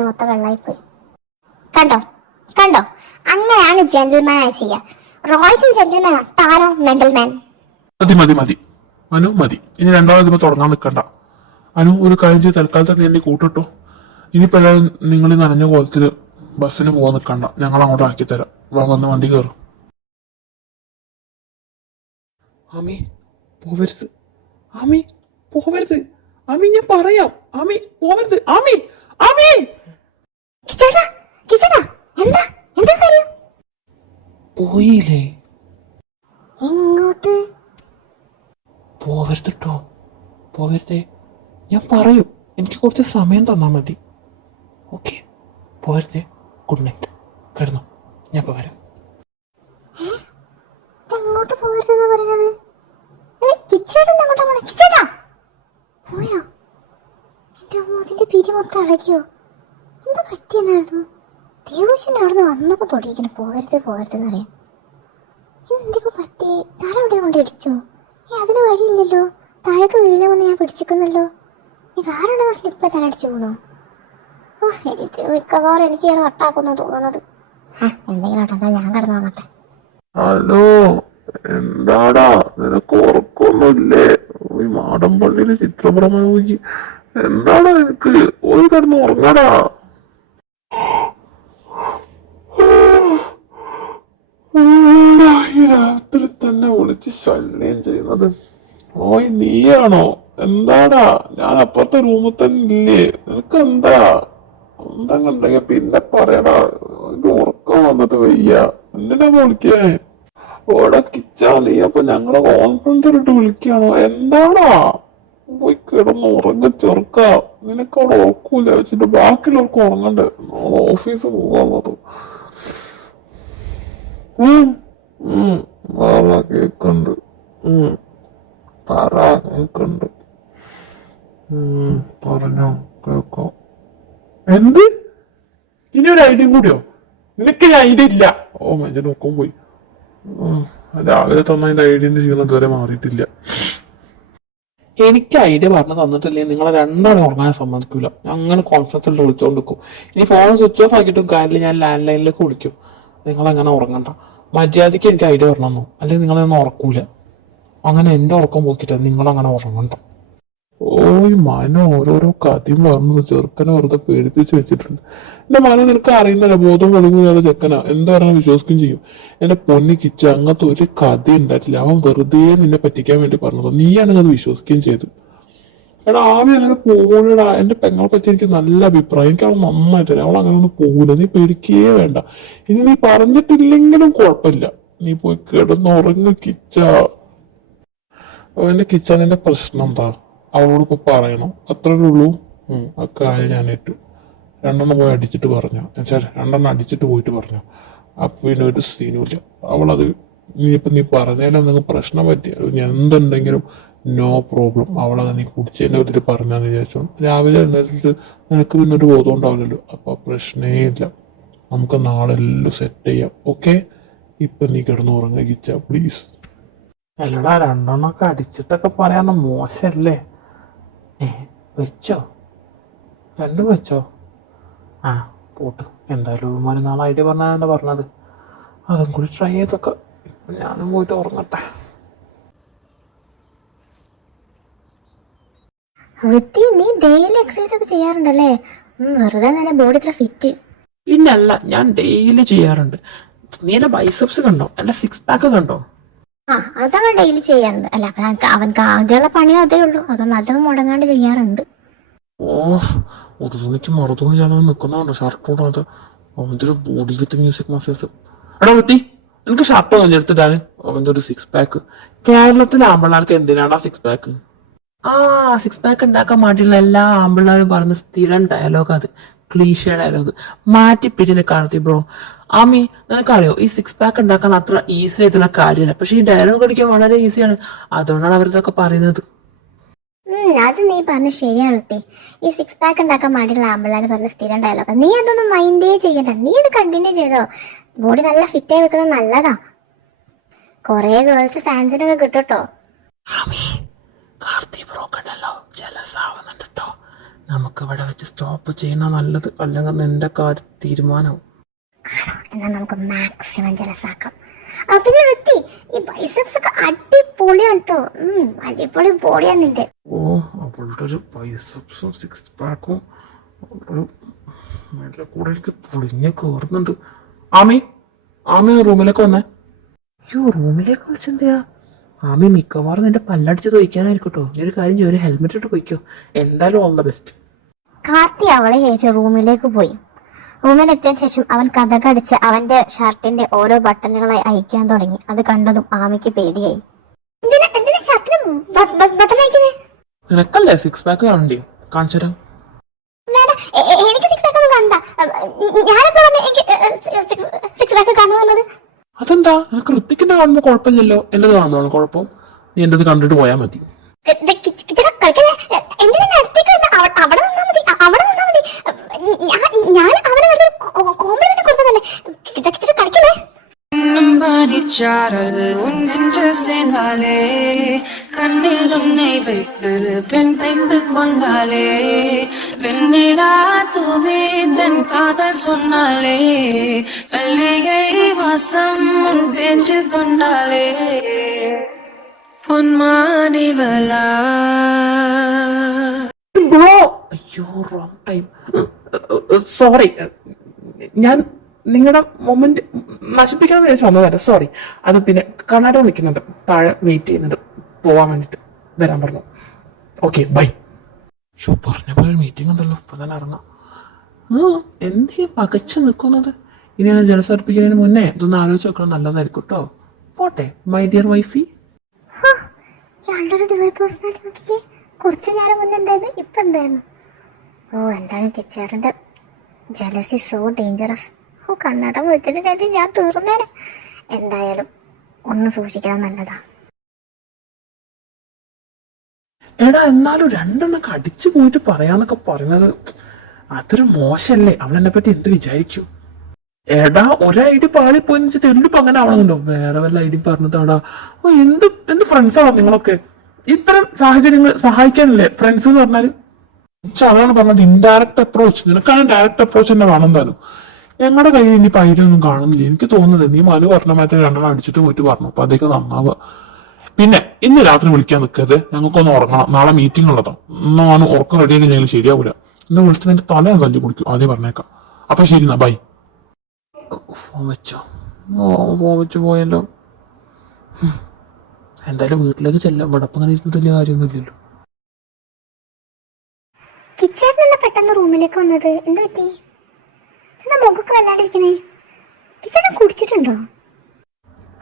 മൊത്തം വെള്ളമായിപ്പോയി. കണ്ടോ കണ്ടോ, അങ്ങനെയാണ് ജെന്റിൽമാൻ ചെയ്യാ. റോയ്സും ജെന്റിൽമാൻ, താനോ മെന്റൽമാൻ. മതി മതി മതി മനു, മതി. ഇനി രണ്ടാമത് തുടങ്ങാൻ നിൽക്കണ്ട. അനു ഒരു കാര്യം ചെയ്ത് തൽക്കാലത്ത് നീ എന്നെ കൂട്ടിട്ടോ. ഇനിയിപ്പോ എല്ലാവരും നിങ്ങൾ ഈ നനഞ്ഞ കോലത്തില് ബസ്സിന് പോകാൻ നിൽക്കണ്ട, ഞങ്ങൾ അങ്ങോട്ട് ആക്കി തരാം. വന്ന് വണ്ടി കയറും. ആമി പോവരുത്, ആമി പോവരുത്, ആമി ഞാൻ പറയാം, ആമി പോവരുത്, ആമി ആമി. കിച്ചേട്ടാ കിച്ചേട്ടാ, എന്താ എന്താ കാര്യം? പോയില്ലേ? എങ്ങോട്ട്? പോവരുത് കേട്ടോ, പോവരുതേ. ഞാൻ പറയും, എനിക്ക് കുറച്ച് സമയം തന്നാൽ മതി. ഓക്കെ, പോവരുതേ. ഗുഡ് നൈറ്റ്, കിടന്നോ, ഞാൻ ഇപ്പോൾ വരാം. എങ്ങോട്ട് പോകരുതെന്നാ പറയുന്നത്? കിച്ചേട്ടൻ എങ്ങോട്ടാ പോണേ? കിച്ചേട്ടാ പോയോ? എന്റെ അമ്മൂതിന്റെ പിരി മൊത്തം അടയ്ക്കോ? എന്താ പറ്റിയെന്നായിരുന്നു? ദേവൂച്ചൻ്റെ അവിടെ നിന്ന് വന്നപ്പോൾ തുടങ്ങിക്കണം പോകരുത് പോകരുതെന്ന് അറിയാം. എന്തൊക്കെ പറ്റി? താഴെ എവിടെ കൊണ്ട് ഇടിച്ചോ? അതിന് വഴിയില്ലല്ലോ, താഴേക്ക് വീഴണമെന്ന് ഞാൻ പിടിച്ചിരിക്കുന്നല്ലോ. നീ വേറെ എവിടെ സ്ലിപ്പ് തലടിച്ചു പോണോ? എനിക്ക് മിക്കവാറും എനിക്ക് ഞാൻ വട്ടാക്കുന്ന തോന്നുന്നത്. എന്തെങ്കിലും ആട്ടെ, ഞാൻ കിടന്നു നോക്കട്ടെ. ഹലോ, എന്താടാ നിനക്ക് ഉറക്കൊന്നുമില്ലേ? ഈ മാടമ്പള്ളിയില് ചിത്രപ്രമോദി എന്താടാ നിനക്ക്? ഒരു കിടന്ന് ഉറങ്ങടാ. ഈ രാത്രി തന്നെ വിളിച്ച് ശല്യം ചെയ്യുന്നത് ഓയ് നീയാണോ? എന്താടാ, ഞാൻ അപ്പുറത്തെ റൂമിൽ തന്നെ ഇല്ലേ? നിനക്ക് എന്താ എന്തെങ്കിലും പിന്നെ പറയടാ. എനിക്ക് ഉറക്കം വന്നത് വയ്യ. എന്തിനാ വിളിക്കേ? ഓടെ കിച്ചാ നീ അപ്പൊ ഞങ്ങളെ കോൺഫറൻസ് ഇട്ട് വിളിക്കാണോ? എന്താടാ? പോയി കിടന്ന് ഉറങ്ങ ചെറുക്ക. നിനക്ക് അവിടെ ഉറക്കൂല വെച്ചിട്ട് ബാക്കിയുള്ളവർക്ക് ഉറങ്ങണ്ടേ? ഓഫീസ് പോകാനുള്ളത്. കേക്കണ്ട്, പറ കേക്കണ്ട്. പറഞ്ഞോ, കേക്കാം. എന്ത്? ഇനി ഒരു ഐഡിയ കൂടിയോ? നിനക്ക് ഐഡിയ ഇല്ല. ഓ മനുഷ്യൻ ഒക്കം പോയി. രാവിലെ തന്നതിന്റെ ഐഡിയന്റെ ജീവിതം ഇതുവരെ മാറിയിട്ടില്ല. എനിക്ക് ഐഡിയ പറഞ്ഞു തന്നിട്ടില്ലേ നിങ്ങളെ രണ്ടാളും ഉറങ്ങാൻ സമ്മതിക്കൂല. അങ്ങനെ കോൺഫറൻസിൽ വിളിച്ചോണ്ട് നിൽക്കും. ഇനി ഫോൺ സ്വിച്ച് ഓഫ് ആക്കിയിട്ടും കാര്യമില്ല, ഞാൻ ലാൻഡ് ലൈനിലേക്ക് വിളിക്കും. നിങ്ങളങ്ങനെ ഉറങ്ങണ്ട. മര്യാദയ്ക്ക് എനിക്ക് ഐഡിയ പറഞ്ഞോ, അല്ലെങ്കിൽ നിങ്ങളൊന്നും ഉറക്കൂല. അങ്ങനെ എന്റെ ഉറക്കം പോക്കിട്ട് നിങ്ങളങ്ങനെ ഉറങ്ങണ്ട. ഓയ് മനോ ഓരോരോ കഥയും പറഞ്ഞു ചെറുക്കനെ വെറുതെ പേടിപ്പിച്ച് വെച്ചിട്ടുണ്ട്. എന്റെ മനോ നിനക്ക് അറിയുന്നില്ല, ബോധം കൊടുക്കുന്ന ചെക്കനാ. എന്താ പറഞ്ഞാൽ വിശ്വസിക്കുകയും ചെയ്യും. എന്റെ പൊന്നി കിച്ച അങ്ങനത്തെ ഒരു കഥ ഉണ്ടായിട്ടില്ല. അവൻ വെറുതെ നിന്നെ പറ്റിക്കാൻ വേണ്ടി പറഞ്ഞത്. നീയാണെങ്കിൽ അത് വിശ്വസിക്കുകയും ചെയ്തു. എടാ ആവി അങ്ങനെ പോകൂലടാ. എന്റെ പെങ്ങളെ പറ്റി എനിക്ക് നല്ല അഭിപ്രായം. എനിക്ക് അവൾ നന്നായിട്ടറിയാം. അവൾ അങ്ങനെ ഒന്നും പോകൂല. നീ പേടിക്കേ വേണ്ട. ഇനി നീ പറഞ്ഞിട്ടില്ലെങ്കിലും കുഴപ്പമില്ല. നീ പോയി കിടന്നുറങ്ങ് കിച്ച. എന്റെ കിച്ച, നിന്റെ പ്രശ്നം എന്താ? അവളോട് ഇപ്പൊ പറയണം, അത്രേ ഉള്ളൂ. ആ കാര്യം ഞാൻ ഏറ്റു. രണ്ടെണ്ണം പോയി അടിച്ചിട്ട് പറഞ്ഞു, രണ്ടെണ്ണം അടിച്ചിട്ട് പോയിട്ട് പറഞ്ഞു. അപ്പൊ പിന്നെ ഒരു സീനുമില്ല. അവളത് നീ പറഞ്ഞാലും എന്തെങ്കിലും പ്രശ്നം പറ്റി എന്തുണ്ടെങ്കിലും നോ പ്രോബ്ലം. അവളത് നീ കുടിച്ചതിന്റെ ഇതിൽ പറഞ്ഞാന്ന് വിചാരിച്ചോ. രാവിലെ എന്നിട്ട് നിനക്ക് പിന്നെ ഒരു ബോധം ഉണ്ടാവില്ലല്ലോ. അപ്പൊ പ്രശ്നേ ഇല്ല. നമുക്ക് നാളെ എല്ലാം സെറ്റ് ചെയ്യാം. ഓക്കെ, ഇപ്പൊ നീ കിടന്നു ഉറങ്ങിച്ച പ്ലീസ്. അല്ലടാ, രണ്ടെണ്ണമൊക്കെ അടിച്ചിട്ടൊക്കെ പറയാൻ മോശല്ലേ? വെച്ചോ, രണ്ടും വെച്ചോ. ആ പോട്ട്, എന്തായാലും മറ്റന്നാൾ ഐഡിയ പറഞ്ഞാൽ എന്താ പറഞ്ഞത്, അതും കൂടി ട്രൈ ചെയ്തൊക്കെ. ഇപ്പം ഞാനും പോയിട്ട് ഉറങ്ങട്ടെ. വൃത്തി, നീ ഡെയിലി എക്സസൈസ് ഒക്കെ ചെയ്യാറുണ്ടല്ലേ? വെറുതെ നല്ല ബോഡി ഇത്ര ഫിറ്റ്. പിന്നല്ല, ഞാൻ ഡെയിലി ചെയ്യാറുണ്ട്. നീ എന്റെ ബൈസെപ്സ് കണ്ടോ? എന്റെ 6 പാക്ക് കണ്ടോ? അതവൻ ഡെയിലി ചെയ്യാറുണ്ട്. അല്ല അവൻക്ക് ആകെയുള്ള പണിയോ അതേ ഉള്ളൂ. അതൊന്നും അതൊന്നും മുടങ്ങാണ്ട് ചെയ്യാറുണ്ട്. ഓ, ഒരു തുണിക്ക് മറുതുണി ഞാൻ നിൽക്കുന്നുണ്ടോ? ഷർട്ട് അത് അവൻ്റെ ഒരു ബോഡി വിത്ത് മ്യൂസിക് മസിൽസ്. എടാ കുട്ടി, എനിക്ക് ഷർട്ട് കഴിഞ്ഞെടുത്തിട്ടാണ് അവൻ്റെ ഒരു 6 പാക്ക്. കേരളത്തിലെ ആമ്പിള്ളേർക്ക് എന്തിനാടാ 6 പാക്ക്? 6 പാക്ക് ഉണ്ടാക്കാൻ വേണ്ടിയുള്ള എല്ലാ ആമ്പിള്ളേരും പറഞ്ഞ സ്ഥിരം ഡയലോഗ് അത്. ക്ലീഷ ഡയലോഗ് മാറ്റിപ്പിറ്റിന്റെ കാണത്തി ബ്രോ. ആമി, നിനക്കറിയോ ഈ 6 പാക്ക് ഉണ്ടാക്കാൻ അത്ര ഈസി ആയിട്ടുള്ള കാര്യമല്ല. പക്ഷെ ഈ ഡയലോഗ് അടിക്കാൻ വളരെ ഈസിയാണ്. അതുകൊണ്ടാണ് അവരിതൊക്കെ പറയുന്നത്. അത് നീ പറഞ്ഞ ശരിയാണ്. ഈ 6 പാക്ക് ഉണ്ടാക്കാൻ വേണ്ടിയുള്ള ആമ്പിള്ളേർ പറഞ്ഞ സ്ഥിരം ഡയലോഗ്. നീ അതൊന്നും മൈൻഡേ ചെയ്യണ്ട. നീ അത് കണ്ടിന്യൂ ചെയ്തോ. ബോഡി നല്ല ഫിറ്റ് ആയി വെക്കുന്നത് നല്ലതാ. കൊറേ ഗേൾസ് ഫാൻസിനൊക്കെ കിട്ടോ. കാർത്തി ബ്രോ കണ്ടല്ലോ, ജലസ് ആവുന്നുണ്ട് കേട്ടോ. നമുക്ക് ഇവിടെ വെച്ച് സ്റ്റോപ്പ് ചെയ്യുന്ന നല്ലത്, അല്ലെങ്കിൽ നിന്റെ കാര്യം തീരുമാനവും. എന്നാ നമുക്ക് മാക്സിമം ജലസാക്കാം. പിന്നെ വൃത്തി, ഈ ബൈസെപ്സ് ഒക്കെ അടിപൊളിയാണ് കേട്ടോ. അടിപൊളി ബോഡിയാണ് നിന്റെ. ഓ, അപ്പൊ അവളുടെ ഒരു ബൈസെപ്സും സിക്സ് പാക്കും ഒരു നല്ല കൂടെ പൊളിഞ്ഞ് കയറുന്നുണ്ട്. ആമി ആമി റൂമിലേക്ക് വന്നേ. അയ്യോ, റൂമിലേക്ക് വിളിച്ചെന്തിയാ? ആമി മിക്കവാറും നിന്റെ പല്ലടിച്ച് തൊയ്ക്കാനായിരിക്കട്ടോ. നീ ഒരു കാര്യം ചെയ്യും, ഒരു ഹെൽമെറ്റ് ഇട്ട് പോയിക്കോ. എന്തായാലും ഓൾ ദ ബെസ്റ്റ്. കാർത്തി അവളെ കഴിച്ച് റൂമിലേക്ക് പോയി. റൂമിലെത്തിയ ശേഷം അവൻ കഥകടിച്ച് അവന്റെ ഷർട്ടിന്റെ ഓരോ ബട്ടണുകളായി അയക്കാൻ തുടങ്ങി. അത് കണ്ടതും ആമിക്ക് പേടിയായി. നിനക്കല്ലേ സിക്സ് പാക്ക് കാണണ്ടേ? കാണിച്ചു തരാം. അതെന്താ, നിനക്ക് ഋത്തിക്കിന്റെ കാണുമ്പോ കുഴപ്പമില്ലല്ലോ, എന്റേത് കാണുമ്പോഴാണ് കുഴപ്പം. നീ എന്റേത് കണ്ടിട്ട് പോയാൽ മതി. சாரல் உன் நெஞ்சு சேர்ந்தாலே கண்ணில் உன்னை வைத்து பெண் தைத்து கொண்டாலே வெண்ணிலா தூவி தன் காதல் சொன்னாலே மல்லிகை வாசம் உன் பேச்சில் கொண்டாலே பொன்மானிவலா. ബ്രോ, അയ്യോ റോങ് ടൈം. സോറി, ഞാൻ നിങ്ങളുടെ മൊമെന്റ് നശിപ്പിക്കണം വിചാരിച്ചു വന്നതല്ല. സോറി. അത് പിന്നെ കണ്ണാട വിളിക്കുന്നുണ്ട്, താഴെ വെയിറ്റ് ചെയ്യുന്നുണ്ട്, പോവാൻ വേണ്ടിട്ട് വരാൻ പറഞ്ഞു. Okay bye. ഷോ പറഞ്ഞ പോലെ മീറ്റിംഗ് ഉണ്ടല്ലോ, ഇപ്പൊ തന്നെ ഇറങ്ങാം. എന്തേ പകച്ചു നിൽക്കുന്നത്? ഇനി ഞാൻ ജലസർപ്പിക്കുന്നതിന് മുന്നേ ഇതൊന്ന് ആലോചിച്ച് നോക്കണം, നല്ലതായിരിക്കും കേട്ടോ. പോട്ടെ മൈ ഡിയർ വൈഫി. കുറച്ചു നേരം മുന്നേ എന്തായിരുന്നു, ഇപ്പൊ എന്തായിരുന്നു? ഓ, എന്താണ് കിച്ചേട്ടന്റെ ജലസി സോ ഡേഞ്ചറസ്. ഓ, കണ്ണട വിളിച്ചിട്ട് കരുതി ഞാൻ തീർന്നേനെ. എന്തായാലും ഒന്ന് സൂക്ഷിക്കാൻ നല്ലതാ. എടാ, എന്നാലും രണ്ടെണ്ണൊക്കെ അടിച്ചു പോയിട്ട് പറയാന്നൊക്കെ പറയുന്നത് അതൊരു മോശല്ലേ? അവളെന്നെ പറ്റി എന്ത് വിചാരിക്കും? എടാ, ഒരു ഐ ഡി പാളിപ്പോയി വെച്ചിട്ട് എന്തിപ്പോ അങ്ങനെ ആവണമെന്നുണ്ടോ? വേറെ വല്ല ഐ ഡി പറഞ്ഞതാടാ. എന്ത് എന്ത് ഫ്രണ്ട്സാണോ നിങ്ങളൊക്കെ? ഇത്തരം സാഹചര്യങ്ങൾ സഹായിക്കാനല്ലേ ഫ്രണ്ട്സ് എന്ന് പറഞ്ഞാല്? അതാണ് പറഞ്ഞത്, ഇൻഡയറക്റ്റ് അപ്രോച്ച്. നിനക്കാണ് ഡയറക്റ്റ് അപ്രോച്ച് തന്നെ വേണം. എന്തായാലും ഞങ്ങളുടെ കയ്യിൽ ഇനി പൈരൊന്നും കാണുന്നില്ല. എനിക്ക് തോന്നുന്നത് നീ മനു പറഞ്ഞ മാറ്റം രണ്ടെണ്ണം അടിച്ചിട്ട് പോയിട്ട് പറഞ്ഞു, അപ്പൊ അതൊക്കെ നന്നാവുക. പിന്നെ ഇന്ന് രാത്രി വിളിക്കാൻ നിൽക്കരുത്, ഞങ്ങൾക്കൊന്ന് ഉറങ്ങണം, നാളെ മീറ്റിംഗ് ഉള്ളതാ. ഒന്നും ഉറക്കം റെഡിയാക്കി ഞങ്ങൾ ശരിയാവൂല. ഇന്ന് വിളിച്ച് നിന്റെ തല ഞാൻ തല്ലി കുടിക്കും, ആദ്യം പറഞ്ഞേക്കാം. അപ്പൊ ശരി എന്നാ, ബൈ. ഫോൺ വെച്ചോ? ഫോൺ വെച്ച് പോയല്ലോ. എന്തായാലും വീട്ടിലേക്ക് ചെല്ലാം. ഇവിടെ അപ്പം അങ്ങനെ ഇരുന്നിട്ട് വലിയ കാര്യമൊന്നുമില്ലല്ലോ. കിച്ചേട്ടൻ എന്താ പെട്ടെന്ന് റൂമിലേക്ക് വന്നത്? എന്താ പറ്റി? എന്താ മുഖൊക്കെ വല്ലാണ്ടിരിക്കണേ? കിച്ചേട്ടൻ കുടിച്ചിട്ടുണ്ടോ?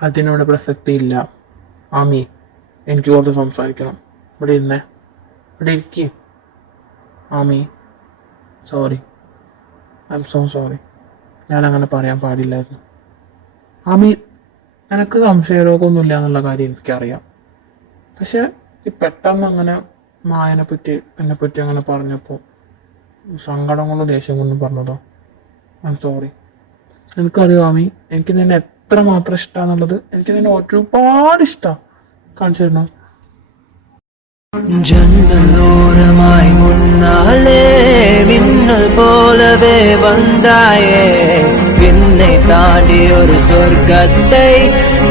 അതിനോട് പ്രസക്തിയില്ല ആമി. എനിക്ക് കുറച്ച് സംസാരിക്കണം. ഇവിടെ ഇരുന്നേ, ഇവിടെ ഇരിക്കേ. Ami sorry, I am so sorry. ഞാനങ്ങനെ പറയാൻ പാടില്ലായിരുന്നു. ആമി, എനിക്ക് സംശയരോഗമൊന്നുമില്ല എന്നുള്ള കാര്യം എനിക്കറിയാം. പക്ഷെ ഈ പെട്ടെന്ന് അങ്ങനെ എന്നെപ്പറ്റി അങ്ങനെ പറഞ്ഞപ്പോൾ സങ്കടം കൊണ്ടും ദേഷ്യം കൊണ്ടും പറഞ്ഞതോ. I am sorry. എനിക്കറിയാം ആമി, എനിക്ക് നിന്നെ എത്ര മാത്രം ഇഷ്ടമാണെന്നുള്ളത്. എനിക്ക് നിന്നെ ഒരുപാട് ഇഷ്ടമാണ്. കാണിച്ചു തരണോ? ജന്നലോരമായി മുന്നാലേ മിന്നൽ പോലവേ വந்தாயே വിണ്ണை தாண்டி ஒரு சொர்க்கத்தை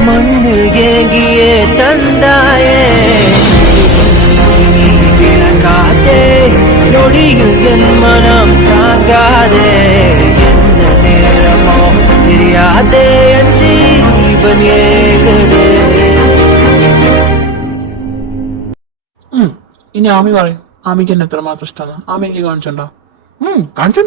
மண்ணில் ஏங்கியே தந்தாயே நீ கிழக்காதே நொடியில் என் மனம் தாங்காதே என்ன நேரமோ தெரியாதே என் ஜீவன் ஏங்குதே. ഇനി ആമി പറയും, ആമിക്ക് എന്നെ എത്ര മാത്രം ഇഷ്ടമാണ്. ആമി എനിക്ക് കാണിച്ചോ? കാണിച്ചോ?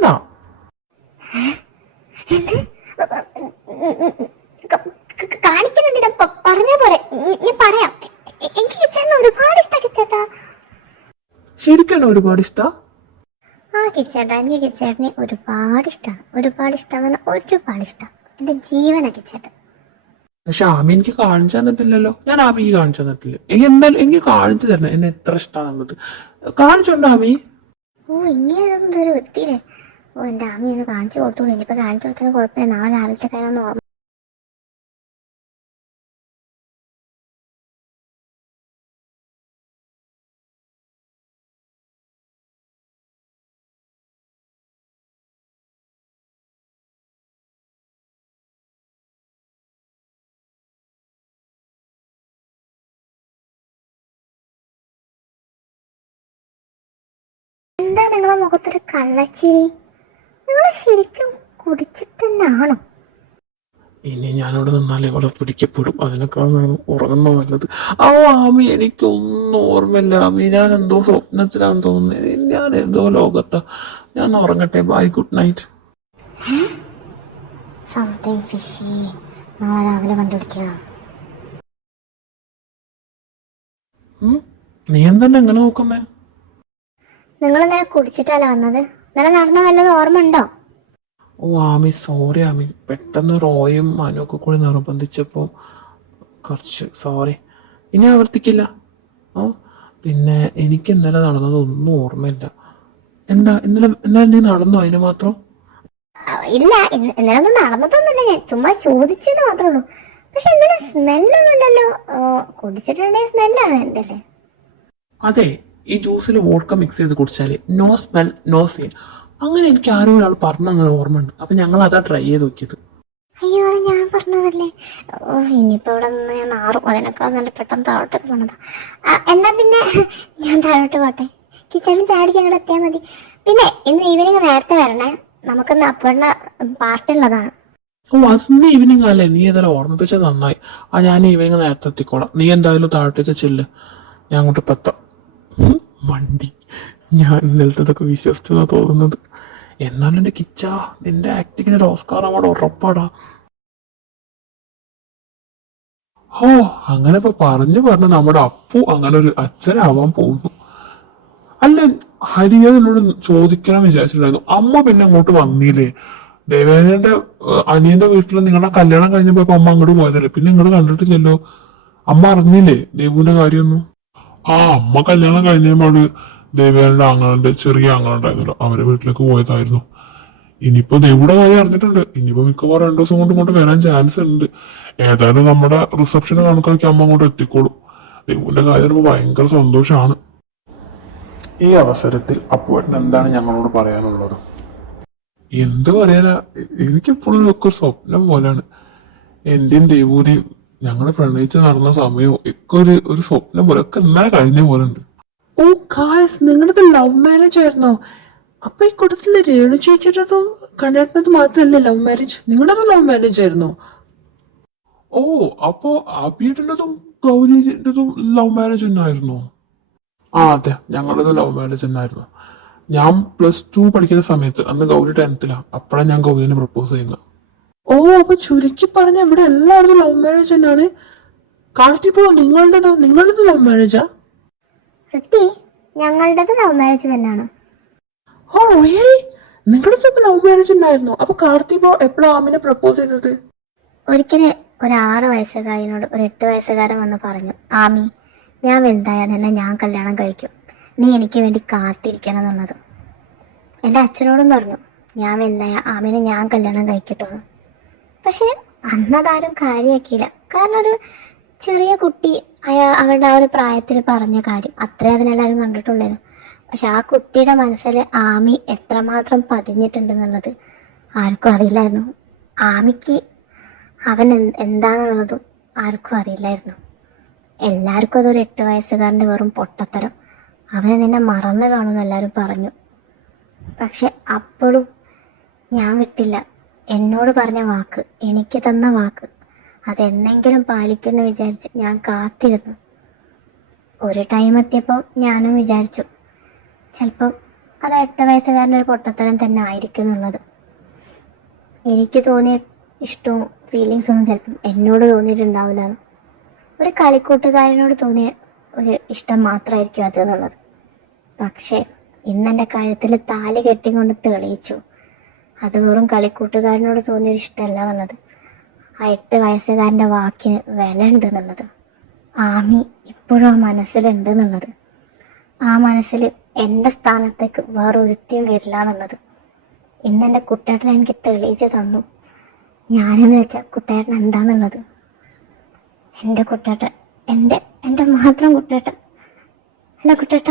കാണിക്കുന്നെന്തിനാ? പറഞ്ഞ പോലെ ഞാൻ പറയാം. എനിക്ക് കിച്ചേട്ടനെ ഒരുപാട് ഇഷ്ടം കിച്ചേട്ടാ. ശരിക്കും ഒരുപാട് ഇഷ്ടാ? ആ കിച്ചേട്ടാ, എനിക്ക് കിച്ചേട്ടനെ ഒരുപാട് ഇഷ്ടമാണ്. ഒരുപാട് ഇഷ്ടം ഒരുപാട് ഇഷ്ടം. എന്റെ ജീവനാ കിച്ചേട്ടൻ. പക്ഷെ ആമി എനിക്ക് കാണിച്ചു തന്നിട്ടില്ലല്ലോ. ഞാൻ ആമിക്ക് കാണിച്ചു തന്നിട്ടില്ല. എനിക്ക് എന്തായാലും എനിക്ക് കാണിച്ചു തരണം എന്നെ എത്ര ഇഷ്ടമാണെന്നുള്ളത്. കാണിച്ചോണ്ടോ ആമി? ഓ, ഇങ്ങനെ ഒരു വ്യക്തിയില്ലേ? ഓ, എന്റെ ആമി ഒന്ന് കാണിച്ചു കൊടുത്തോളൂ. ഇനിയിപ്പോ കാണിച്ചു കൊടുത്തതിന് കുഴപ്പമില്ല. നാളെ രാവിലത്തെ കാര്യം ഒന്ന് ഓർമ്മ നിങ്ങളെ മുഖത്തൊരു കള്ളച്ചിരി. നിങ്ങൾ ശരിക്കും കുടിച്ചിട്ട് തന്നെയാണോ? ഇനി ഞാനിവിടെ നിന്നാലേ ഇവിടെ പിടിക്കപ്പെടും. അതിനേക്കാൾ ഉറങ്ങുന്ന നല്ലത്. ആ ആമി, എനിക്കൊന്നും ഓർമ്മയില്ല ആമി. ഞാൻ എന്തോ സ്വപ്നത്തിലാണെന്ന് തോന്നുന്നത്. ഞാൻ എന്തോ ലോകത്താ. ഞാൻ ഉറങ്ങട്ടെ. Bye, good night. Something fishy. നാളെ രാവിലെ കണ്ടുപിടിക്കുക. നീ എന്തെന്നെ എങ്ങനെ നോക്കുന്നേ? നിങ്ങൾ ഇന്നലെ കുടിച്ചിട്ടല്ല വന്നത്? ഇന്നലെ നടന്ന വല്ലതും ഓർമ്മ ഉണ്ടോ? ഓ ആമി, സോറി ആമി. പെട്ടെന്ന് റോയും മനുവൊക്കെ കൂടി നിർബന്ധിച്ചപ്പോൾ കുറച്ച് സോറി. ഇനി ആവർത്തിക്കില്ല. ഓ പിന്നെ എനിക്ക് ഇന്നലെ നടന്നതൊന്നും ഓർമ്മയില്ല. എന്താ ഇന്നലെ നീ നടന്നു അതിന് മാത്രം? ഇല്ല, ഇന്നലെ ഒന്നും നടന്നിട്ടൊന്നുമില്ല. ഞാൻ ചുമ്മാ ചോദിച്ചെന്ന് മാത്രമേ ഉള്ളൂ. പക്ഷെ ഇന്നലെ സ്മെല്ലൊന്നും ഇല്ലല്ലോ. കുടിച്ചിട്ടുണ്ടെങ്കിൽ സ്മെല്ലാണ് എൻ്റെ അല്ലേ? അതെ, ഈ ജ്യൂസിൽ വോഡ്ക മിക്സ് ചെയ്ത് കുടിച്ചാൽ നോ സ്മെൽ നോ സീൻ. അങ്ങനെ എനിക്ക് ആരോ ഒരാൾ പറഞ്ഞ ഓർമ്മയുണ്ട്. അപ്പം ഞങ്ങൾ അതാ ട്രൈ ചെയ്ത് നോക്കിയത്. അയ്യോ, അത് ഞാൻ പറഞ്ഞതല്ലേ. ഇനിയിപ്പോൾ ഇവിടെ നിന്ന് ഞാൻ നാറും. അതിനേക്കാൾ നല്ല പെട്ടെന്ന് താഴോട്ടൊക്കെ പോണതാ. എന്നാ പിന്നെ ഞാൻ താഴോട്ട് പോട്ടെ. കിച്ചണിൽ ചാടിക്ക് അങ്ങോട്ട് എത്തിയാൽ മതി. പിന്നെ ഇന്ന് ഈവനിങ് നേരത്തെ വരണേ. നമുക്കിന്ന് അപ്പുറ പാർട്ടി ഉള്ളതാണ്. ഓ അന്ന് ഈവനിങ് അല്ലേ? നീ ഏതായാലും ഓർമ്മിപ്പിച്ചത് നന്നായി. ഞാൻ ഈവനിങ് നേരത്തെ എത്തിക്കോളാം. നീ എന്തായാലും താഴത്തേക്ക് ചെല്ല്, ഞാൻ അങ്ങോട്ട് പെത്താം. വണ്ടി, ഞാൻ ഇന്നലത്തതൊക്കെ വിശ്വസിച്ചെന്നാ തോന്നുന്നത്. എന്നാലും എൻ്റെ കിച്ചാ, നിന്റെ ആക്ടിങ്ങിന് ഒരു ഓസ്കാർ അവാർഡ് ഉറപ്പാടാ. ഓ അങ്ങനെ ഇപ്പൊ പറഞ്ഞു നമ്മുടെ അപ്പു അങ്ങനെ ഒരു അച്ഛനാവാൻ പോകുന്നു. അല്ല ഹരിയ എന്നോട് ചോദിക്കണം വിചാരിച്ചിട്ടുണ്ടായിരുന്നു. അമ്മ പിന്നെ അങ്ങോട്ട് വന്നില്ലേ? ദേവേന്ദ്രന്റെ അനിയന്റെ വീട്ടിൽ നിങ്ങളുടെ കല്യാണം കഴിഞ്ഞപ്പോ അമ്മ അങ്ങോട്ട് പോയതല്ലേ? പിന്നെ ഇങ്ങോട്ട് കണ്ടിട്ടില്ലല്ലോ. അമ്മ അറിഞ്ഞില്ലേ ദേവുവിന്റെ കാര്യമൊന്നും? അമ്മ കല്യാണം കഴിഞ്ഞപാട് ദേവേന്ദ്രന്റെ ആങ്ങളുടെ ചെറിയ ആങ്ങളുണ്ടായിരുന്നല്ലോ, അവരെ വീട്ടിലേക്ക് പോയതായിരുന്നു. ഇനിയിപ്പോ ദേവുടെ കാര്യം അറിഞ്ഞിട്ടുണ്ട്. ഇനിയിപ്പോ മിക്കവാറും 2 ദിവസം കൊണ്ട് ഇങ്ങോട്ട് വരാൻ ചാൻസ് ഉണ്ട്. ഏതായാലും നമ്മുടെ റിസപ്ഷന് കണക്കാക്കി അമ്മ അങ്ങോട്ട് എത്തിക്കോളും. ദേവുവിന്റെ കാര്യം ഭയങ്കര സന്തോഷമാണ്. ഈ അവസരത്തിൽ അപ്പുവേട്ടൻ എന്താണ് ഞങ്ങളോട് പറയാനുള്ളത്? എന്ത് പറയാനാ, എനിക്കെപ്പോഴും ഒക്കെ ഒരു സ്വപ്നം പോലെയാണ്. എന്റെയും ദേവൂരെയും ഞങ്ങളെ പ്രണയിച്ച് നടന്ന സമയവും ഒക്കെ ഒരു സ്വപ്നം പോലെ ഒക്കെ ഇന്നലെ കഴിഞ്ഞ പോലെ ഉണ്ട്. ഓ ഗായ്സ്, നിങ്ങളത് ലവ് മാരേജ് ആയിരുന്നോ? അപ്പൊ ഈ കൂട്ടത്തില് രേണു ചേച്ചിയുടേതും കണ്ടേട്ടനത് മാത്രമല്ലേ ലവ് മാരേജ്? നിങ്ങളുടേത് ലവ് മാരേജ് ആയിരുന്നോ? ഓ അപ്പോ അബിയുടേതും ഗൗരിയുടേതും ലവ് മാരേജ് തന്നെയായിരുന്നോ? അതെ, ഞങ്ങളുടേത് ലവ് മാരേജ് തന്നെയായിരുന്നു. ഞാൻ +2 പഠിക്കുന്ന സമയത്ത്, അന്ന് ഗൗരി 10th അപ്പോഴാണ് ഞാൻ ഗൗരിനെ പ്രപ്പോസ് ചെയ്യുന്നത്. ഓ അപ്പൊ ചുരുക്കി പറഞ്ഞ ഇവിടെ എല്ലാവരും ലവ് മാരേജ് തന്നെയാണ്. കാർത്തിപ്പോ നിങ്ങളുടേത് ലവ് മാരേജാ? ഞങ്ങളുടേത് ലവ് മാരേജ് തന്നെയാണ്. Oh really? നിങ്ങളുടെ ലവ് മാരേജ് ഉണ്ടായിരുന്നു? അപ്പൊ കാർത്തിപ്പോ എപ്പോഴാണ് ആമിനെ പ്രപ്പോസ് ചെയ്തത്? ഒരിക്കലും ഒരു 6 വയസ്സുകാരനോട് ഒരു 8 വയസ്സുകാരൻ വന്ന് പറഞ്ഞു, ആമി ഞാൻ വലുതായാൽ തന്നെ ഞാൻ കല്യാണം കഴിക്കും, നീ എനിക്ക് വേണ്ടി കാത്തിരിക്കണം എന്നുള്ളത്. എൻ്റെ അച്ഛനോടും പറഞ്ഞു ഞാൻ വലുതായ ആമിനെ ഞാൻ കല്യാണം കഴിക്കട്ടോന്ന്. പക്ഷെ അന്നതാരും കാര്യമാക്കിയില്ല. കാരണം ഒരു ചെറിയ കുട്ടി അവരുടെ ആ ഒരു പ്രായത്തിൽ പറഞ്ഞ കാര്യം അത്രേ അതിനെല്ലാവരും കണ്ടിട്ടുള്ളായിരുന്നു. പക്ഷെ ആ കുട്ടിയുടെ മനസ്സിൽ ആമി എത്രമാത്രം പതിഞ്ഞിട്ടുണ്ടെന്നുള്ളത് ആർക്കും അറിയില്ലായിരുന്നു. ആമിക്ക് അവൻ എന്താണെന്നുള്ളതും ആർക്കും അറിയില്ലായിരുന്നു. എല്ലാവർക്കും അതൊരു 8 വയസ്സുകാരൻ്റെ വെറും പൊട്ടത്തരം, അവനെ നിന്നെ മറന്നു കാണുമെന്ന് എല്ലാവരും പറഞ്ഞു. പക്ഷെ അപ്പോഴും ഞാൻ വിട്ടില്ല. എന്നോട് പറഞ്ഞ വാക്ക്, എനിക്ക് തന്ന വാക്ക്, അതെന്തെങ്കിലും പാലിക്കുമെന്ന് വിചാരിച്ച് ഞാൻ കാത്തിരുന്നു. ഒരു ടൈം എത്തിയപ്പോൾ ഞാനും വിചാരിച്ചു ചിലപ്പം അത് 8 വയസ്സുകാരൻ്റെ ഒരു പൊട്ടത്തരം തന്നെ ആയിരിക്കും എന്നുള്ളത്. എനിക്ക് തോന്നിയ ഇഷ്ടവും ഫീലിങ്സൊന്നും ചിലപ്പം എന്നോട് തോന്നിയിട്ടുണ്ടാവില്ല. ഒരു കളിക്കൂട്ടുകാരനോട് തോന്നിയ ഒരു ഇഷ്ടം മാത്രമായിരിക്കും അതെന്നുള്ളത്. പക്ഷേ ഇന്നെൻ്റെ കഴുത്തിൽ താലി കെട്ടിക്കൊണ്ട് തെളിയിച്ചു അത് വെറും കളിക്കൂട്ടുകാരനോട് തോന്നിയൊരു ഇഷ്ടമല്ല എന്നുള്ളത്. ആ 8 വയസ്സുകാരൻ്റെ വാക്കിന് വില ഉണ്ട് എന്നുള്ളത്. ആമി ഇപ്പോഴും ആ മനസ്സിലുണ്ട് എന്നുള്ളത്. ആ മനസ്സിൽ എൻ്റെ സ്ഥാനത്തേക്ക് വേറെ ഒരുത്തിയും വരില്ല എന്നുള്ളത് ഇന്നെൻ്റെ കുട്ടേട്ടൻ എനിക്ക് തെളിയിച്ച് തന്നു. ഞാനെന്ന് വെച്ചാൽ കുട്ടേട്ടൻ എന്താണെന്നുള്ളത്. എൻ്റെ കുട്ടേട്ടൻ, എൻ്റെ മാത്രം കുട്ടേട്ടൻ. അല്ല കുട്ടേട്ട,